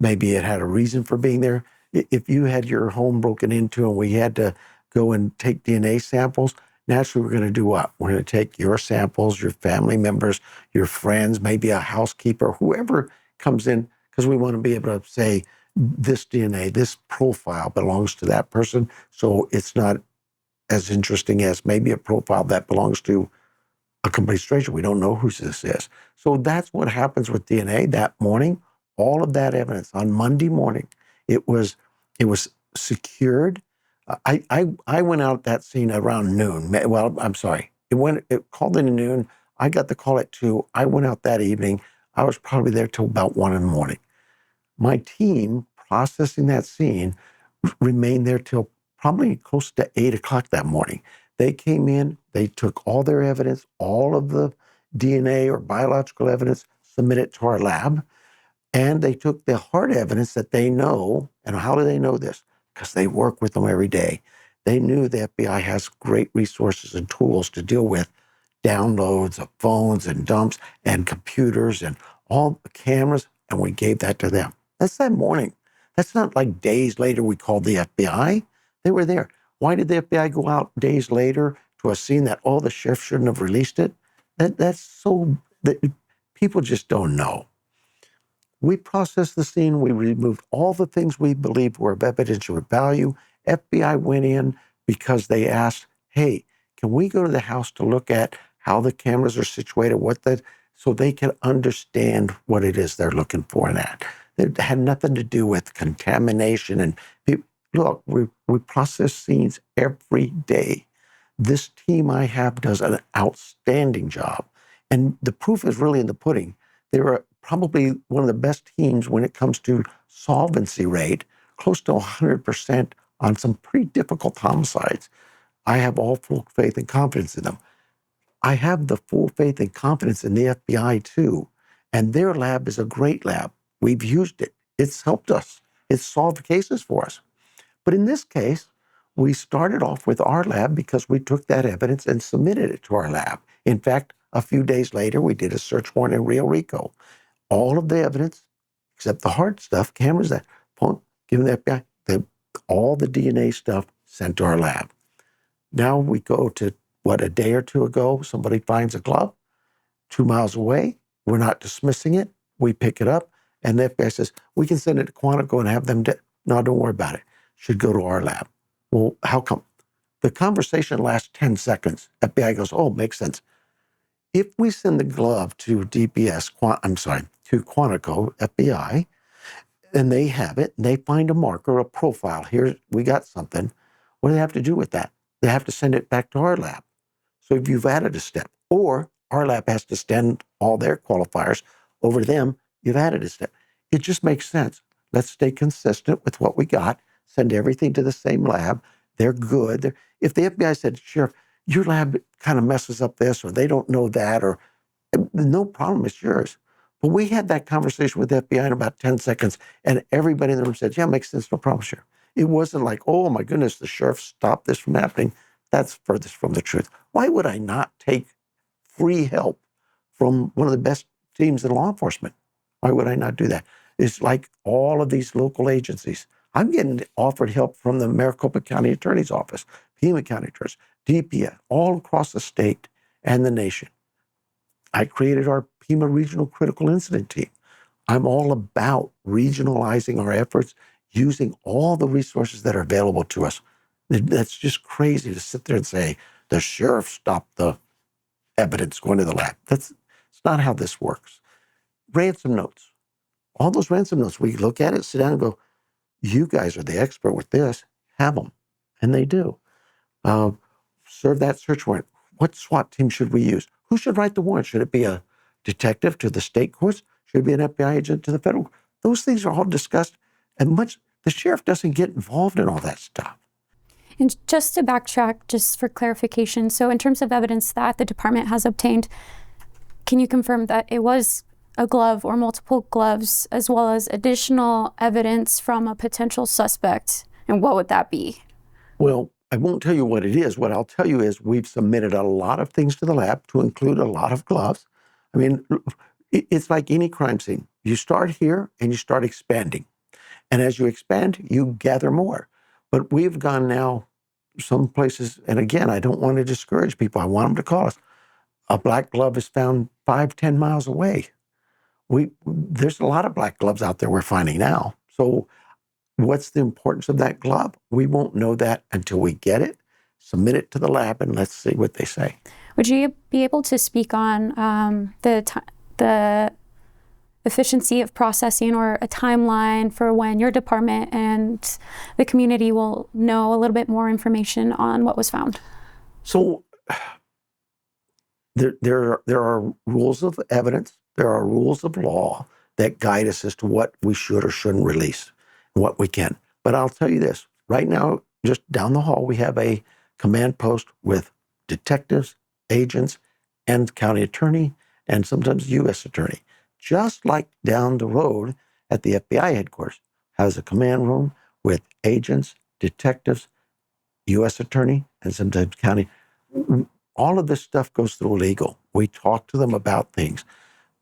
maybe it had a reason for being there. If you had your home broken into and we had to go and take DNA samples, naturally we're going to do what? We're going to take your samples, your family members, your friends, maybe a housekeeper, whoever comes in, because we want to be able to say this DNA, this profile belongs to that person. So it's not as interesting as maybe a profile that belongs to a complete stranger. We don't know who this is. So that's what happens with DNA that morning. All of that evidence on Monday morning, it was secured. I went out that scene around noon. Well, I'm sorry. It called in at noon. I got the call at 2. I went out that evening. I was probably there till about 1 in the morning. My team processing that scene remained there till probably close to 8 o'clock that morning. They came in, they took all their evidence, all of the DNA or biological evidence, submitted it to our lab, and they took the hard evidence that they know. And how do they know this? Because they work with them every day. They knew the FBI has great resources and tools to deal with downloads of phones and dumps and computers and all the cameras, and we gave that to them. That's that morning. That's not like days later we called the FBI. They were there. Why did the FBI go out days later to a scene that, oh, the sheriff shouldn't have released it? That's so that people just don't know. We processed the scene. We removed all the things we believed were of evidential value. FBI went in because they asked, hey, can we go to the house to look at how the cameras are situated, so they can understand what it is they're looking for in that. It had nothing to do with contamination. And look, we process scenes every day. This team I have does an outstanding job. And the proof is really in the pudding. They were probably one of the best teams when it comes to solvency rate, close to 100% on some pretty difficult homicides. I have all full faith and confidence in them. I have the full faith and confidence in the FBI too. And their lab is a great lab. We've used it. It's helped us. It's solved cases for us. But in this case, we started off with our lab because we took that evidence and submitted it to our lab. In fact, a few days later, we did a search warrant in Rio Rico. All of the evidence, except the hard stuff, cameras, that phone, given the FBI, all the DNA stuff sent to our lab. Now we go to, a day or two ago, somebody finds a glove 2 miles away. We're not dismissing it. We pick it up, and the FBI says, we can send it to Quantico and have them, no, don't worry about it. Should go to our lab. Well, how come? The conversation lasts 10 seconds. FBI goes, oh, makes sense. If we send the glove to DPS, to Quantico, FBI, and they have it, and they find a marker, a profile, here, we got something, what do they have to do with that? They have to send it back to our lab. So if you've added a step, or our lab has to send all their qualifiers over to them, you've added a step. It just makes sense. Let's stay consistent with what we got, send everything to the same lab. They're good. If the FBI said, Sheriff, your lab kind of messes up this, or they don't know that, or no problem, it's yours. But we had that conversation with the FBI in about 10 seconds, and everybody in the room said, yeah, makes sense, no problem, Sheriff. It wasn't like, oh my goodness, the sheriff stopped this from happening. That's furthest from the truth. Why would I not take free help from one of the best teams in law enforcement? Why would I not do that? It's like all of these local agencies. I'm getting offered help from the Maricopa County Attorney's Office, Pima County Attorney's, DPS, all across the state and the nation. I created our Pima Regional Critical Incident Team. I'm all about regionalizing our efforts, using all the resources that are available to us. That's just crazy to sit there and say, the sheriff stopped the evidence going to the lab. It's not how this works. Ransom notes. All those ransom notes, we look at it, sit down and go, you guys are the expert with this, have them. And they do. Serve that search warrant. What SWAT team should we use? Who should write the warrant? Should it be a detective to the state courts? Should it be an FBI agent to the federal? Those things are all discussed, and the sheriff doesn't get involved in all that stuff. And just to backtrack, just for clarification, so in terms of evidence that the department has obtained, can you confirm that it was a glove or multiple gloves, as well as additional evidence from a potential suspect? And what would that be? Well, I won't tell you what it is. What I'll tell you is we've submitted a lot of things to the lab, to include a lot of gloves. I mean, it's like any crime scene. You start here and you start expanding. And as you expand, you gather more. But we've gone now some places, and again, I don't want to discourage people. I want them to call us. A black glove is found 5-10 miles away. There's a lot of black gloves out there we're finding now. So what's the importance of that glove? We won't know that until we get it, submit it to the lab, and let's see what they say. Would you be able to speak on the efficiency of processing, or a timeline for when your department and the community will know a little bit more information on what was found? So there are rules of evidence, there are rules of law that guide us as to what we should or shouldn't release, and what we can. But I'll tell you this, right now, just down the hall, we have a command post with detectives, agents, and county attorney, and sometimes U.S. attorney. Just like down the road at the FBI headquarters, has a command room with agents, detectives, U.S. attorney, and sometimes county. All of this stuff goes through legal. We talk to them about things.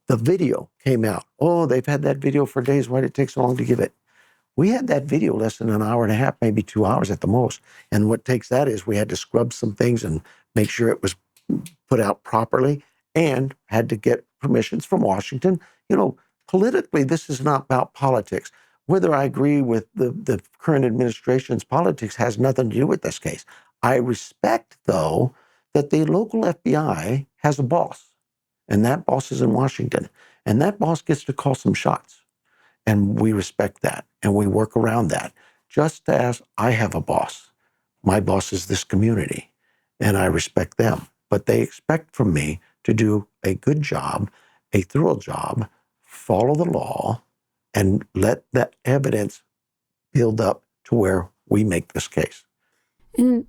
The video came out. Oh, they've had that video for days. Why did it take so long to give it? We had that video less than an hour and a half, maybe 2 hours at the most. And what takes that is we had to scrub some things and make sure it was put out properly, and had to get permissions from Washington. You know, politically, this is not about politics. Whether I agree with the current administration's politics has nothing to do with this case. I respect, though, that the local FBI has a boss, and that boss is in Washington, and that boss gets to call some shots. And we respect that, and we work around that. Just as I have a boss. My boss is this community, and I respect them. But they expect from me to do a good job, a thorough job, follow the law, and let that evidence build up to where we make this case. And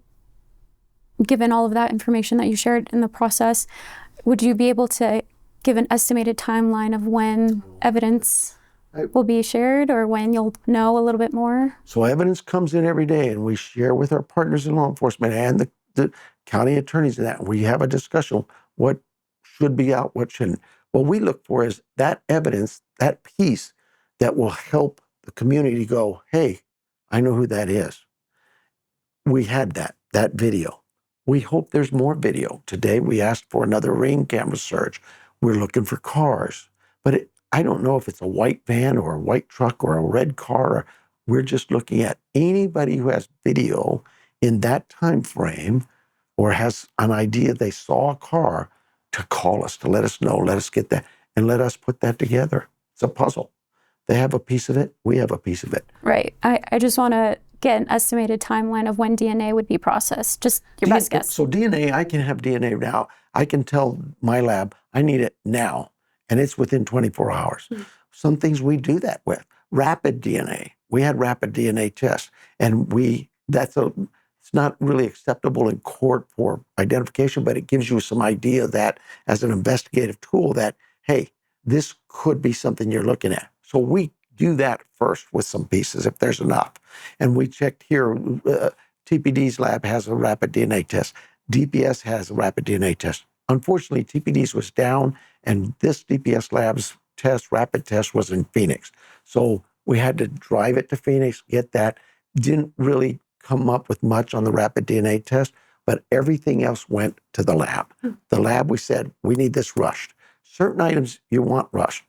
given all of that information that you shared in the process, would you be able to give an estimated timeline of when evidence will be shared or when you'll know a little bit more? So evidence comes in every day, and we share with our partners in law enforcement and the county attorneys and that. We have a discussion, what should be out, what shouldn't. What we look for is that evidence, that piece that will help the community go, hey, I know who that is. We had that video. We hope there's more video. Today we asked for another ring camera search. We're looking for cars. But I don't know if it's a white van or a white truck or a red car. We're just looking at anybody who has video in that time frame or has an idea they saw a car to call us, to let us know, let us get that, and let us put that together. It's a puzzle. They have a piece of it. We have a piece of it. Right. I just want to get an estimated timeline of when DNA would be processed. Just your best guess. So DNA, I can have DNA now. I can tell my lab, I need it now, and it's within 24 hours. Some things we do that with. Rapid DNA. We had rapid DNA tests, and it's not really acceptable in court for identification, but it gives you some idea that as an investigative tool that, hey, this could be something you're looking at. So we do that first with some pieces if there's enough. And we checked here, TPD's lab has a rapid DNA test. DPS has a rapid DNA test. Unfortunately, TPD's was down, and this DPS lab's rapid test was in Phoenix. So we had to drive it to Phoenix, get that. Didn't really come up with much on the rapid DNA test, but everything else went to the lab. The lab, we said, we need this rushed. Certain items you want rushed.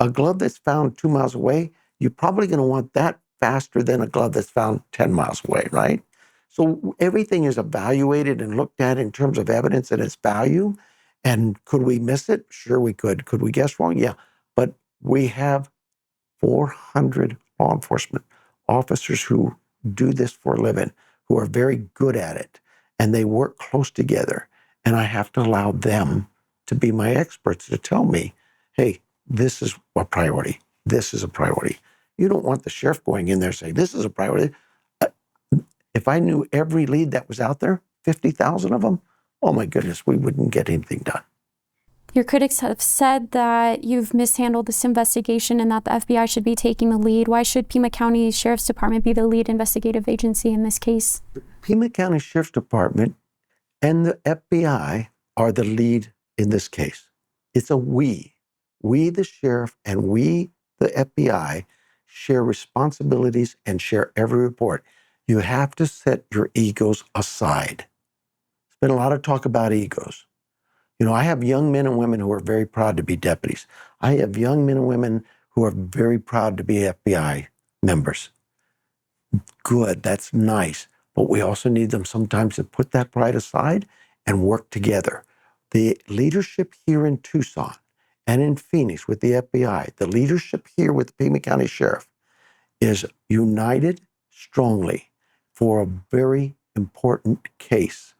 A glove that's found 2 miles away, you're probably going to want that faster than a glove that's found 10 miles away, right? So everything is evaluated and looked at in terms of evidence and its value. And could we miss it? Sure we could. Could we guess wrong? Yeah. But we have 400 law enforcement officers who do this for a living, who are very good at it, and they work close together. And I have to allow them to be my experts to tell me, hey, this is a priority. This is a priority. You don't want the sheriff going in there saying, this is a priority. If I knew every lead that was out there, 50,000 of them, oh my goodness, we wouldn't get anything done. Your critics have said that you've mishandled this investigation and that the FBI should be taking the lead. Why should Pima County Sheriff's Department be the lead investigative agency in this case? Pima County Sheriff's Department and the FBI are the lead in this case. It's a we. We, the sheriff, and we, the FBI, share responsibilities and share every report. You have to set your egos aside. There's been a lot of talk about egos. You know, I have young men and women who are very proud to be deputies. I have young men and women who are very proud to be FBI members. Good, that's nice. But we also need them sometimes to put that pride aside and work together. The leadership here in Tucson and in Phoenix with the FBI, the leadership here with the Pima County Sheriff is united strongly for a very important case.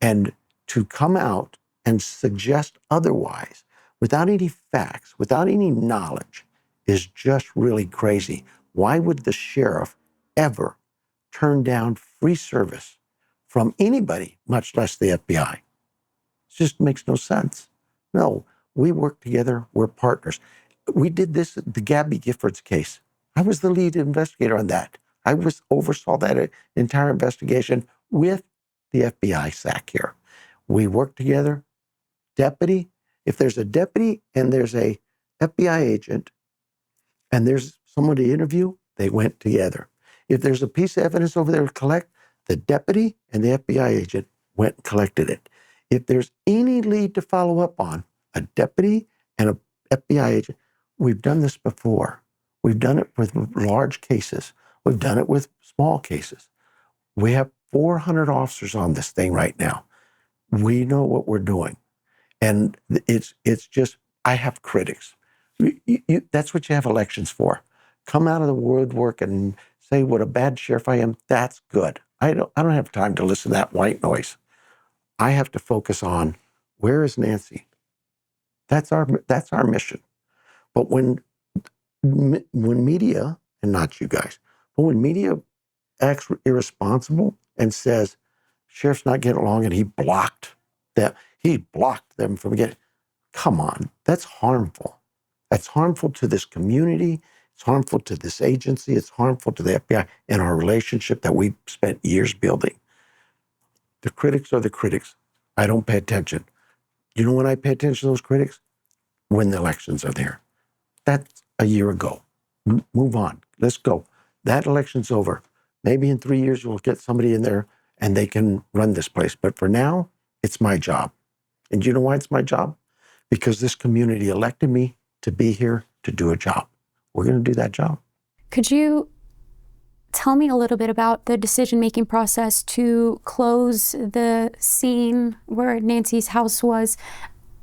And to come out and suggest otherwise without any facts, without any knowledge, is just really crazy. Why would the sheriff ever turn down free service from anybody, much less the FBI? It just makes no sense. No, we work together, we're partners. We did this, the Gabby Giffords case. I was the lead investigator on that. I oversaw that entire investigation with the FBI SAC here. We worked together. Deputy, if there's a deputy and there's a FBI agent and there's someone to interview, they went together. If there's a piece of evidence over there to collect, the deputy and the FBI agent went and collected it. If there's any lead to follow up on, a deputy and an FBI agent, we've done this before. We've done it with large cases. We've done it with small cases. We have 400 officers on this thing right now. We know what we're doing. And it's just, I have critics. That's what you have elections for. Come out of the woodwork and say what a bad sheriff I am. That's good. I don't have time to listen to that white noise. I have to focus on, where is Nancy? That's our mission. But when media, and not you guys, but when media acts irresponsible and says, sheriff's not getting along, and he blocked them from getting, come on, that's harmful. That's harmful to this community. It's harmful to this agency. It's harmful to the FBI and our relationship that we spent years building. The critics are the critics. I don't pay attention. You know when I pay attention to those critics? When the elections are there. That's a year ago. Move on. Let's go. That election's over. Maybe in 3 years we'll get somebody in there and they can run this place. But for now, it's my job. And you know why it's my job? Because this community elected me to be here to do a job. We're going to do that job. Could you tell me a little bit about the decision-making process to close the scene where Nancy's house was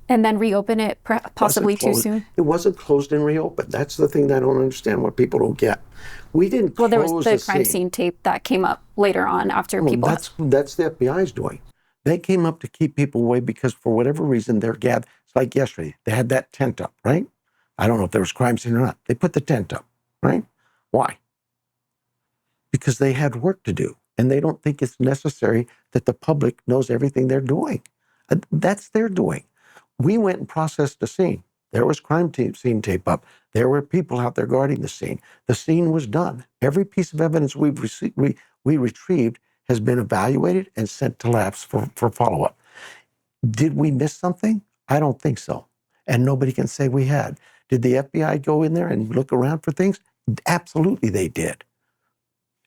and then reopen it possibly too soon? It wasn't closed and reopened. That's the thing that I don't understand, what people don't get. We didn't close the scene. Well, there was the crime scene tape that came up later on after people... That's the FBI's doing. They came up to keep people away because for whatever reason they're gathered. It's like yesterday. They had that tent up, right? I don't know if there was crime scene or not. They put the tent up, right? Why? Because they had work to do. And they don't think it's necessary that the public knows everything they're doing. That's their doing. We went and processed the scene. There was scene tape up. There were people out there guarding the scene. The scene was done. Every piece of evidence we retrieved has been evaluated and sent to labs for follow-up. Did we miss something? I don't think so. And nobody can say we had. Did the FBI go in there and look around for things? Absolutely they did.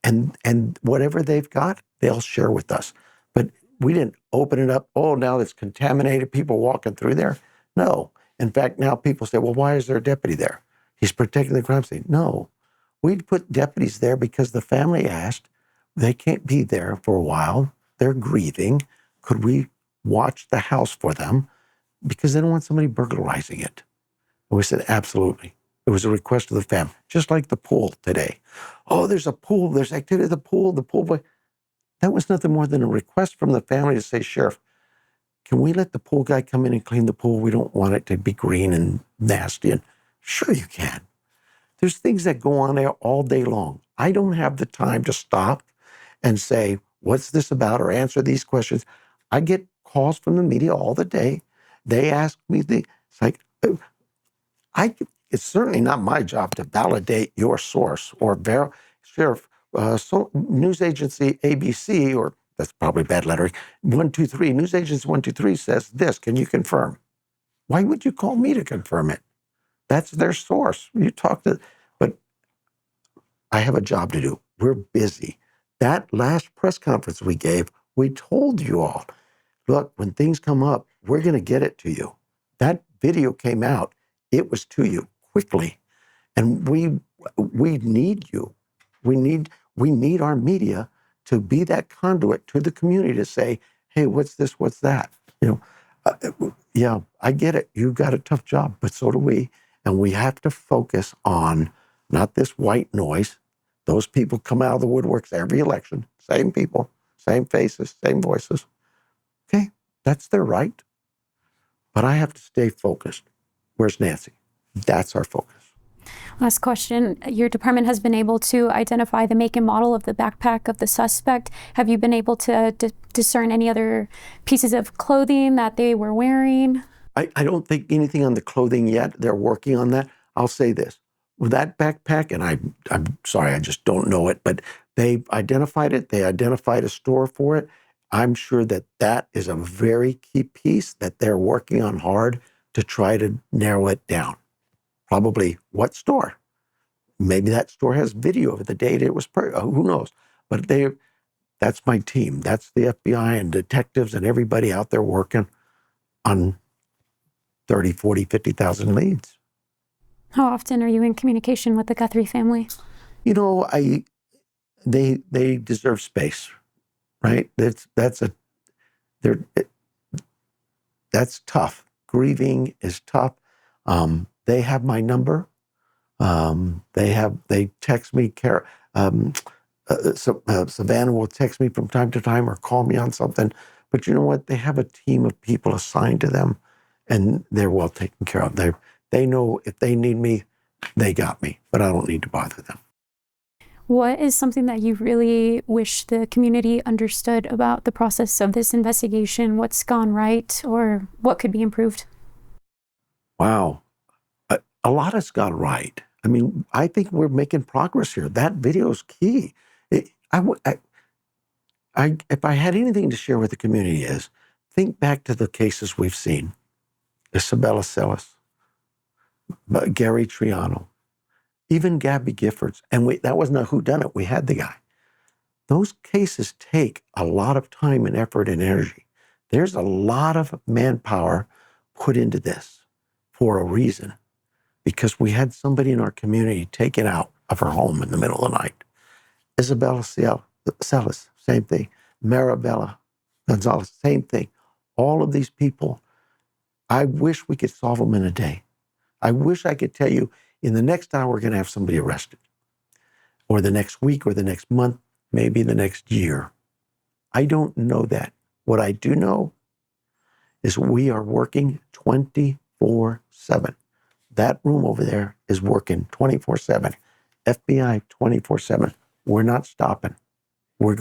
And whatever they've got, they'll share with us. But we didn't open it up. Oh, now it's contaminated, people walking through there. No. In fact, now people say, well, why is there a deputy there? He's protecting the crime scene. No. We'd put deputies there because the family asked. They can't be there for a while. They're grieving. Could we watch the house for them? Because they don't want somebody burglarizing it. And we said, absolutely. It was a request of the family, just like the pool today. Oh, there's a pool. There's activity at the pool boy. That was nothing more than a request from the family to say, Sheriff, can we let the pool guy come in and clean the pool? We don't want it to be green and nasty. And sure you can. There's things that go on there all day long. I don't have the time to stop and say, what's this about, or answer these questions. I get calls from the media all the day. They ask me, it's like, it's certainly not my job to validate your source or Sheriff, news agency ABC, or that's probably bad lettering, 123, news agency 123 says this, can you confirm? Why would you call me to confirm it? That's their source. You talk to, but I have a job to do. We're busy. That last press conference we gave, we told you all, look, when things come up, we're going to get it to you. That video came out. It was to you quickly. And we need you. We need our media to be that conduit to the community to say, hey, what's this, what's that? Yeah, I get it. You've got a tough job, but so do we. And we have to focus on not this white noise. Those people come out of the woodworks every election. Same people, same faces, same voices. Okay, that's their right. But I have to stay focused. Where's Nancy? That's our focus. Last question. Your department has been able to identify the make and model of the backpack of the suspect. Have you been able to discern any other pieces of clothing that they were wearing? I don't think anything on the clothing yet. They're working on that. I'll say this. With that backpack, and I'm sorry, I just don't know it, but they identified it. They identified a store for it. I'm sure that that is a very key piece that they're working on hard to try to narrow it down. Probably what store? Maybe that store has video of the date it was, who knows? But that's my team. That's the FBI and detectives and everybody out there working on 30, 40, 50,000 leads. How often are you in communication with the Guthrie family? You know, they deserve space, right? That's tough. Grieving is tough. They have my number. They text me. Savannah will text me from time to time or call me on something. But you know what? They have a team of people assigned to them, and they're well taken care of. They know if they need me, they got me. But I don't need to bother them. What is something that you really wish the community understood about the process of this investigation? What's gone right, or what could be improved? Wow. A lot has gone right. I mean, I think we're making progress here. That video is key. If I had anything to share with the community is, think back to the cases we've seen. Isabella Celis, Gary Triano, even Gabby Giffords. And that wasn't a whodunit. We had the guy. Those cases take a lot of time and effort and energy. There's a lot of manpower put into this for a reason, because we had somebody in our community taken out of her home in the middle of the night. Isabella Celis, same thing. Maribela Gonzalez, same thing. All of these people, I wish we could solve them in a day. I wish I could tell you in the next hour we're going to have somebody arrested, or the next week, or the next month, maybe the next year. I don't know that. What I do know is we are working 24/7. That room over there is working 24/7. FBI 24/7. We're not stopping. We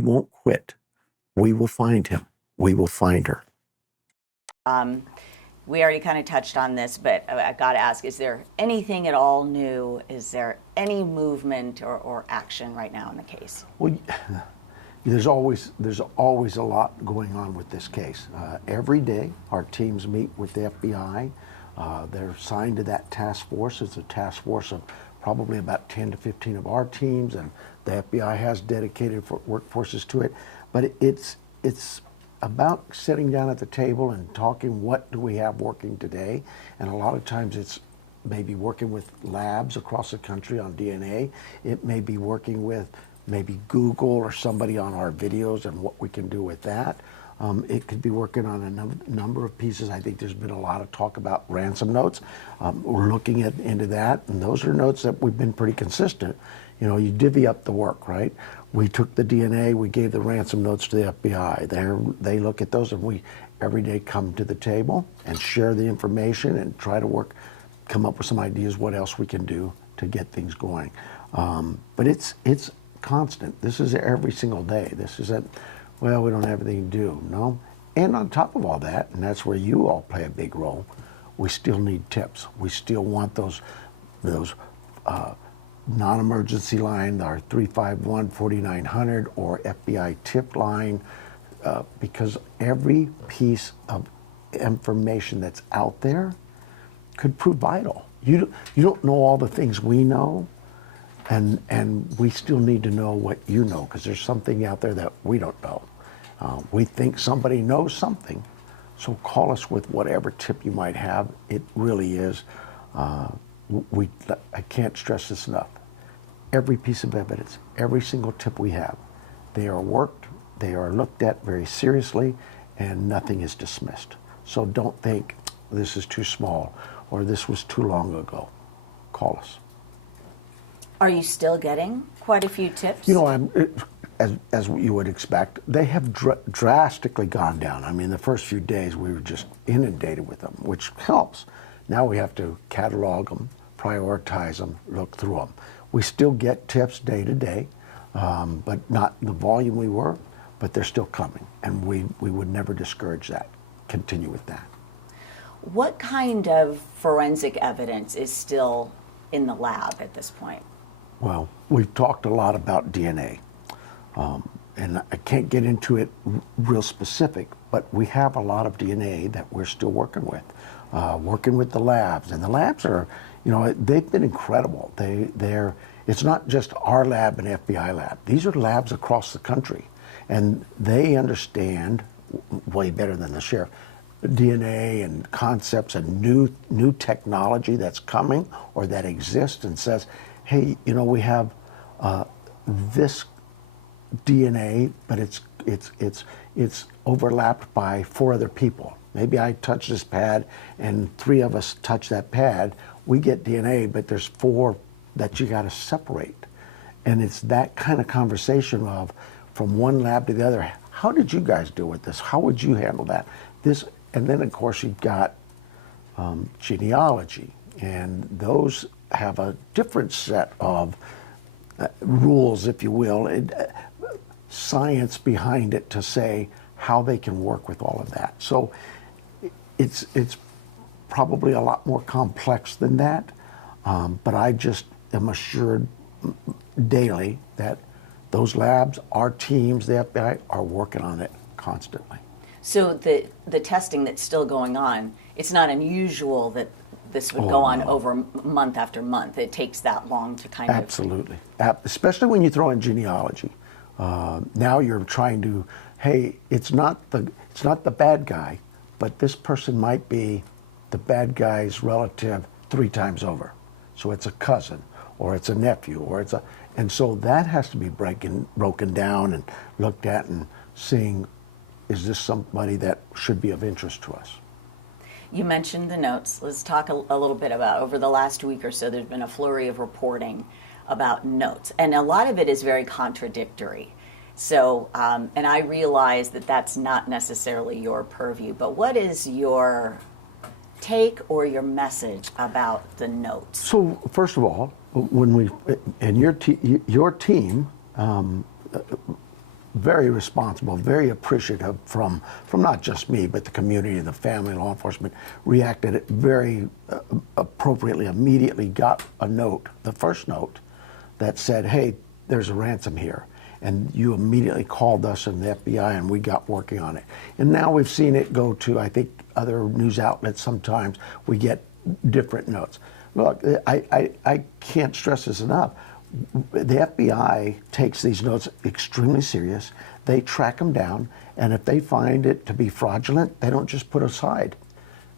won't quit. We will find him. We will find her. We already kind of touched on this, but I got to ask, is there anything at all new? Is there any movement or action right now in the case? Well, there's always a lot going on with this case. Every day, our teams meet with the FBI. They're assigned to that task force. It's a task force of probably about 10 to 15 of our teams, and the FBI has dedicated workforces to it. But it's about sitting down at the table and talking, what do we have working today? And a lot of times it's maybe working with labs across the country on DNA. It may be working with maybe Google or somebody on our videos and what we can do with that. It could be working on a number of pieces. I think there's been a lot of talk about ransom notes. We're looking into that, and those are notes that we've been pretty consistent. You know, you divvy up the work, right? We took the DNA, we gave the ransom notes to the FBI. They look at those, and we every day come to the table and share the information and try to come up with some ideas what else we can do to get things going. But it's constant. This is every single day. This isn't, well, we don't have anything to do. No. And on top of all that, and that's where you all play a big role, we still need tips. We still want those non-emergency line, our 351-4900 or FBI tip line, because every piece of information that's out there could prove vital. You don't know all the things we know, and we still need to know what you know, because there's something out there that we don't know. We think somebody knows something, so call us with whatever tip you might have. It really is, I can't stress this enough. Every piece of evidence, every single tip we have, they are worked, they are looked at very seriously, and nothing is dismissed. So don't think this is too small or this was too long ago. Call us. Are you still getting quite a few tips? You know, as you would expect, they have drastically gone down. I mean, the first few days we were just inundated with them, which helps. Now we have to catalog them, prioritize them, look through them. We still get tips day to day, but not the volume we were, but they're still coming, and we would never discourage that. Continue with that. What kind of forensic evidence is still in the lab at this point? Well, we've talked a lot about DNA, and I can't get into it real specific, but we have a lot of DNA that we're still working with the labs, and the labs are, you know, they've been incredible. It's not just our lab and FBI lab. These are labs across the country, and they understand way better than the sheriff DNA and concepts and new technology that's coming or that exists, and says, hey, you know, we have this DNA, but it's overlapped by 4 other people. Maybe I touch this pad and 3 of us touch that pad. We get DNA, but there's 4 that you got to separate. And it's that kind of conversation of, from one lab to the other, how did you guys deal with this? How would you handle that? And then of course you've got genealogy, and those have a different set of rules, if you will, science behind it to say how they can work with all of that. So it's probably a lot more complex than that, but I just am assured daily that those labs, our teams, the FBI, are working on it constantly. So the testing that's still going on, it's not unusual that this would go on over month after month. It takes that long to kind of... Absolutely. Especially when you throw in genealogy. Now you're trying to, hey, it's not the bad guy, but this person might be the bad guy's relative 3 times over. So it's a cousin, or it's a nephew, or it's a... And so that has to be broken down and looked at and seeing, is this somebody that should be of interest to us? You mentioned the notes. Let's talk a little bit about, over the last week or so, there's been a flurry of reporting about notes. And a lot of it is very contradictory. So, and I realize that that's not necessarily your purview, but what is your take or your message about the notes? So, first of all, when we, and your team, very responsible, very appreciative from not just me, but the community, the family, law enforcement, reacted very appropriately, immediately got a note, the first note, that said, hey, there's a ransom here. And you immediately called us and the FBI, and we got working on it. And now we've seen it go to, I think, other news outlets sometimes. We get different notes. Look, I can't stress this enough. The FBI takes these notes extremely serious. They track them down, and if they find it to be fraudulent, they don't just put it aside.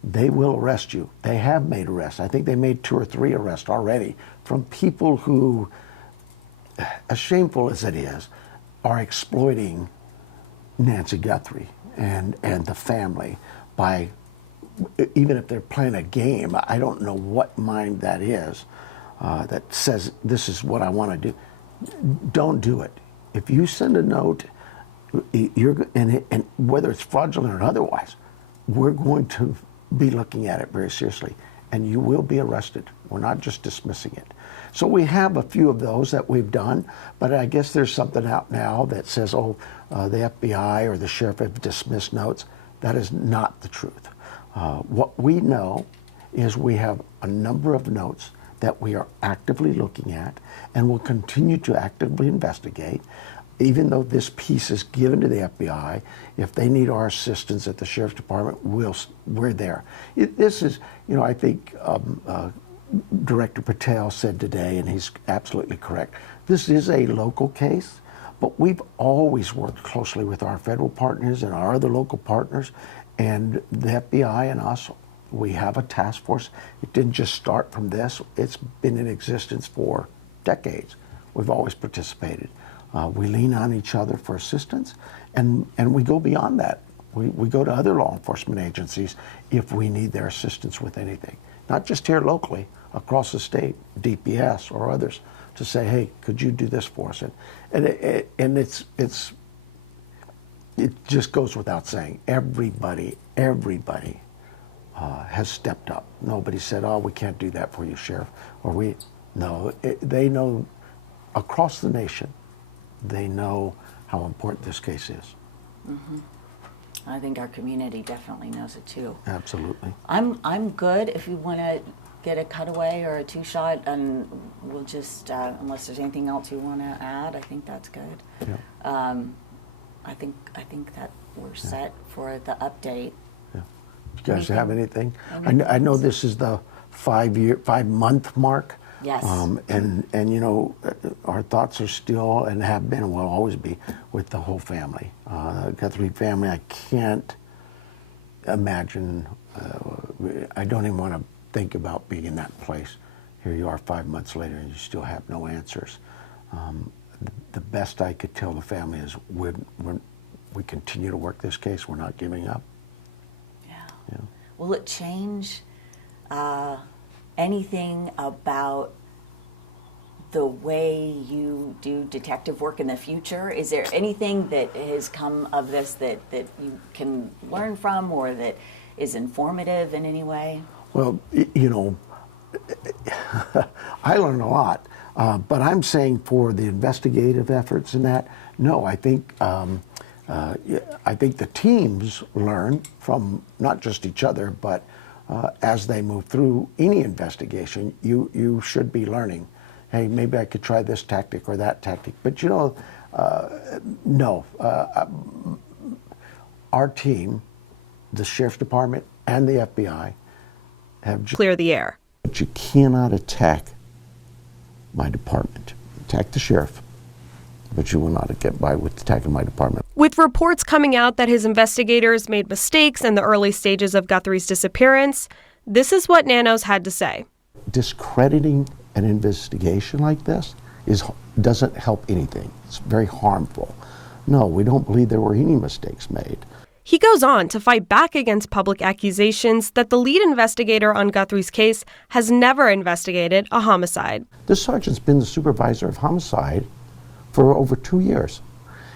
They will arrest you. They have made arrests. I think they made 2 or 3 arrests already from people who, as shameful as it is, are exploiting Nancy Guthrie and the family by, even if they're playing a game, I don't know what mind that is, that says this is what I want to do. Don't do it. If you send a note, and whether it's fraudulent or otherwise, we're going to be looking at it very seriously, and you will be arrested. We're not just dismissing it. So we have a few of those that we've done, but I guess there's something out now that says, oh, the FBI or the sheriff have dismissed notes. That is not the truth. What we know is we have a number of notes that we are actively looking at and will continue to actively investigate. Even though this piece is given to the FBI, if they need our assistance at the Sheriff's Department, we're there. This is, I think Director Patel said today, and he's absolutely correct, this is a local case, but we've always worked closely with our federal partners and our other local partners, and the FBI and us. We have a task force. It didn't just start from this. It's been in existence for decades. We've always participated. We lean on each other for assistance, and we go beyond that. We go to other law enforcement agencies if we need their assistance with anything. Not just here locally, across the state, DPS or others, to say, hey, could you do this for us? And it just goes without saying, everybody has stepped up. Nobody said, oh, we can't do that for you, Sheriff. Or they know across the nation, they know how important this case is. Mm-hmm. I think our community definitely knows it too. Absolutely. I'm good if you want to get a cutaway or a 2-shot, and we'll just, unless there's anything else you want to add, I think that's good. Yeah. I think that we're set for the update. Yeah. You guys have anything? I know this is the 5-month mark. Yes. And our thoughts are still and have been and will always be with the whole family. Guthrie family, I can't imagine, I don't even want to think about being in that place. Here you are 5 months later and you still have no answers. The best I could tell the family is we continue to work this case. We're not giving up. Yeah. Will it change anything about the way you do detective work in the future? Is there anything that has come of this that you can learn from or that is informative in any way? Well, I learned a lot. But I'm saying for the investigative efforts and that, no, I think the teams learn from not just each other, but as they move through any investigation, you should be learning. Hey, maybe I could try this tactic or that tactic. But no. Our team, the Sheriff's Department and the FBI, have clear the air. But you cannot attack my department. Attack the sheriff, but you will not get by with attacking my department. With reports coming out that his investigators made mistakes in the early stages of Guthrie's disappearance, this is what Nanos had to say. Discrediting an investigation like this doesn't help anything. It's very harmful. No, we don't believe there were any mistakes made. He goes on to fight back against public accusations that the lead investigator on Guthrie's case has never investigated a homicide. This sergeant's been the supervisor of homicide for over 2 years.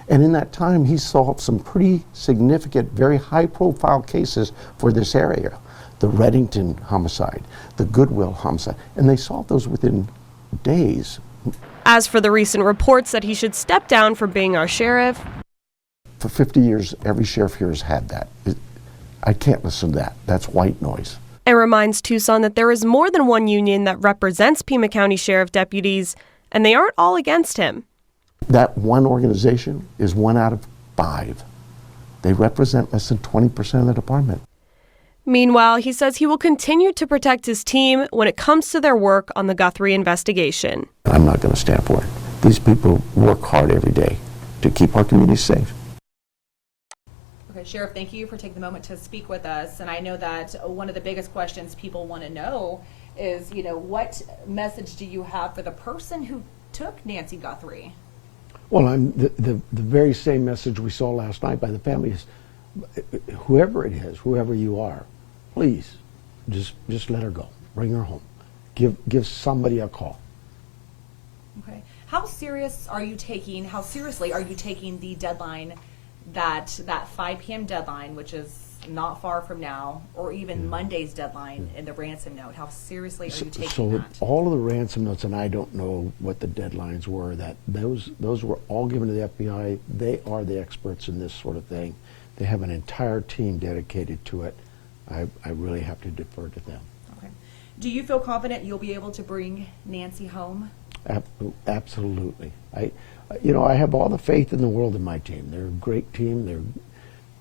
And in that time, he solved some pretty significant, very high-profile cases for this area. The Reddington homicide, the Goodwill homicide, and they solved those within days. As for the recent reports that he should step down from being our sheriff, for 50 years, every sheriff here has had that. I can't listen to that. That's white noise. And reminds Tucson that there is more than one union that represents Pima County Sheriff deputies, and they aren't all against him. That one organization is 1 out of 5. They represent less than 20% of the department. Meanwhile, he says he will continue to protect his team when it comes to their work on the Guthrie investigation. I'm not going to stand for it. These people work hard every day to keep our community safe. Okay, Sheriff, thank you for taking the moment to speak with us. And I know that one of the biggest questions people want to know is, what message do you have for the person who took Nancy Guthrie? Well, the very same message we saw last night by the family is, whoever it is, whoever you are, please just let her go. Bring her home. Give somebody a call. Okay. How seriously are you taking the deadline, that 5 p.m. deadline, which is not far from now, or even Monday's deadline in the ransom note? How seriously are you taking that? So all of the ransom notes, and I don't know what the deadlines were, that those were all given to the FBI. They are the experts in this sort of thing. They have an entire team dedicated to it. I really have to defer to them. Okay. Do you feel confident you'll be able to bring Nancy home? Absolutely. I have all the faith in the world in my team. They're a great team.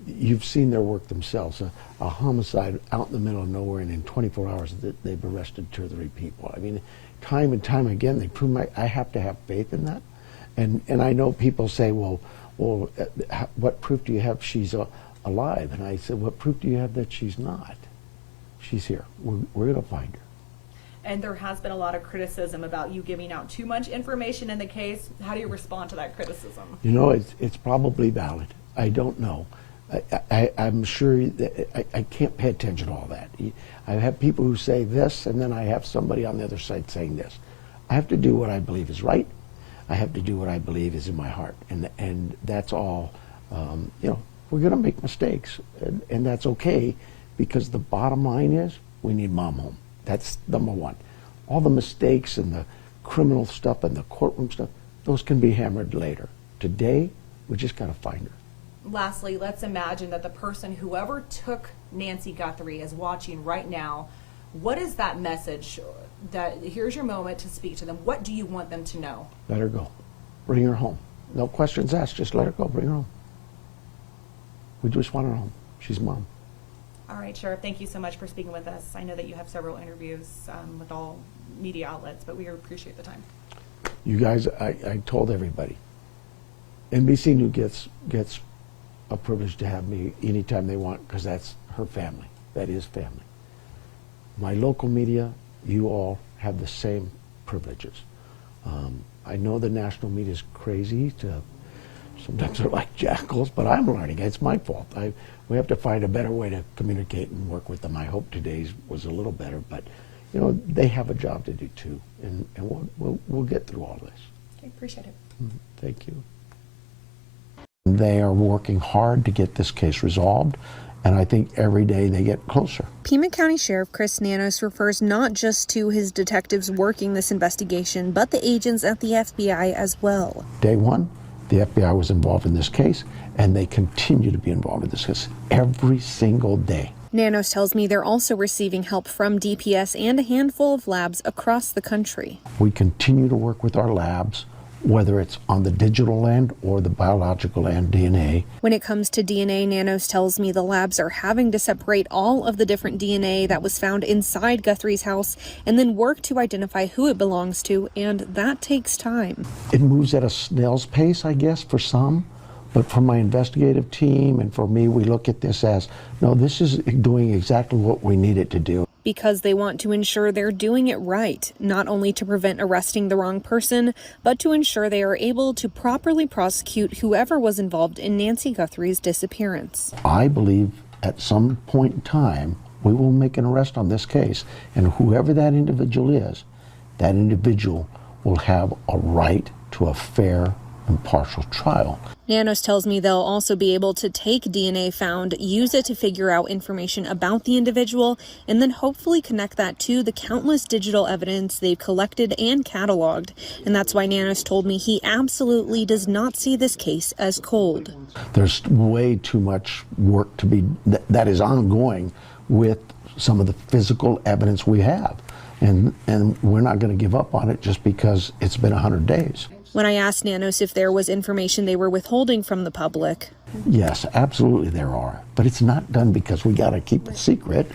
You've seen their work themselves. A homicide out in the middle of nowhere, and in 24 hours they've arrested 2 or 3 people. I mean, time and time again they prove I have to have faith in that. And I know people say, well, what proof do you have she's alive? And I said, what proof do you have that she's not? She's here. We're going to find her. And there has been a lot of criticism about you giving out too much information in the case. How do you respond to that criticism? It's probably valid. I don't know. I'm sure that I can't pay attention to all that. I have people who say this, and then I have somebody on the other side saying this. I have to do what I believe is right. I have to do what I believe is in my heart, and that's all. We're going to make mistakes, and that's okay, because the bottom line is we need Mom home. That's number one. All the mistakes and the criminal stuff and the courtroom stuff, those can be hammered later. Today, we just got to find her. Lastly, let's imagine that the person, whoever took Nancy Guthrie, is watching right now. What is that message? Here's your moment to speak to them. What do you want them to know? Let her go. Bring her home. No questions asked. Just let her go. Bring her home. We just want her home. She's Mom. All right, Sheriff, thank you so much for speaking with us. I know that you have several interviews with all media outlets, but we appreciate the time. You guys, I told everybody, NBC News gets a privilege to have me anytime they want, because that's her family. That is family. My local media, you all have the same privileges. I know the national media is crazy. Sometimes they're like jackals, but I'm learning. It's my fault. We have to find a better way to communicate and work with them. I hope today's was a little better, but they have a job to do too, and we'll get through all this. Okay, appreciate it. Thank you. They are working hard to get this case resolved, And I think every day they get closer. Pima County Sheriff Chris Nanos refers not just to his detectives working this investigation, but the agents at the FBI as well. Day one, the FBI was involved in this case, and they continue to be involved in this case every single day. Nanos tells me they're also receiving help from DPS and a handful of labs across the country. We continue to work with our labs, whether it's on the digital end or the biological end, DNA. When it comes to DNA, Nanos tells me the labs are having to separate all of the different DNA that was found inside Guthrie's house and then work to identify who it belongs to, and that takes time. It moves at a snail's pace, I guess, for some. But for my investigative team and for me, we look at this as, no, this is doing exactly what we need it to do. Because they want to ensure they're doing it right, not only to prevent arresting the wrong person, but to ensure they are able to properly prosecute whoever was involved in Nancy Guthrie's disappearance. I believe at some point in time, we will make an arrest on this case, and whoever that individual is, that individual will have a right to a fair, impartial trial. Nanos tells me they'll also be able to take DNA found, use it to figure out information about the individual, and then hopefully connect that to the countless digital evidence they've collected and cataloged. And that's why Nanos told me he absolutely does not see this case as cold. There's way too much work to be that is ongoing with some of the physical evidence we have. And we're not going to give up on it just because it's been 100 days. When I asked Nanos if there was information they were withholding from the public. Yes, absolutely there are. But it's not done because we got to keep it secret.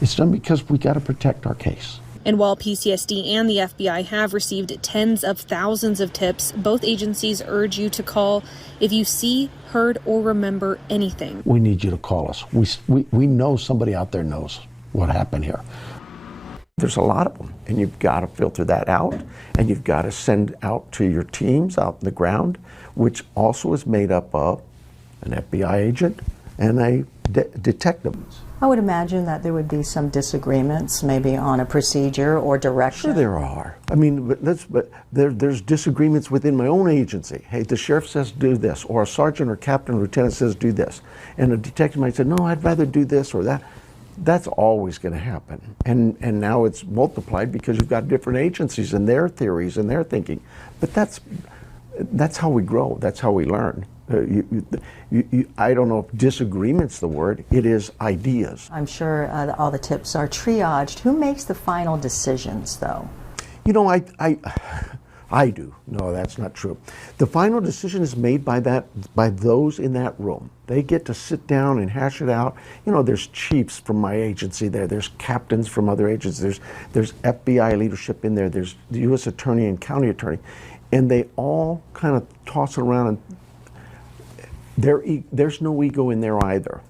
It's done because we got to protect our case. And while PCSD and the FBI have received tens of thousands of tips, both agencies urge you to call if you see, heard, or remember anything. We need you to call us. We know somebody out there knows what happened here. There's a lot of them, and you've got to filter that out, and you've got to send out to your teams out on the ground, which also is made up of an FBI agent and a detective. I would imagine that there would be some disagreements, maybe on a procedure or direction. Sure there are. I mean, but there's disagreements within my own agency. Hey, the sheriff says do this, or a sergeant or captain or lieutenant says do this, and a detective might say, no, I'd rather do this or that. That's always going to happen. And now it's multiplied because you've got different agencies and their theories and their thinking. But that's how we grow. That's how we learn. I don't know if disagreement's the word. It is ideas. I'm sure all the tips are triaged. Who makes the final decisions, though? You know, I do. No, that's not true. The final decision is made by those in that room. They get to sit down and hash it out. You know, there's chiefs from my agency there. There's captains from other agencies. There's FBI leadership in there. There's the U.S. attorney and county attorney. And they all kind of toss it around, and there's no ego in there either.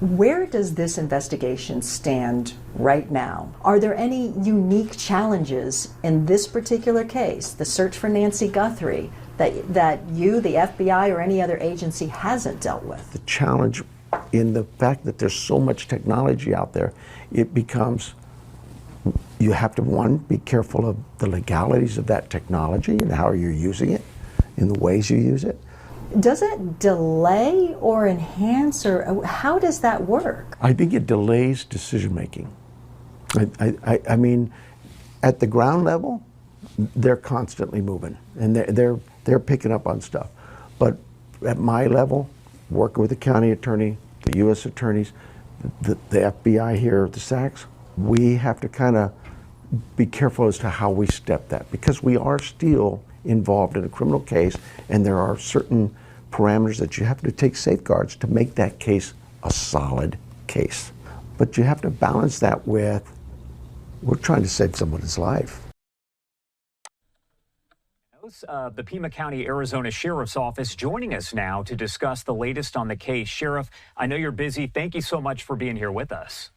Where does this investigation stand right now? Are there any unique challenges in this particular case, the search for Nancy Guthrie, that you, the FBI, or any other agency hasn't dealt with? The challenge in the fact that there's so much technology out there, it becomes, you have to, one, be careful of the legalities of that technology and how you're using it, in the ways you use it. Does it delay or enhance, or how does that work? I think it delays decision making. I mean, at the ground level, they're constantly moving, and they're picking up on stuff. But at my level, working with the county attorney, the U.S. attorneys, the FBI here, the SACs, we have to kind of be careful as to how we step that, because we are still involved in a criminal case, and there are certain parameters that you have to take safeguards to make that case a solid case. But you have to balance that with, we're trying to save someone's life. The Pima County, Arizona Sheriff's Office joining us now to discuss the latest on the case. Sheriff, I know you're busy. Thank you so much for being here with us.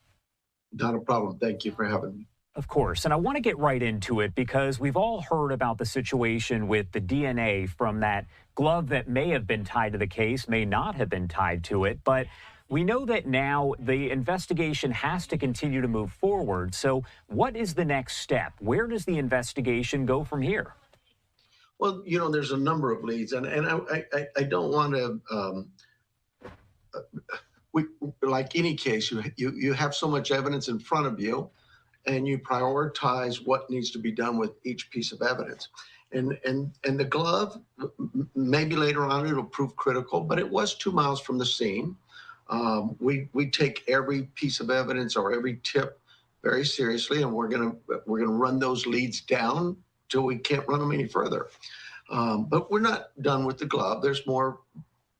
Not a problem. Thank you for having me. Of course, and I want to get right into it because we've all heard about the situation with the DNA from that glove that may have been tied to the case, may not have been tied to it, but we know that now the investigation has to continue to move forward. So what is the next step? Where does the investigation go from here? Well, you know, there's a number of leads, and I don't want to. like any case, you have so much evidence in front of you, and you prioritize what needs to be done with each piece of evidence. And the glove, maybe later on it'll prove critical, but it was 2 miles from the scene. We take every piece of evidence or every tip very seriously, and we're gonna run those leads down till we can't run them any further. But we're not done with the glove. There's more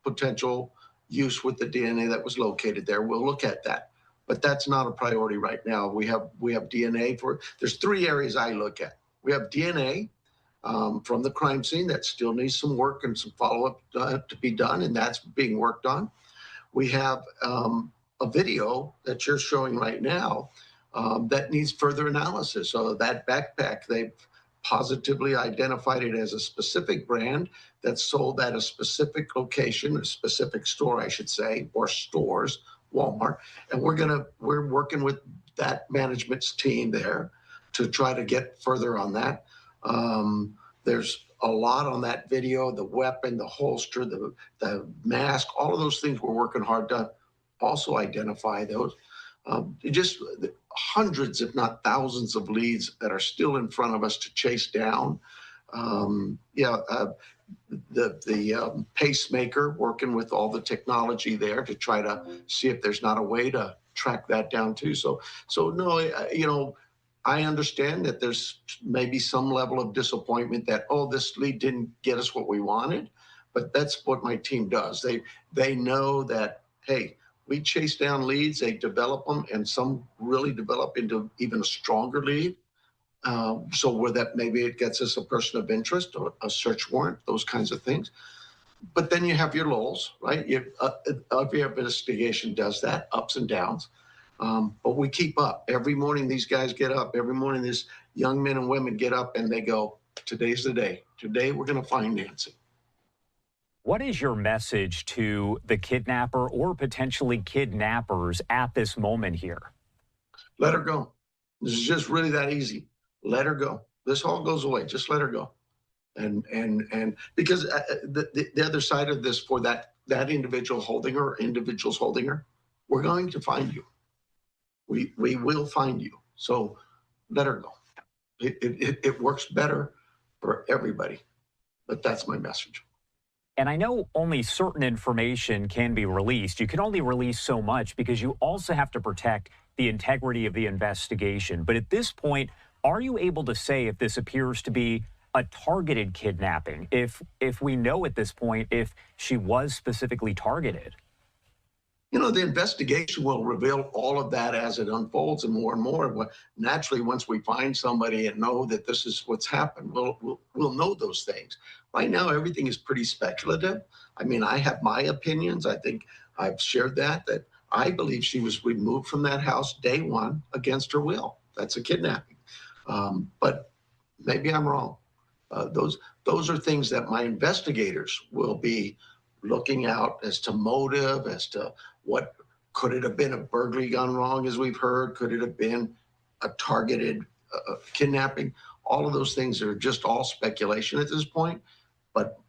potential use with the DNA that was located there. We'll look at that, but that's not a priority right now. We have DNA there's 3 areas I look at. We have DNA from the crime scene that still needs some work and some follow-up to be done, and that's being worked on. We have a video that you're showing right now that needs further analysis. So that backpack, they've positively identified it as a specific brand that's sold at a specific location, a specific store, I should say, or stores, Walmart. And we're working with that management's team there to try to get further on that. There's a lot on that video, the weapon, the holster, the mask, all of those things we're working hard to also identify those. Just hundreds, if not thousands of leads that are still in front of us to chase down. The pacemaker, working with all the technology there to try to see if there's not a way to track that down too. So no, I understand that there's maybe some level of disappointment that, this lead didn't get us what we wanted, but that's what my team does. They know that, hey, we chase down leads, they develop them, and some really develop into even a stronger lead. So where that maybe it gets us a person of interest or a search warrant, those kinds of things. But then you have your lulls, right? Every investigation does that, ups and downs. But we keep up. Every morning these guys get up. Every morning these young men and women get up and they go, today's the day. Today we're going to find Nancy. What is your message to the kidnapper or potentially kidnappers at this moment here? Let her go. This is just really that easy. Let her go. This all goes away. Just let her go. And because the other side of this, for that individual holding her, individuals holding her, we're going to find you. We will find you. So let her go. It works better for everybody. But that's my message. And I know only certain information can be released. You can only release so much because you also have to protect the integrity of the investigation. But at this point, are you able to say if this appears to be a targeted kidnapping, if we know at this point if she was specifically targeted? The investigation will reveal all of that as it unfolds and more. Naturally, once we find somebody and know that this is what's happened, we'll know those things. Right now, everything is pretty speculative. I mean, I have my opinions. I think I've shared that I believe she was removed from that house day one against her will. That's a kidnapping. But maybe I'm wrong. Those are things that my investigators will be looking out as to motive, as to what could it have been a burglary gone wrong, as we've heard? Could it have been a targeted kidnapping? All of those things are just all speculation at this point, but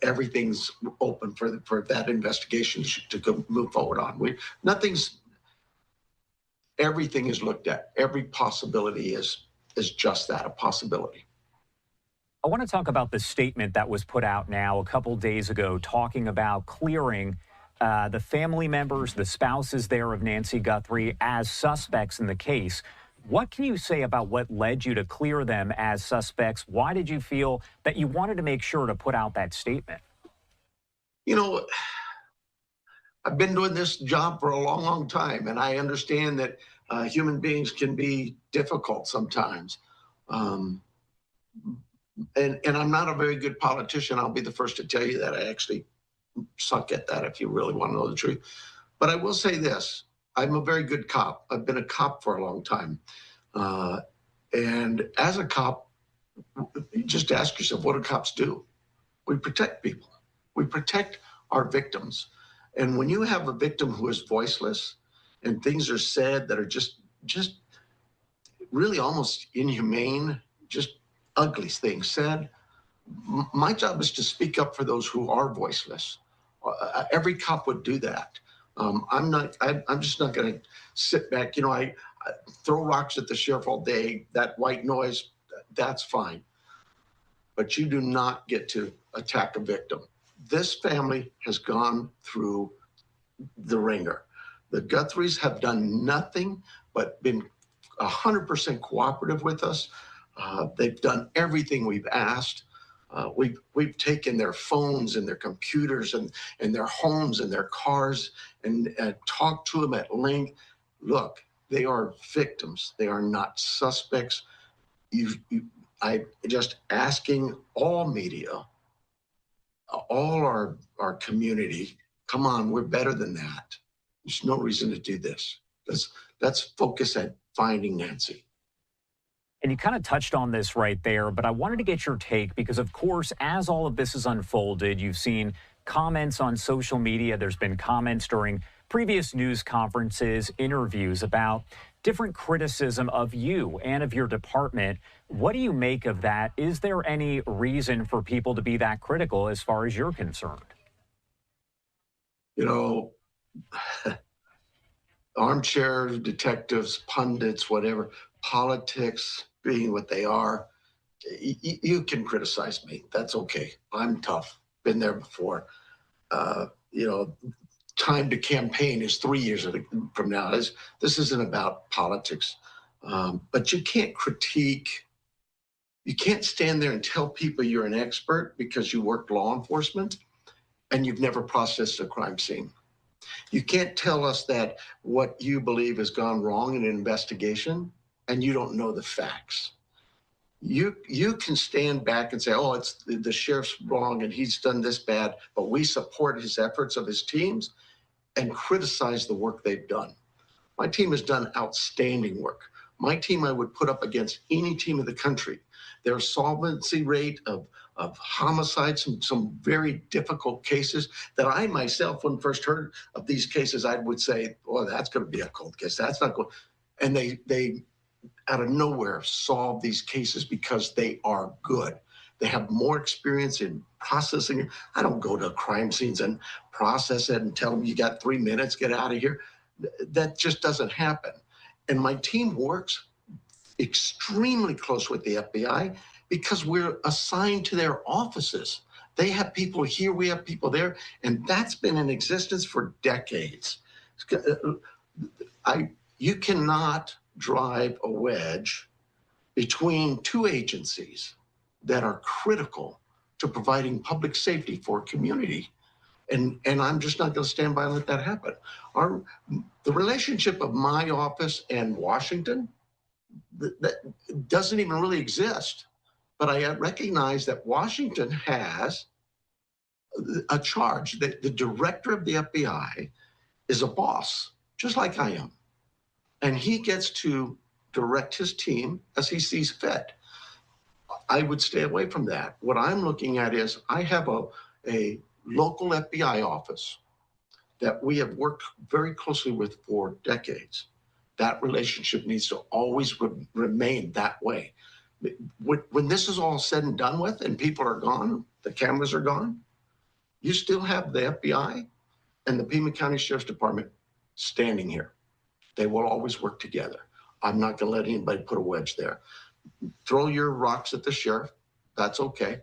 everything's open for that investigation to move forward on. Everything is looked at. Every possibility is just that, a possibility. I want to talk about the statement that was put out now a couple days ago talking about clearing the family members, the spouses there of Nancy Guthrie as suspects in the case. What can you say about what led you to clear them as suspects? Why did you feel that you wanted to make sure to put out that statement? I've been doing this job for a long, long time, and I understand that human beings can be difficult sometimes. And I'm not a very good politician. I'll be the first to tell you that. I actually suck at that, if you really want to know the truth. But I will say this. I'm a very good cop. I've been a cop for a long time. And as a cop, you just ask yourself, what do cops do? We protect people. We protect our victims. And when you have a victim who is voiceless and things are said that are just really almost inhumane, just ugly things said, my job is to speak up for those who are voiceless. Every cop would do that. I'm just not going to sit back. I throw rocks at the sheriff all day. That white noise, that's fine. But you do not get to attack a victim. This family has gone through the ringer. The Guthries have done nothing but been 100% cooperative with us. They've done everything we've asked. We've taken their phones and their computers and their homes and their cars and talked to them at length. Look, they are victims. They are not suspects. I just asking all media, all our community, come on, we're better than that. There's no reason to do this. Let's focus at finding Nancy. And you kind of touched on this right there, but I wanted to get your take because, of course, as all of this has unfolded, you've seen comments on social media. There's been comments during previous news conferences, interviews about different criticism of you and of your department. What do you make of that? Is there any reason for people to be that critical as far as you're concerned? Armchair detectives, pundits, whatever, politics being what they are, you can criticize me. That's okay. I'm tough. Been there before. Time to campaign is 3 years from now. This isn't about politics. But you can't critique. You can't stand there and tell people you're an expert because you worked law enforcement and you've never processed a crime scene. You can't tell us that what you believe has gone wrong in an investigation and you don't know the facts. You can stand back and say, oh, it's the sheriff's wrong and he's done this bad, but we support his efforts of his teams and criticize the work they've done. My team has done outstanding work. My team I would put up against any team in the country. Their solvency rate of homicides, some very difficult cases that I myself, when first heard of these cases, I would say, oh, that's going to be a cold case. That's not going. And they out of nowhere solve these cases because they are good. They have more experience in processing. I don't go to crime scenes and process it and tell them you got 3 minutes, get out of here. That just doesn't happen. And my team works extremely close with the FBI because we're assigned to their offices. They have people here, we have people there, and that's been in existence for decades. You cannot drive a wedge between two agencies that are critical to providing public safety for a community. And I'm just not going to stand by and let that happen. The relationship of my office and Washington, that doesn't even really exist. But I recognize that Washington has a charge, that the director of the FBI is a boss, just like I am. And he gets to direct his team as he sees fit. I would stay away from that. What I'm looking at is I have a local FBI office that we have worked very closely with for decades. That relationship needs to always remain that way. When this is all said and done with and people are gone, the cameras are gone, you still have the FBI and the Pima County Sheriff's Department standing here. They will always work together. I'm not going to let anybody put a wedge there. Throw your rocks at the sheriff. That's okay.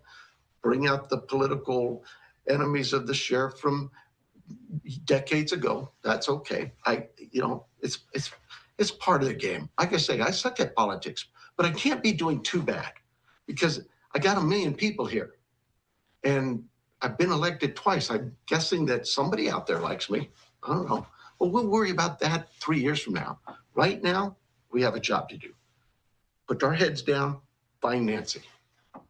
Bring out the political enemies of the sheriff from decades ago. That's okay. It's part of the game. Like I say, I suck at politics, but I can't be doing too bad because I got 1 million people here and I've been elected twice. I'm guessing that somebody out there likes me. I don't know. Well, we'll worry about that 3 years from now. Right now, we have a job to do. Put our heads down, find Nancy. And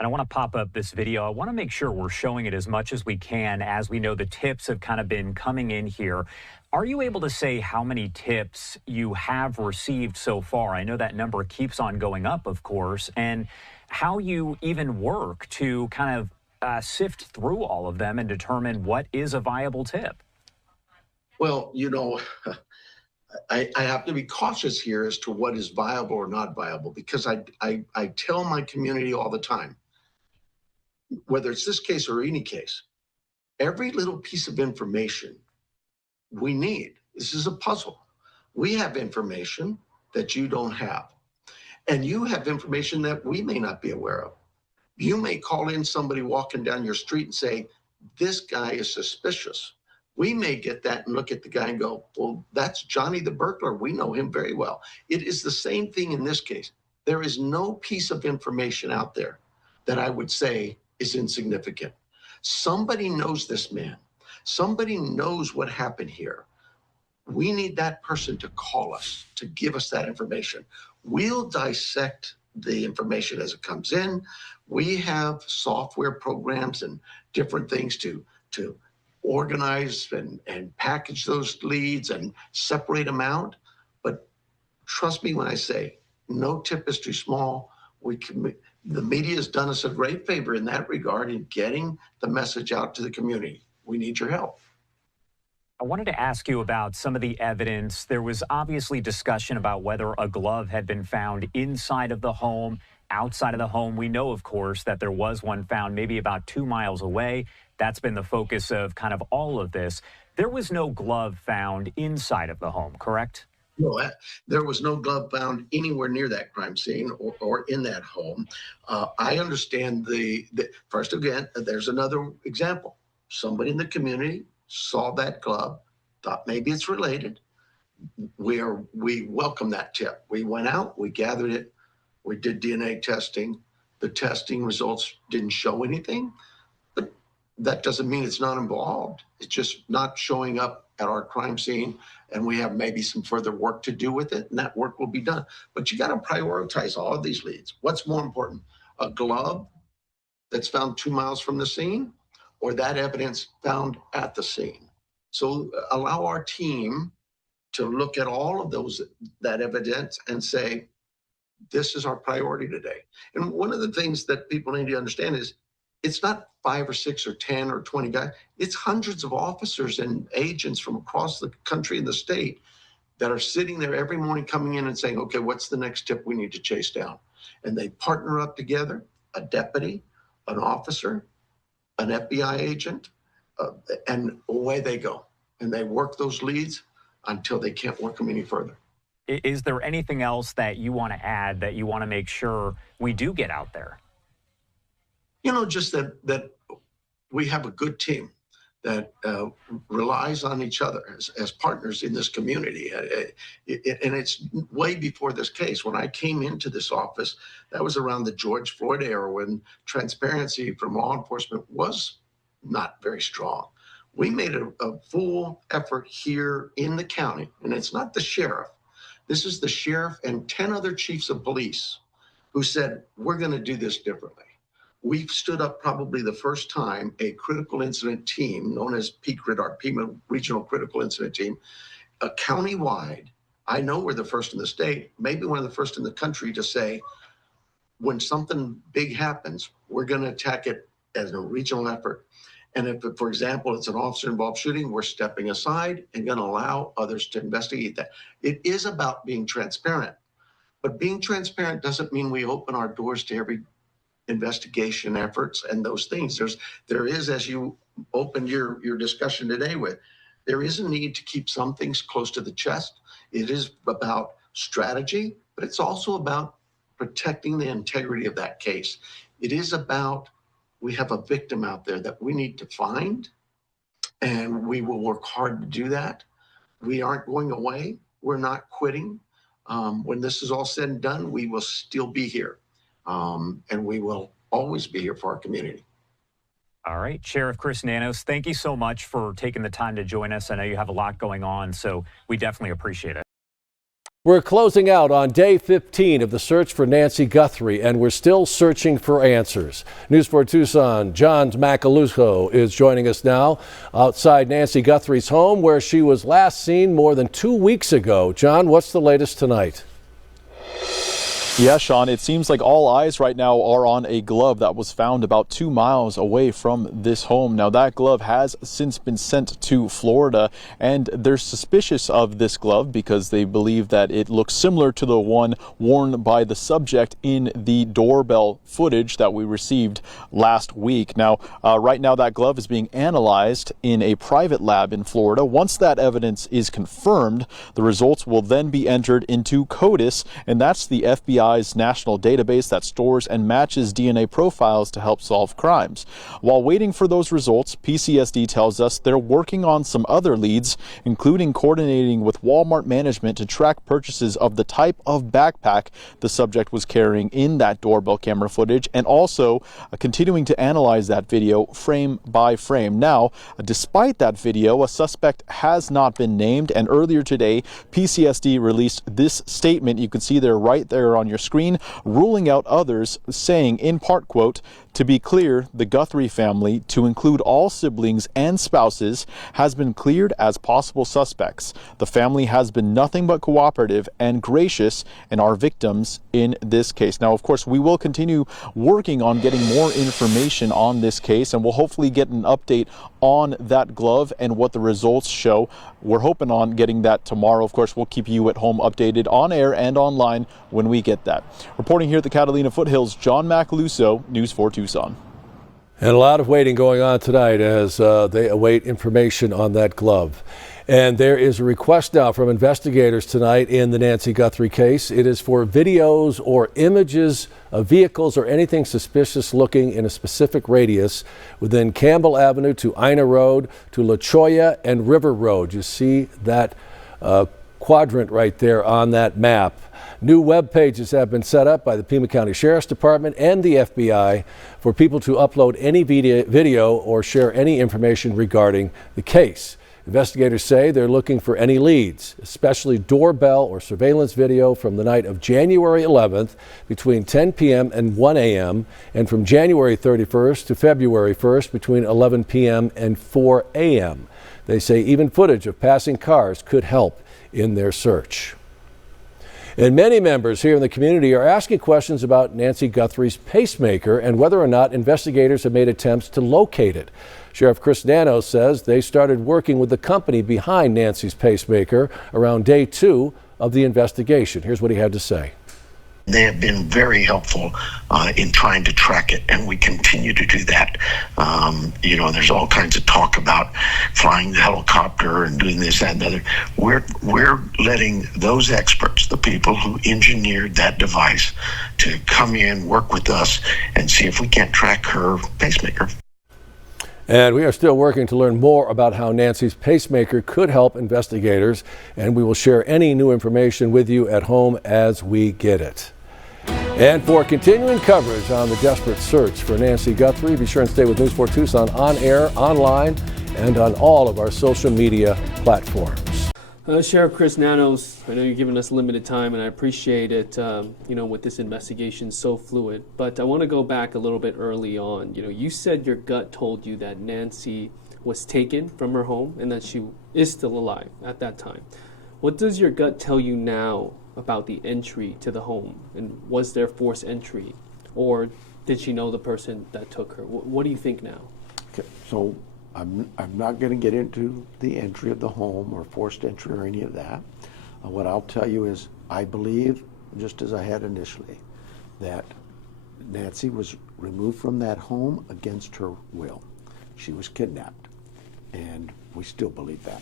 I want to pop up this video. I want to make sure we're showing it as much as we can, as we know the tips have kind of been coming in here. Are you able to say how many tips you have received so far? I know that number keeps on going up, of course, and how you even work to kind of sift through all of them and determine what is a viable tip. Well, I have to be cautious here as to what is viable or not viable because I tell my community all the time, whether it's this case or any case, every little piece of information we need. This is a puzzle. We have information that you don't have. And you have information that we may not be aware of. You may call in somebody walking down your street and say, this guy is suspicious. We may get that and look at the guy and go, well, that's Johnny the burglar. We know him very well. It is the same thing in this case. There is no piece of information out there that I would say is insignificant. Somebody knows this man. Somebody knows what happened here. We need that person to call us, to give us that information. We'll dissect the information as it comes in. We have software programs and different things to organize and package those leads and separate them out. But trust me when I say, no tip is too small. The media has done us a great favor in that regard in getting the message out to the community. We need your help. I wanted to ask you about some of the evidence. There was obviously discussion about whether a glove had been found inside of the home, outside of the home. We know, of course, that there was one found maybe about 2 miles away. That's been the focus of kind of all of this. There was no glove found inside of the home, correct? No, there was no glove found anywhere near that crime scene or in that home. I understand first again, there's another example. Somebody in the community saw that glove, thought maybe it's related. We welcome that tip. We went out, we gathered it, we did DNA testing. The testing results didn't show anything, but that doesn't mean it's not involved. It's just not showing up at our crime scene, and we have maybe some further work to do with it, and that work will be done. But you got to prioritize all of these leads. What's more important, a glove that's found 2 miles from the scene, or that evidence found at the scene? So allow our team to look at all of that evidence and say, this is our priority today. And one of the things that people need to understand is it's not 5 or 6 or 10 or 20 guys. It's hundreds of officers and agents from across the country and the state that are sitting there every morning coming in and saying, okay, what's the next tip we need to chase down? And they partner up together, a deputy, an officer, an FBI agent, and away they go. And they work those leads until they can't work them any further. Is there anything else that you want to add that you want to make sure we do get out there? You know, just that we have a good team that relies on each other as partners in this community. And it's way before this case. When I came into this office, that was around the George Floyd era when transparency from law enforcement was not very strong. We made a full effort here in the county, and it's not the sheriff. This is the sheriff and 10 other chiefs of police who said, we're going to do this differently. We've stood up probably the first time a critical incident team known as PCRIT, our Pima Regional Critical Incident Team, a county-wide. I know we're the first in the state, maybe one of the first in the country to say, when something big happens, we're going to attack it as a regional effort. And if, for example, it's an officer-involved shooting, we're stepping aside and going to allow others to investigate that. It is about being transparent. But being transparent doesn't mean we open our doors to every investigation efforts and those things. There is, as you opened your discussion today with, there is a need to keep some things close to the chest. It is about strategy, but it's also about protecting the integrity of that case. It is about, we have a victim out there that we need to find, and we will work hard to do that. We aren't going away. We're not quitting. When this is all said and done, we will still be here. And we will always be here for our community. All right, Sheriff Chris Nanos, thank you so much for taking the time to join us. I know you have a lot going on, so we definitely appreciate it. We're closing out on day 15 of the search for Nancy Guthrie, and we're still searching for answers. News 4 Tucson, John Macaluso is joining us now outside Nancy Guthrie's home, where she was last seen more than 2 weeks ago. John, what's the latest tonight? Yeah, Sean, it seems like all eyes right now are on a glove that was found about 2 miles away from this home. Now, that glove has since been sent to Florida, and they're suspicious of this glove because they believe that it looks similar to the one worn by the subject in the doorbell footage that we received last week. Now, right now, that glove is being analyzed in a private lab in Florida. Once that evidence is confirmed, the results will then be entered into CODIS, and that's the FBI's national database that stores and matches DNA profiles to help solve crimes. While waiting for those results, PCSD tells us they're working on some other leads, including coordinating with Walmart management to track purchases of the type of backpack the subject was carrying in that doorbell camera footage, and also continuing to analyze that video frame by frame. Now, despite that video, a suspect has not been named, and earlier today, PCSD released this statement. You can see there right there on your screen, ruling out others, saying in part, quote, "To be clear, the Guthrie family, to include all siblings and spouses, has been cleared as possible suspects. The family has been nothing but cooperative and gracious in our victims in this case." Now, of course, we will continue working on getting more information on this case, and we'll hopefully get an update on that glove and what the results show. We're hoping on getting that tomorrow. Of course, we'll keep you at home updated on air and online when we get that. Reporting here at the Catalina Foothills, John Macaluso, News 4 Tucson. And a lot of waiting going on tonight as they await information on that glove. And there is a request now from investigators tonight in the Nancy Guthrie case. It is for videos or images of vehicles or anything suspicious looking in a specific radius within Campbell Avenue to Ina Road to La Cholla and River Road. You see that quadrant right there on that map. New web pages have been set up by the Pima County Sheriff's Department and the FBI for people to upload any video or share any information regarding the case. Investigators say they're looking for any leads, especially doorbell or surveillance video from the night of January 11th between 10 p.m. and 1 a.m. and from January 31st to February 1st between 11 p.m. and 4 a.m. They say even footage of passing cars could help in their search. And many members here in the community are asking questions about Nancy Guthrie's pacemaker and whether or not investigators have made attempts to locate it. Sheriff Chris Nanos says they started working with the company behind Nancy's pacemaker around day 2 of the investigation. Here's what he had to say. They have been very helpful in trying to track it, and we continue to do that. There's all kinds of talk about flying the helicopter and doing this, that, and the other. We're letting those experts, the people who engineered that device, to come in, work with us, and see if we can't track her pacemaker. And we are still working to learn more about how Nancy's pacemaker could help investigators, and we will share any new information with you at home as we get it. And for continuing coverage on the desperate search for Nancy Guthrie, be sure and stay with News 4 Tucson on air, online, and on all of our social media platforms. Sheriff Chris Nanos, I know you're giving us limited time, and I appreciate it, with this investigation so fluid. But I want to go back a little bit early on. You said your gut told you that Nancy was taken from her home and that she is still alive at that time. What does your gut tell you now about the entry to the home? And was there forced entry? Or did she know the person that took her? What do you think now? Okay, so I'm not going to get into the entry of the home or forced entry or any of that. What I'll tell you is I believe, just as I had initially, that Nancy was removed from that home against her will. She was kidnapped, and we still believe that.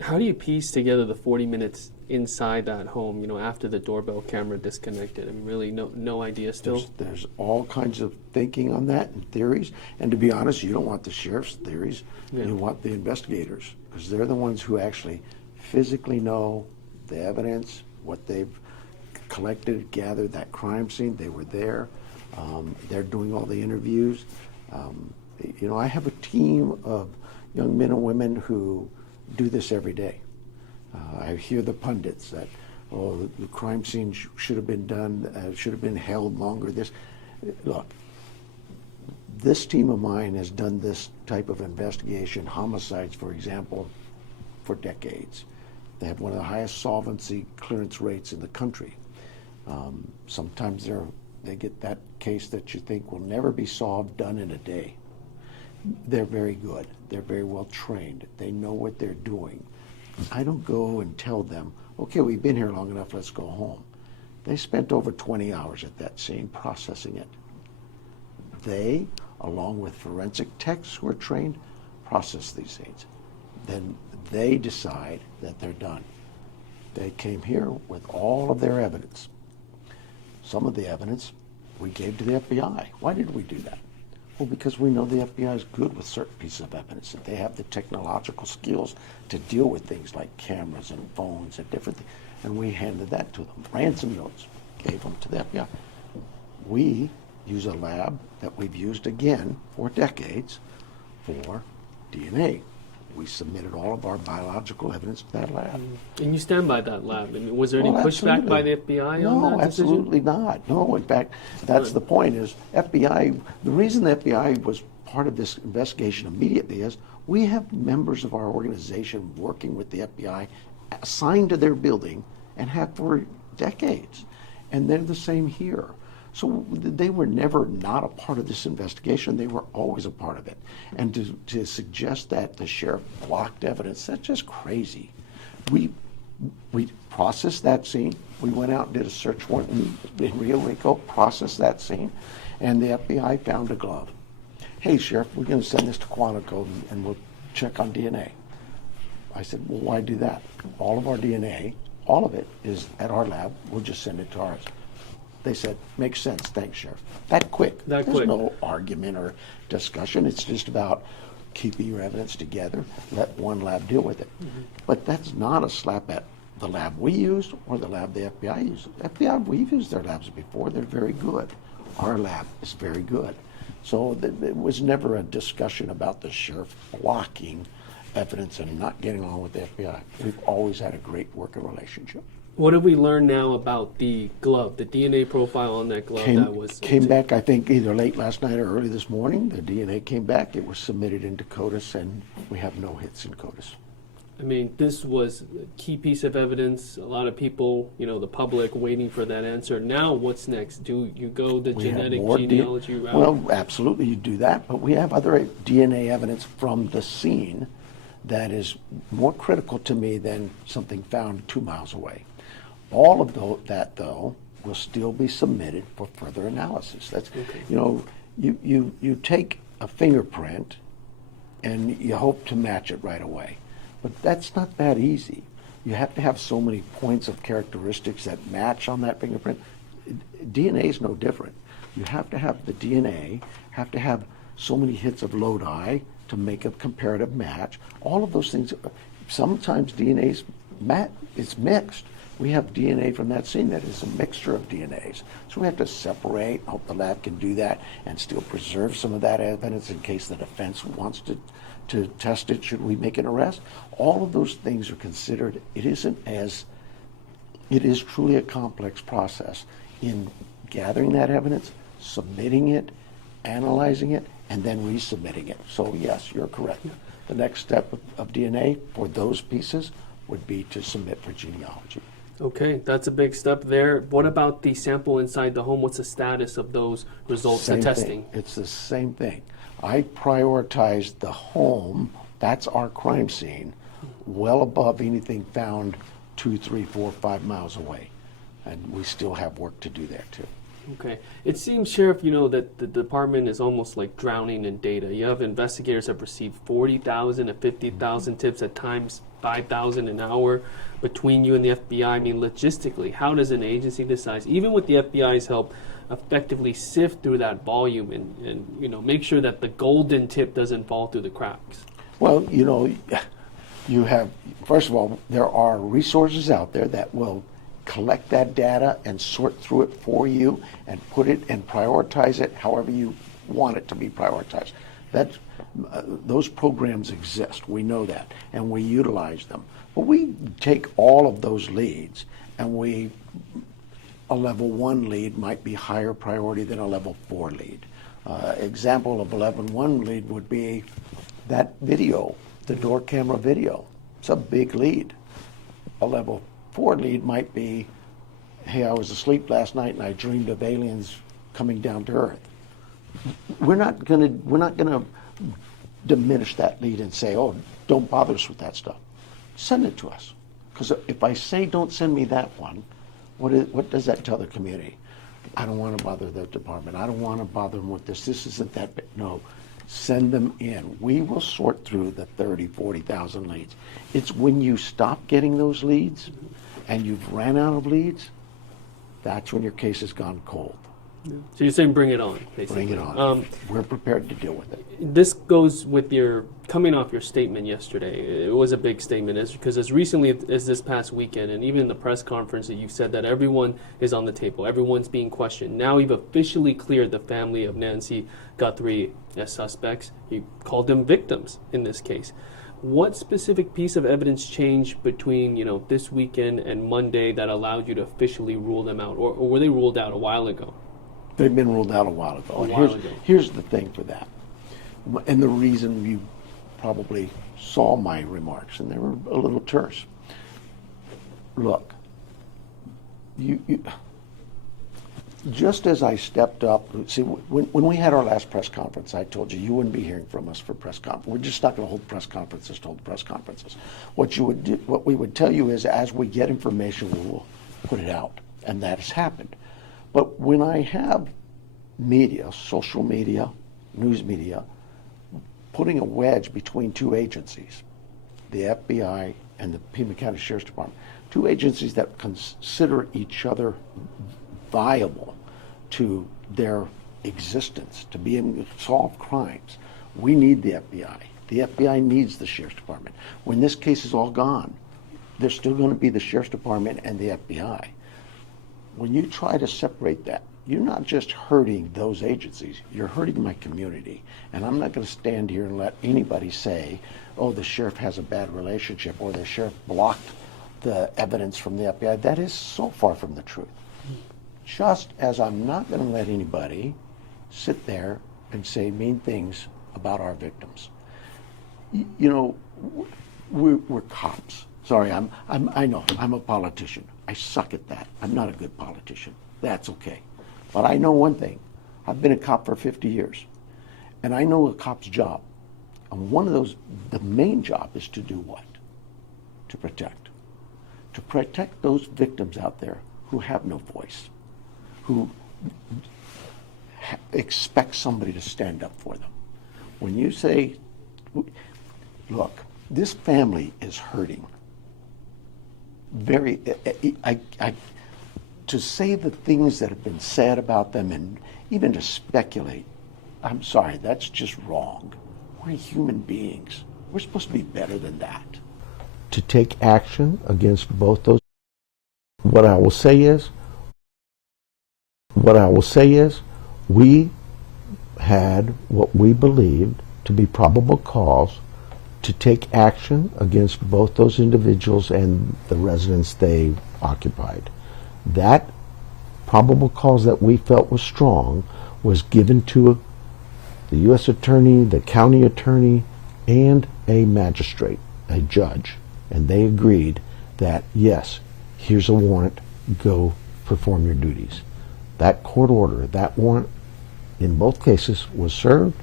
How do you piece together the 40 minutes inside that home, after the doorbell camera disconnected? I mean, really, no idea still? There's all kinds of thinking on that and theories. And to be honest, you don't want the sheriff's theories. Yeah. You want the investigators, because they're the ones who actually physically know the evidence, what they've collected, gathered, that crime scene. They were there. They're doing all the interviews. I have a team of young men and women who do this every day. I hear the pundits that, the crime scene should have been done, should have been held longer. Look, this team of mine has done this type of investigation, homicides, for example, for decades. They have one of the highest solvency clearance rates in the country. Sometimes they get that case that you think will never be solved done in a day. They're very good. They're very well trained. They know what they're doing. I don't go and tell them, okay, we've been here long enough, let's go home. They spent over 20 hours at that scene processing it. They, along with forensic techs who are trained, process these scenes. Then they decide that they're done. They came here with all of their evidence. Some of the evidence we gave to the FBI. Why did we do that? Well, because we know the FBI is good with certain pieces of evidence, that they have the technological skills to deal with things like cameras and phones and different things. And we handed that to them. Ransom notes, gave them to the FBI. We use a lab that we've used again for decades for DNA. We submitted all of our biological evidence to that lab. And you stand by that lab. I mean, was there any pushback absolutely. by the FBI No, on that decision? absolutely not. No, in fact, that's the point is FBI, the reason the FBI was part of this investigation immediately is we have members of our organization working with the FBI assigned to their building and have for decades. And they're the same here. So they were never not a part of this investigation. They were always a part of it. And to suggest that the sheriff blocked evidence, that's just crazy. We processed that scene. We went out and did a search warrant in Rio Rico, processed that scene, and the FBI found a glove. Hey, Sheriff, we're going to send this to Quantico and we'll check on DNA. I said, well, why do that? All of our DNA, all of it is at our lab. We'll just send it to ours. They said, makes sense, thanks, Sheriff. That quick. There's no argument or discussion. It's just about keeping your evidence together, let one lab deal with it. But that's not a slap at the lab we used or the lab the FBI used. FBI, we've used their labs before. They're very good. Our lab is very good. So it was never a discussion about the sheriff blocking evidence and not getting along with the FBI. We've always had a great working relationship. What have we learned now about the glove, the DNA profile on that glove came back, I think, either late last night or early this morning. The DNA came back. It was submitted into CODIS, and we have no hits in CODIS. I mean, this was a key piece of evidence. A lot of people, the public, waiting for that answer. Now, what's next? Do you go the genetic genealogy route? Well, absolutely, you do that. But we have other DNA evidence from the scene that is more critical to me than something found 2 miles away. All of that, though, will still be submitted for further analysis. That's, you take a fingerprint and you hope to match it right away. But that's not that easy. You have to have so many points of characteristics that match on that fingerprint. DNA is no different. You have to have the DNA, have to have so many hits of lodi to make a comparative match. All of those things, sometimes DNA is mixed. We have DNA from that scene that is a mixture of DNAs. So we have to separate, hope the lab can do that, and still preserve some of that evidence in case the defense wants to test it, should we make an arrest. All of those things are considered. It is truly a complex process in gathering that evidence, submitting it, analyzing it, and then resubmitting it. So yes, you're correct. The next step of DNA for those pieces would be to submit for genealogy. Okay, that's a big step there. What about the sample inside the home? What's the status of those results and testing? It's the same thing. I prioritized the home, that's our crime scene, well above anything found 2, 3, 4, 5 miles away. And we still have work to do there too. Okay. It seems, Sheriff, that the department is almost like drowning in data. You have investigators have received 40,000 to 50,000 tips, at times 5,000 an hour between you and the FBI. I mean, logistically, how does an agency decide, even with the FBI's help, effectively sift through that volume and make sure that the golden tip doesn't fall through the cracks? Well, you have, first of all, there are resources out there that will collect that data and sort through it for you and put it and prioritize it however you want it to be prioritized. Those programs exist. We know that, and we utilize them. But we take all of those leads, and a level 1 lead might be higher priority than a level 4 lead. Example of a level 1 lead would be that video, the door camera video. It's a big lead. A level 4 lead might be hey, I was asleep last night and I dreamed of aliens coming down to Earth. We're not gonna diminish that lead and say, oh, don't bother us with that stuff. Send it to us. Because if I say don't send me that one, what does that tell the community? I don't want to bother the department. I don't want to bother them with this. This isn't that big. No, send them in. We will sort through the 30, 40,000 leads. It's when you stop getting those leads and you've ran out of leads, that's when your case has gone cold. Yeah. So you're saying bring it on, basically. Bring it on. We're prepared to deal with it. This goes with your, coming off your statement yesterday. It was a big statement because as recently as this past weekend and even in the press conference that you said that everyone is on the table, everyone's being questioned. Now you've officially cleared the family of Nancy Guthrie as suspects. You called them victims in this case. What specific piece of evidence changed between, this weekend and Monday that allowed you to officially rule them out, or were they ruled out a while ago? They've been ruled out a while ago. Here's the thing for that, and the reason you probably saw my remarks, and they were a little terse. Look, you just as I stepped up, see, when we had our last press conference, I told you wouldn't be hearing from us for press conference. We're just not going to hold press conferences to hold press conferences. What we would tell you is, as we get information, we will put it out, and that has happened. But when I have media, social media, news media, putting a wedge between two agencies, the FBI and the Pima County Sheriff's Department, two agencies that consider each other viable to their existence, to be able to solve crimes, we need the FBI. The FBI needs the Sheriff's Department. When this case is all gone, there's still going to be the Sheriff's Department and the FBI. When you try to separate that, you're not just hurting those agencies, you're hurting my community. And I'm not going to stand here and let anybody say, oh, the sheriff has a bad relationship or the sheriff blocked the evidence from the FBI. That is so far from the truth. Just as I'm not going to let anybody sit there and say mean things about our victims. We're cops. Sorry, I know, I'm a politician. I suck at that. I'm not a good politician. That's okay. But I know one thing. I've been a cop for 50 years. And I know a cop's job. And one of those, the main job is to do what? To protect. To protect those victims out there who have no voice, who expect somebody to stand up for them. When you say, look, this family is hurting. To say the things that have been said about them and even to speculate, I'm sorry, that's just wrong. We're human beings. We're supposed to be better than that. To take action against both those. What I will say is, we had what we believed to be probable cause to take action against both those individuals and the residence they occupied. That probable cause that we felt was strong was given to the U.S. Attorney, the county attorney, and a magistrate, a judge. And they agreed that, yes, here's a warrant, go perform your duties. That court order, that warrant, in both cases was served,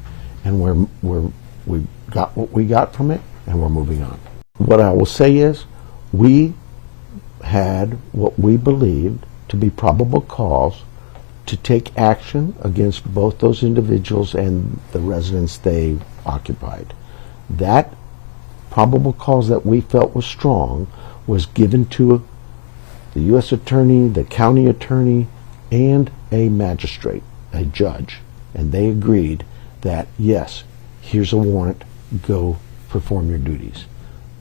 and we got what we got from it, and we're moving on. What I will say is, we had what we believed to be probable cause to take action against both those individuals and the residence they occupied. That probable cause that we felt was strong was given to the U.S. Attorney, the county attorney, and a magistrate, a judge. And they agreed that, yes, here's a warrant, go perform your duties.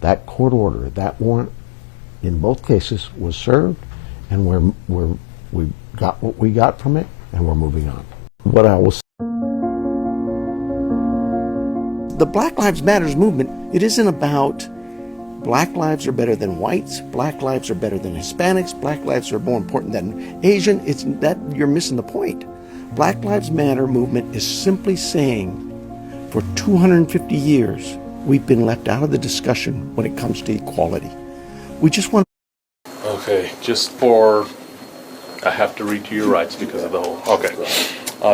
That court order, that warrant, in both cases was served, and we got what we got from it, and we're moving on. What I will say, the Black Lives Matters movement, it isn't about black lives are better than whites, black lives are better than Hispanics, black lives are more important than Asian. It's that you're missing the point. Black Lives Matter movement is simply saying, for 250 years, we've been left out of the discussion when it comes to equality. We just want. Okay, just for I have to read to your rights because of the whole. Okay.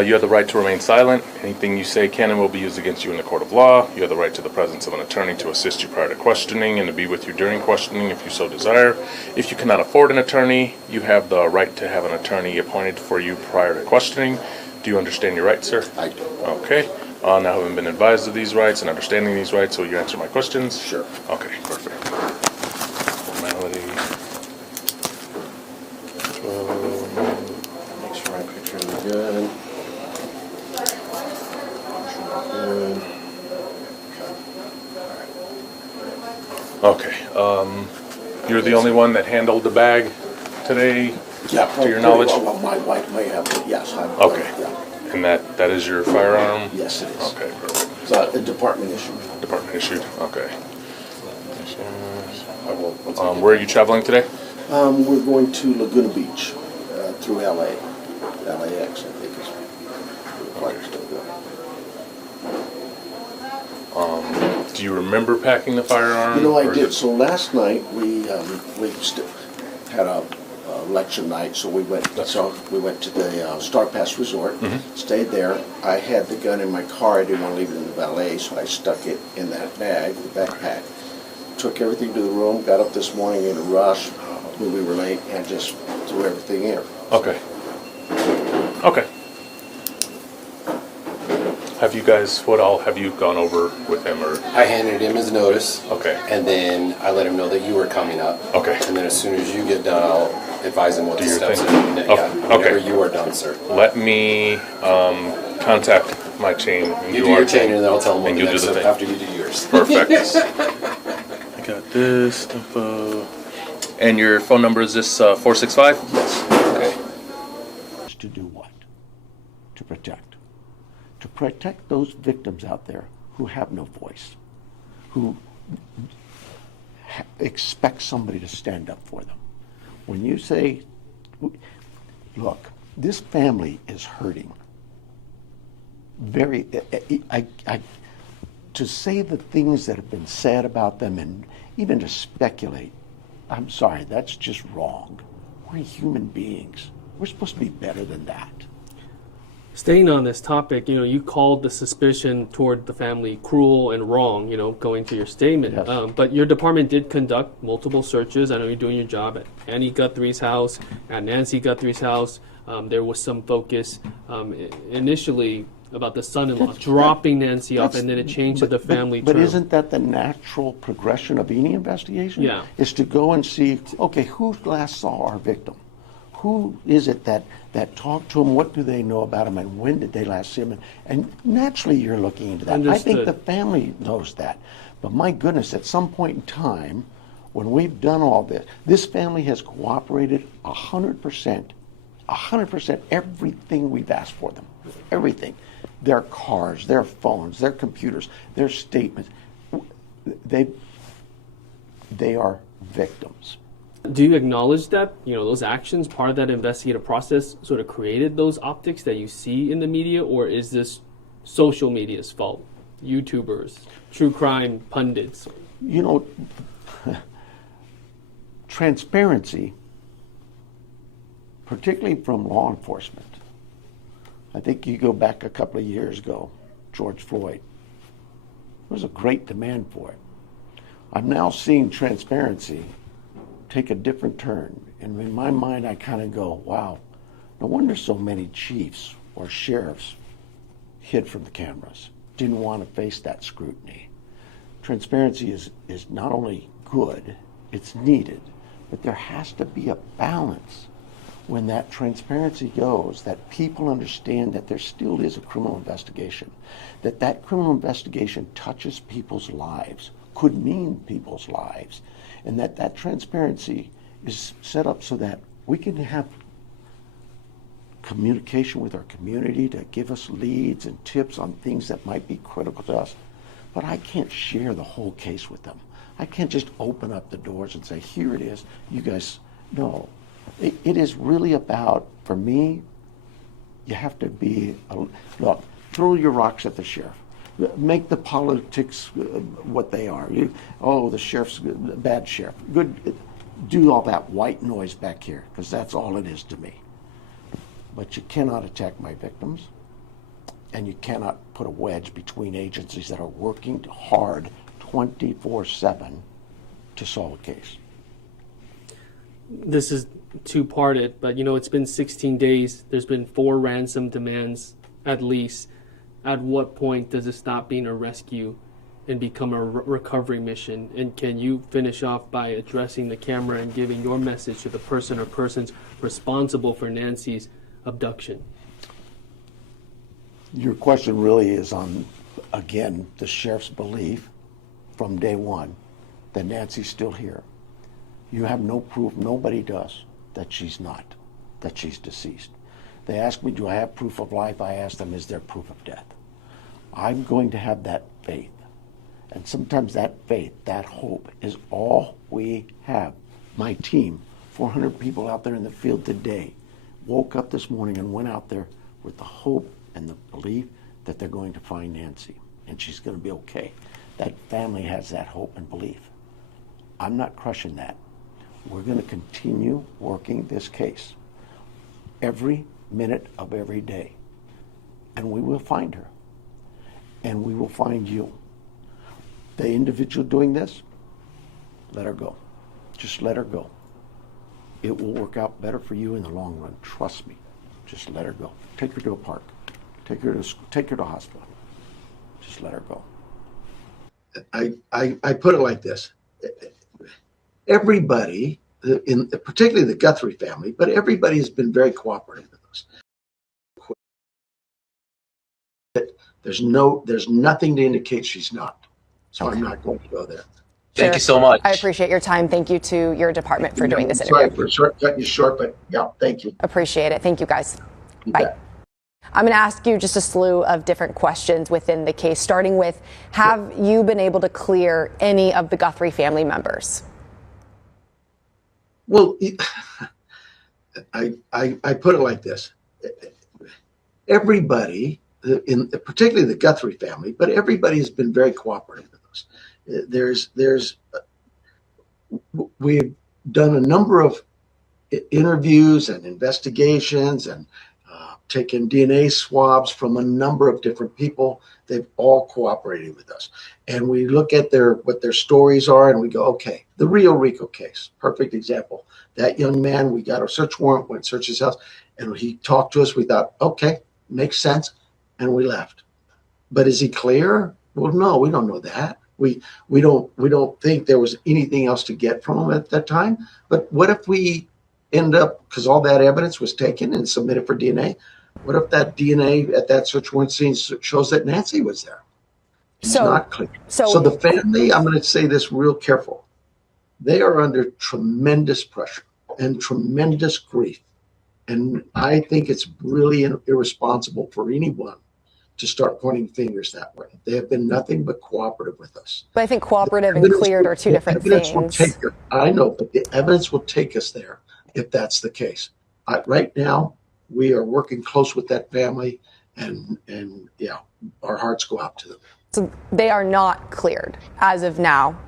You have the right to remain silent. Anything you say can and will be used against you in the court of law. You have the right to the presence of an attorney to assist you prior to questioning and to be with you during questioning if you so desire. If you cannot afford an attorney, you have the right to have an attorney appointed for you prior to questioning. Do you understand your rights, sir? I do. Okay. Now having been advised of these rights and understanding these rights, will you answer my questions? Sure. Okay, perfect. Formality. Make sure my picture is good. Okay. You're the only one that handled the bag today, Yeah, to your knowledge? Well, my wife may have it, yes. Okay. Yeah. And that is your firearm? Yes, it is. Okay, perfect. It's a department issue. Department issued, okay. I will. Where are you traveling today? We're going to Laguna Beach through LA. LAX, I think is the flight is still going. Do you remember packing the firearm? You know, I or is did. it- So last night we had a election night, so we went. We went to the Star Pass Resort, stayed there. I had the gun in my car. I didn't want to leave it in the valet, so I stuck it in that bag, the backpack. Took everything to the room. Got up this morning in a rush when we were late, and just threw everything in. Okay. Okay. Have you guys, what all have you gone over with him, or? I handed him his notice. Okay. And then I let him know that you were coming up. Okay. And then as soon as you get done, I'll advise him what Do the your steps thing. are. Yeah, Oh, whenever okay. you are done, sir. Let me contact my chain. And You do our your chain, and then I'll tell him what and the you'll next do the step thing. after you do yours. Perfect. I got this info. And your phone number is this 465? Yes. Okay. To do what? To protect. To protect those victims out there who have no voice, who expect somebody to stand up for them. When you say, look, this family is hurting. To say the things that have been said about them and even to speculate, I'm sorry, that's just wrong. We're human beings. We're supposed to be better than that. Staying on this topic, you called the suspicion toward the family cruel and wrong, going to your statement. Yes. But your department did conduct multiple searches. I know you're doing your job at Annie Guthrie's house, at Nancy Guthrie's house. There was some focus initially about the son-in-law dropping Nancy off, and then it changed to the family But term. isn't that the natural progression of any investigation? Yeah. Is to go and see, okay, who last saw our victim? Who is it that talked to him? What do they know about him? And when did they last see him? And naturally, you're looking into that. I think Understood. the family knows that. But my goodness, at some point in time, when we've done all this family has cooperated 100%. 100% everything we've asked for them. Everything. Their cars, their phones, their computers, their statements. They are victims. Do you acknowledge that, those actions, part of that investigative process, sort of created those optics that you see in the media, or is this social media's fault? YouTubers, true crime pundits? Transparency, particularly from law enforcement. I think you go back a couple of years ago, George Floyd. There was a great demand for it. I'm now seeing transparency take a different turn. And in my mind, I kind of go, wow, no wonder so many chiefs or sheriffs hid from the cameras, didn't want to face that scrutiny. Transparency is not only good, it's needed, but there has to be a balance when that transparency goes, that people understand that there still is a criminal investigation, that criminal investigation touches people's lives, could mean people's lives, and that transparency is set up so that we can have communication with our community to give us leads and tips on things that might be critical to us. But I can't share the whole case with them. I can't just open up the doors and say, here it is, you guys. No, it is really about, for me, you have to be, look, throw your rocks at the sheriff. Make the politics what they are. The sheriff's a bad sheriff. Good. Do all that white noise back here, because that's all it is to me. but you cannot attack my victims, and you cannot put a wedge between agencies that are working hard 24/7 to solve a case. This is two-parted, but it's been 16 days. There's been 4 ransom demands at least. At what point does it stop being a rescue and become a recovery mission? And can you finish off by addressing the camera and giving your message to the person or persons responsible for Nancy's abduction? Your question really is on, again, the sheriff's belief from day one that Nancy's still here. You have no proof, nobody does, that she's not, that she's deceased. They ask me, do I have proof of life? I ask them, is there proof of death? I'm going to have that faith. And sometimes that faith, that hope, is all we have. My team, 400 people out there in the field today, woke up this morning and went out there with the hope and the belief that they're going to find Nancy and she's going to be okay. That family has that hope and belief. I'm not crushing that. We're going to continue working this case every minute of every day. And we will find her. And we will find you. The individual doing this, let her go. Just let her go. It will work out better for you in the long run. Trust me. Just let her go. Take her to a park. Take her to school. Take her to a hospital. Just let her go. I put it like this. Everybody, particularly the Guthrie family, but everybody has been very cooperative with us. There's nothing to indicate she's not. So I'm not going to go there. Thank you so much. I appreciate your time. Thank you to your department for doing this interview. Sorry for cutting you short, but yeah, thank you. Appreciate it. Thank you, guys. You Bye. bet. I'm going to ask you just a slew of different questions within the case, starting with, have you been able to clear any of the Guthrie family members? Well, I put it like this. Everybody, particularly the Guthrie family, but everybody has been very cooperative with us. We've done a number of interviews and investigations and taken DNA swabs from a number of different people. They've all cooperated with us. And we look at what their stories are and we go, okay, the Rio Rico case, perfect example. That young man, we got a search warrant, went search his house, and he talked to us. We thought, okay, makes sense, and we left. But is he clear? Well, no, we don't know that. We don't think there was anything else to get from him at that time. But what if we end up, because all that evidence was taken and submitted for DNA, what if that DNA at that search warrant scene shows that Nancy was there? It's not clear. So the family, I'm going to say this real careful. They are under tremendous pressure and tremendous grief. And I think it's really irresponsible for anyone to start pointing fingers that way. They have been nothing but cooperative with us. But I think cooperative and cleared are two different things. I know, but the evidence will take us there if that's the case. Right now, we are working close with that family, and yeah, our hearts go out to them. So they are not cleared as of now.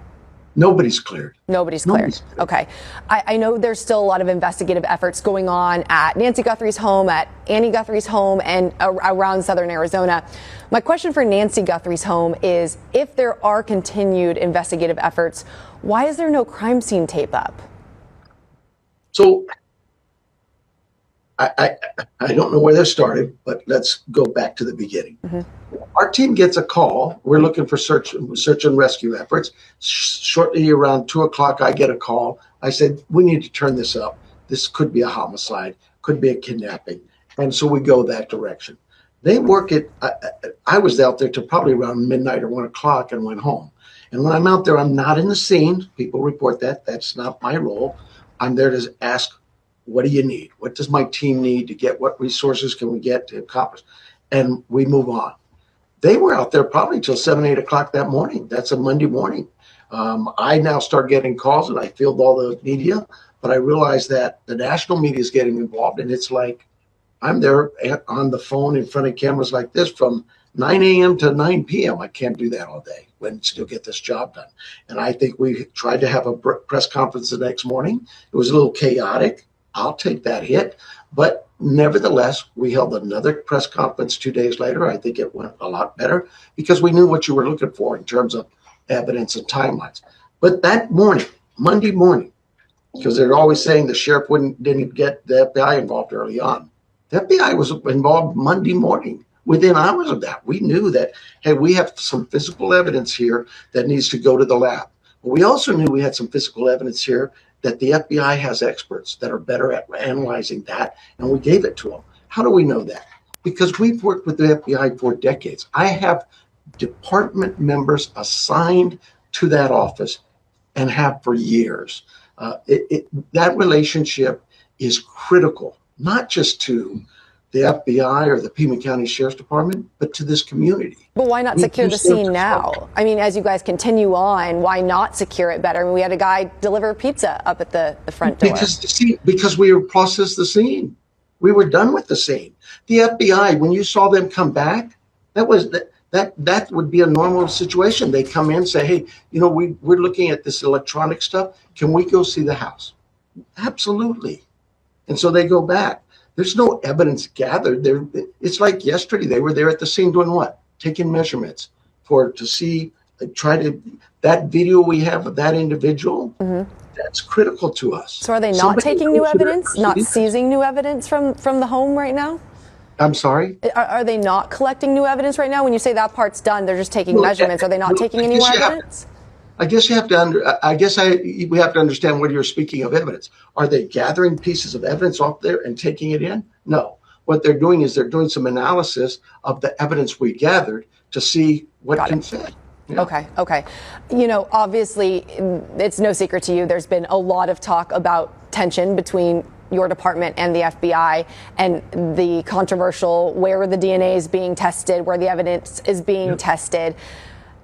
Nobody's cleared. Nobody's cleared. Okay. I know there's still a lot of investigative efforts going on at Nancy Guthrie's home, at Annie Guthrie's home, and around southern Arizona. My question for Nancy Guthrie's home is, if there are continued investigative efforts, why is there no crime scene tape up? So I don't know where this started, but let's go back to the beginning. Mm-hmm. Our team gets a call. We're looking for search and rescue efforts. Shortly around 2:00, I get a call. I said, we need to turn this up. This could be a homicide, could be a kidnapping. And so we go that direction. They work it. I was out there till probably around midnight or 1:00 and went home. And when I'm out there, I'm not in the scene. People report that. That's not my role. I'm there to ask, what do you need? What does my team need to get? What resources can we get to accomplish? And we move on. They were out there probably till 7, 8 o'clock that morning. That's a Monday morning. I now start getting calls and I field all the media, but I realize that the national media is getting involved, and it's like I'm there on the phone in front of cameras like this from 9 a.m. to 9 p.m. I can't do that all day and still get this job done. And I think we tried to have a press conference the next morning. It was a little chaotic. I'll take that hit, but Nevertheless, we held another press conference 2 days later. I think it went a lot better because we knew what you were looking for in terms of evidence and timelines. But that morning, Monday morning, because they're always saying the sheriff didn't get the FBI involved early on. The FBI was involved Monday morning. Within hours of that, we knew that, hey, we have some physical evidence here that needs to go to the lab. But we also knew we had some physical evidence here that the FBI has experts that are better at analyzing that, and we gave it to them. How do we know that? Because we've worked with the FBI for decades. I have department members assigned to that office and have for years. That relationship is critical, not just to the FBI or the Pima County Sheriff's Department, but to this community. But why not secure the scene now? I mean, as you guys continue on, why not secure it better? I mean, we had a guy deliver pizza up at the front door. Because we processed the scene. We were done with the scene. The FBI, when you saw them come back, that would be a normal situation. They come in and say, hey, we're looking at this electronic stuff. Can we go see the house? Absolutely. And so they go back. There's no evidence gathered there. It's like yesterday. They were there at the scene doing what? Taking measurements to see, that video we have of that individual, that's critical to us. So are they not taking new evidence, not seizing new evidence from the home right now? I'm sorry? Are they not collecting new evidence right now? When you say that part's done, they're just taking measurements. Are they not taking any more evidence? We have to understand what you're speaking of evidence. Are they gathering pieces of evidence off there and taking it in? No. What they're doing is they're doing some analysis of the evidence we gathered to see what can fit. Yeah. Okay. Obviously, it's no secret to you. There's been a lot of talk about tension between your department and the FBI and the controversial where the DNA is being tested, where the evidence is being tested.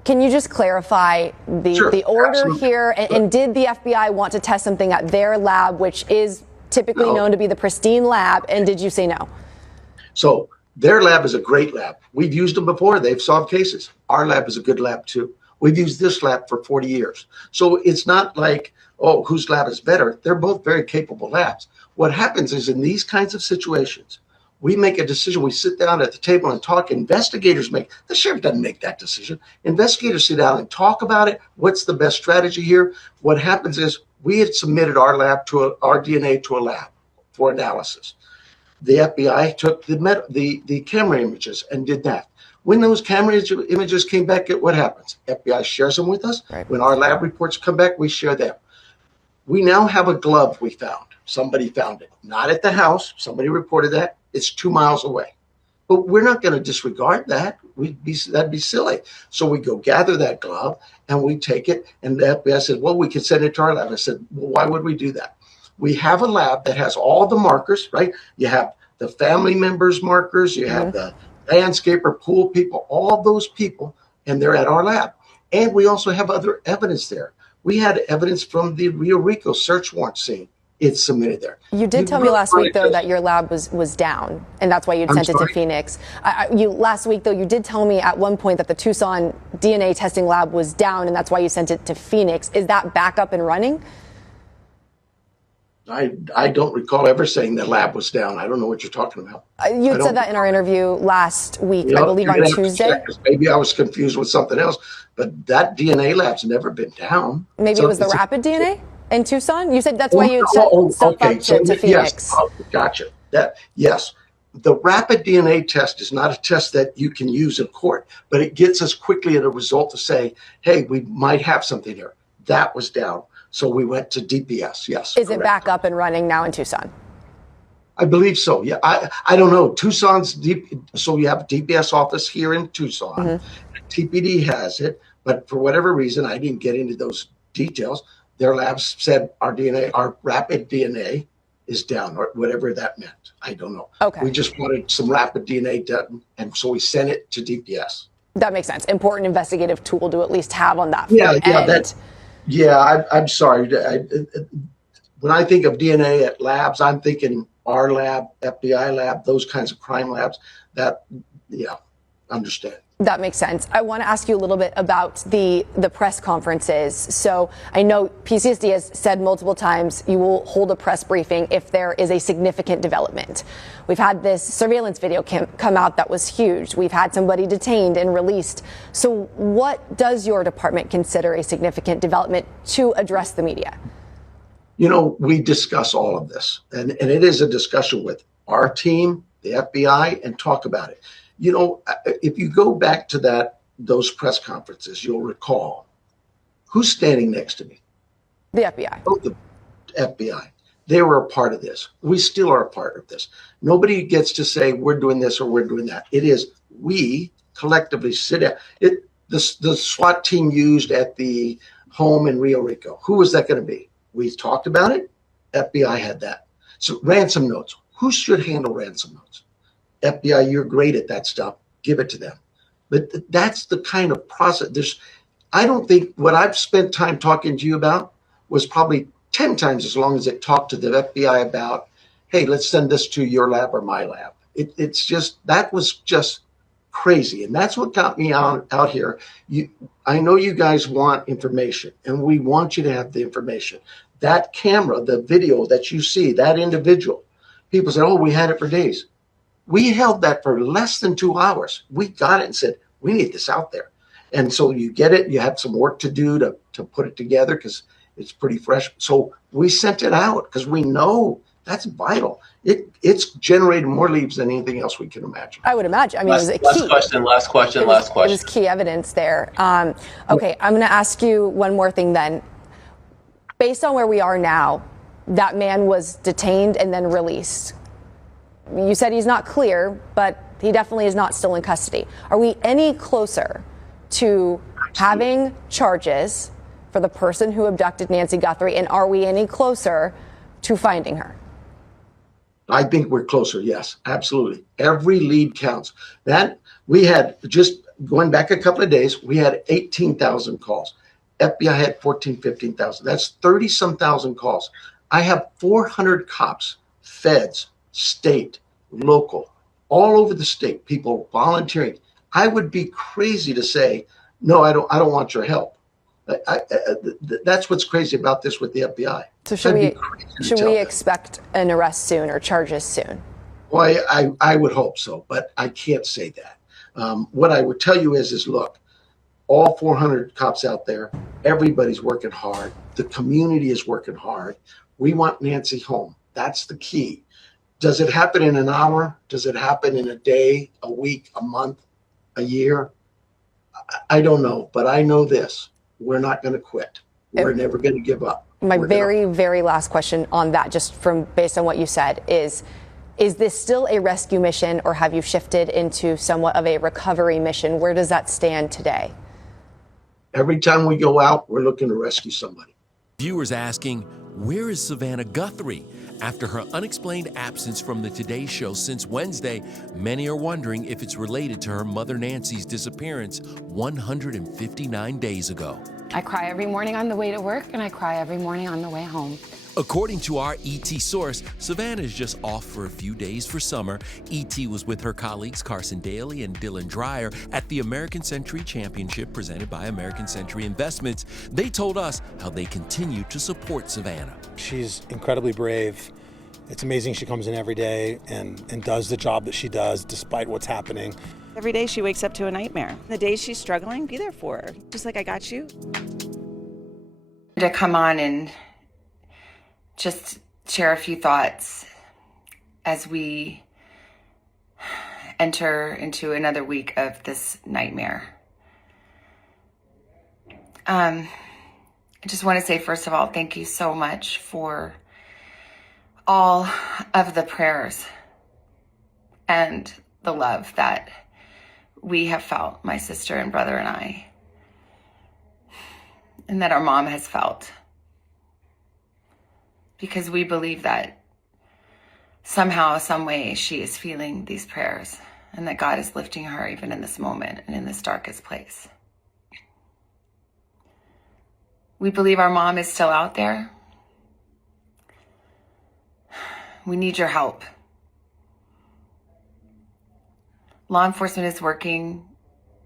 Can you just clarify the order here? And did the FBI want to test something at their lab, which is typically known to be the pristine lab? And did you say no? So their lab is a great lab. We've used them before. They've solved cases. Our lab is a good lab, too. We've used this lab for 40 years. So it's not like, oh, whose lab is better? They're both very capable labs. What happens is in these kinds of situations, we make a decision. We sit down at the table and talk. Investigators the sheriff doesn't make that decision. Investigators sit down and talk about it. What's the best strategy here? What happens is we had submitted our DNA to a lab for analysis. The FBI took the camera images and did that. When those camera images came back, what happens? FBI shares them with us. Right. When our lab reports come back, we share them. We now have a glove we found. Somebody found it. Not at the house. Somebody reported that. It's 2 miles away. But we're not going to disregard that. That'd be silly. So we go gather that glove and we take it. And the FBI said, well, we can send it to our lab. I said, well, why would we do that? We have a lab that has all the markers, right? You have the family members' markers. You have the landscaper, pool people, all those people, and they're at our lab. And we also have other evidence there. We had evidence from the Rio Rico search warrant scene. It's submitted there. You did tell me last week, though, that your lab was down, and that's why you'd sent it to Phoenix. Last week, though, you did tell me at one point that the Tucson DNA testing lab was down, and that's why you sent it to Phoenix. Is that back up and running? I don't recall ever saying the lab was down. I don't know what you're talking about. You had said that in our interview last week, I believe on Tuesday. Maybe I was confused with something else, but that DNA lab's never been down. Maybe it was the rapid DNA in Tucson? You said that's why you sent stuff up to Phoenix. Yes, gotcha. Yes. The rapid DNA test is not a test that you can use in court, but it gets us quickly at a result to say, hey, we might have something here. That was down. So we went to DPS, yes. Is it back up and running now in Tucson? I believe so, yeah. I don't know. Tucson's so we have a DPS office here in Tucson. TPD has it, but for whatever reason, I didn't get into those details. Their labs said our rapid DNA is down, or whatever that meant. I don't know. Okay. We just wanted some rapid DNA done, and so we sent it to DPS. That makes sense. Important investigative tool to at least have on that end. I'm sorry. When I think of DNA at labs, I'm thinking our lab, FBI lab, those kinds of crime labs. Understand. That makes sense. I want to ask you a little bit about the press conferences. So I know PCSD has said multiple times you will hold a press briefing if there is a significant development. We've had this surveillance video come out that was huge. We've had somebody detained and released. So what does your department consider a significant development to address the media? You know, we discuss all of this, and it is a discussion with our team, the FBI, and talk about it. You know, if you go back to those press conferences, you'll recall who's standing next to me. The FBI. Oh, the FBI. They were a part of this. We still are a part of this. Nobody gets to say we're doing this or we're doing that. It is we collectively sit down. The SWAT team used at the home in Rio Rico. Who was that going to be? We talked about it. FBI had that. So ransom notes. Who should handle ransom notes? FBI, you're great at that stuff. Give it to them. But that's the kind of process. I don't think what I've spent time talking to you about was probably 10 times as long as it talked to the FBI about, hey, let's send this to your lab or my lab. That was just crazy. And that's what got me out here. I know you guys want information, and we want you to have the information. That camera, the video that you see, that individual, people say, oh, we had it for days. We held that for less than 2 hours. We got it and said, we need this out there. And so you get it. You have some work to do to put it together because it's pretty fresh. So we sent it out because we know that's vital. It's generated more leads than anything else we can imagine. I would imagine. I mean, Last question. It was key evidence there. Okay, I'm going to ask you one more thing then. Based on where we are now, that man was detained and then released. You said he's not clear, but he definitely is not still in custody. Are we any closer to having charges for the person who abducted Nancy Guthrie, and are we any closer to finding her? I think we're closer, yes, absolutely. Every lead counts. That we had, just going back a couple of days, we had 18,000 calls. FBI had 15,000. That's 30-some thousand calls. I have 400 cops, feds, state, local, all over the state, people volunteering. I would be crazy to say, no, I don't want your help. That's what's crazy about this with the FBI. So should we expect an arrest soon or charges soon? Well, I would hope so, but I can't say that. What I would tell you is look, all 400 cops out there, everybody's working hard. The community is working hard. We want Nancy home. That's the key. Does it happen in an hour? Does it happen in a day, a week, a month, a year? I don't know, but I know this. We're not going to quit. We're never going to give up. My very last question on that, just based on what you said, is this still a rescue mission, or have you shifted into somewhat of a recovery mission? Where does that stand today? Every time we go out, we're looking to rescue somebody. Viewers asking, where is Savannah Guthrie? After her unexplained absence from the Today Show since Wednesday, many are wondering if it's related to her mother Nancy's disappearance 159 days ago. I cry every morning on the way to work, and I cry every morning on the way home. According to our ET source, Savannah is just off for a few days for summer. ET was with her colleagues Carson Daly and Dylan Dreyer at the American Century Championship presented by American Century Investments. They told us how they continue to support Savannah. She's incredibly brave. It's amazing she comes in every day and does the job that she does despite what's happening. Every day she wakes up to a nightmare. The days she's struggling, be there for her. Just like I got you. To come on and just share a few thoughts as we enter into another week of this nightmare. I just want to say, first of all, thank you so much for all of the prayers and the love that we have felt, my sister and brother and I, and that our mom has felt. Because we believe that somehow, some way, she is feeling these prayers and that God is lifting her even in this moment and in this darkest place. We believe our mom is still out there. We need your help. Law enforcement is working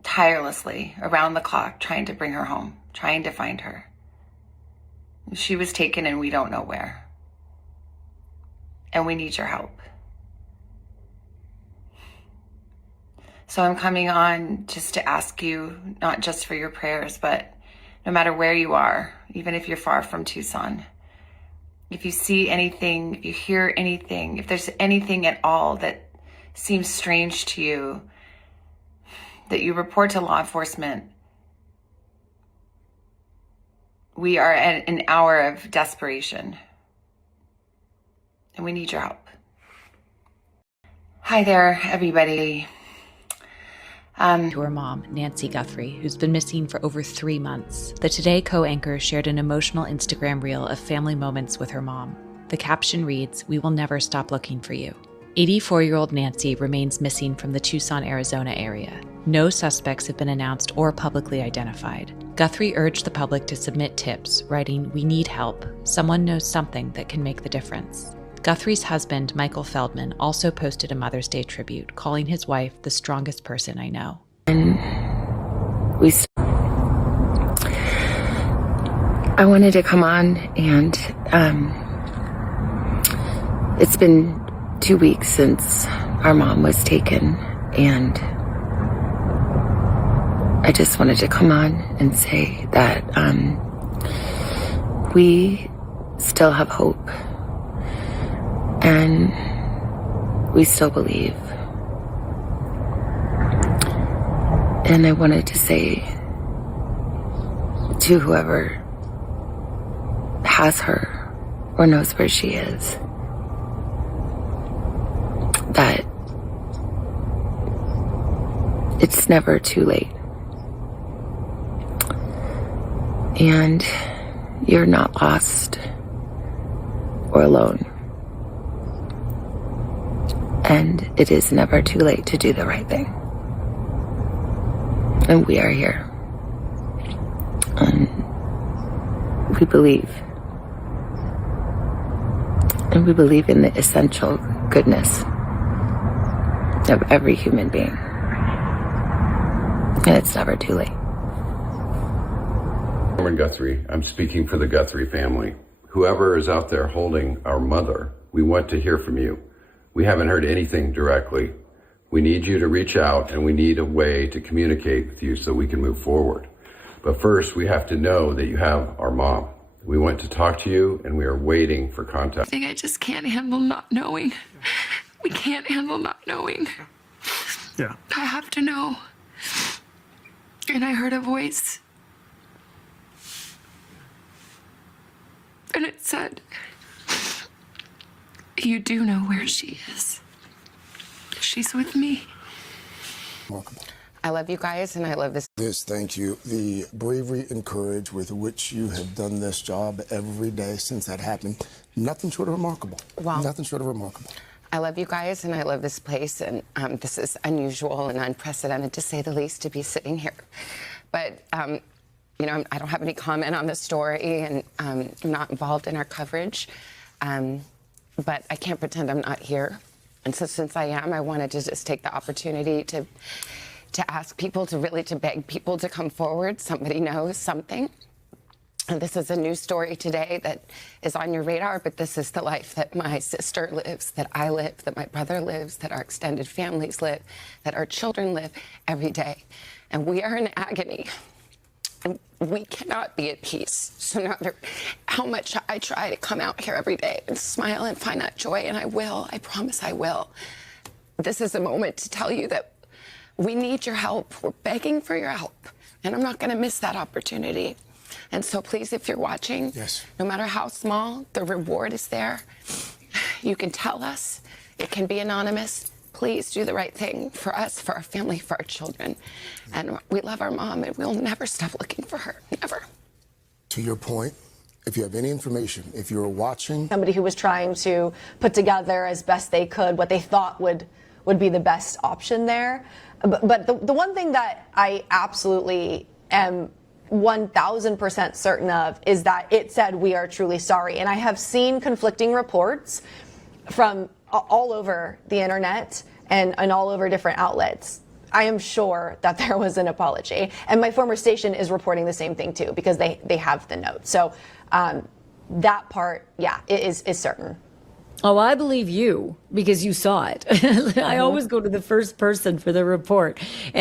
tirelessly around the clock trying to bring her home, trying to find her. She was taken and we don't know where. And we need your help. So I'm coming on just to ask you, not just for your prayers, but no matter where you are, even if you're far from Tucson, if you see anything, if you hear anything, if there's anything at all that seems strange to you, that you report to law enforcement. We are at an hour of desperation, and we need your help. Hi there, everybody. To her mom, Nancy Guthrie, who's been missing for over 3 months. The Today co-anchor shared an emotional Instagram reel of family moments with her mom. The caption reads, "We will never stop looking for you." 84-year-old Nancy remains missing from the Tucson, Arizona area. No suspects have been announced or publicly identified. Guthrie urged the public to submit tips, writing, "We need help. Someone knows something that can make the difference." Guthrie's husband, Michael Feldman, also posted a Mother's Day tribute, calling his wife the strongest person I know. I wanted to come on and it's been 2 weeks since our mom was taken, and I just wanted to come on and say that we still have hope and we still believe. And I wanted to say to whoever has her or knows where she is that it's never too late. And you're not lost or alone. And it is never too late to do the right thing. And we are here. And we believe. And we believe in the essential goodness of every human being. And it's never too late. Norman Guthrie, I'm speaking for the Guthrie family. Whoever is out there holding our mother, we want to hear from you. We haven't heard anything directly. We need you to reach out, and we need a way to communicate with you so we can move forward. But first, we have to know that you have our mom. We want to talk to you, and we are waiting for contact. I think I just can't handle not knowing. We can't handle not knowing. Yeah. I have to know. And I heard a voice. And it said, "You do know where she is. She's with me." I love you guys, and I love this. Thank you. The bravery and courage with which you have done this job every day since that happened, nothing short of remarkable. Wow. Nothing short of remarkable. I love you guys, and I love this place, and this is unusual and unprecedented, to say the least, to be sitting here. But, you know, I don't have any comment on the story, and I'm not involved in our coverage. But I can't pretend I'm not here. And so since I am, I wanted to just take the opportunity to ask people, to beg people to come forward. Somebody knows something. And this is a news story today that is on your radar, but this is the life that my sister lives, that I live, that my brother lives, that our extended families live, that our children live every day. And we are in agony. And we cannot be at peace. So no matter how much I try to come out here every day and smile and find that joy, and I will, I promise I will. This is a moment to tell you that we need your help. We're begging for your help. And I'm not going to miss that opportunity. And so please, if you're watching, no matter how small, the reward is there. You can tell us. It can be anonymous. Please do the right thing for us, for our family, for our children. And we love our mom, and we'll never stop looking for her. Never. To your point, if you have any information, if you're watching. Somebody who was trying to put together as best they could what they thought would be the best option there. But the one thing that I absolutely am 1,000% certain of is that it said, "We are truly sorry." And I have seen conflicting reports from all over the internet and all over different outlets. I am sure that there was an apology. And my former station is reporting the same thing too, because they have the note. So that part, yeah, is certain. Oh, I believe you because you saw it. I always go to the first person for the report. And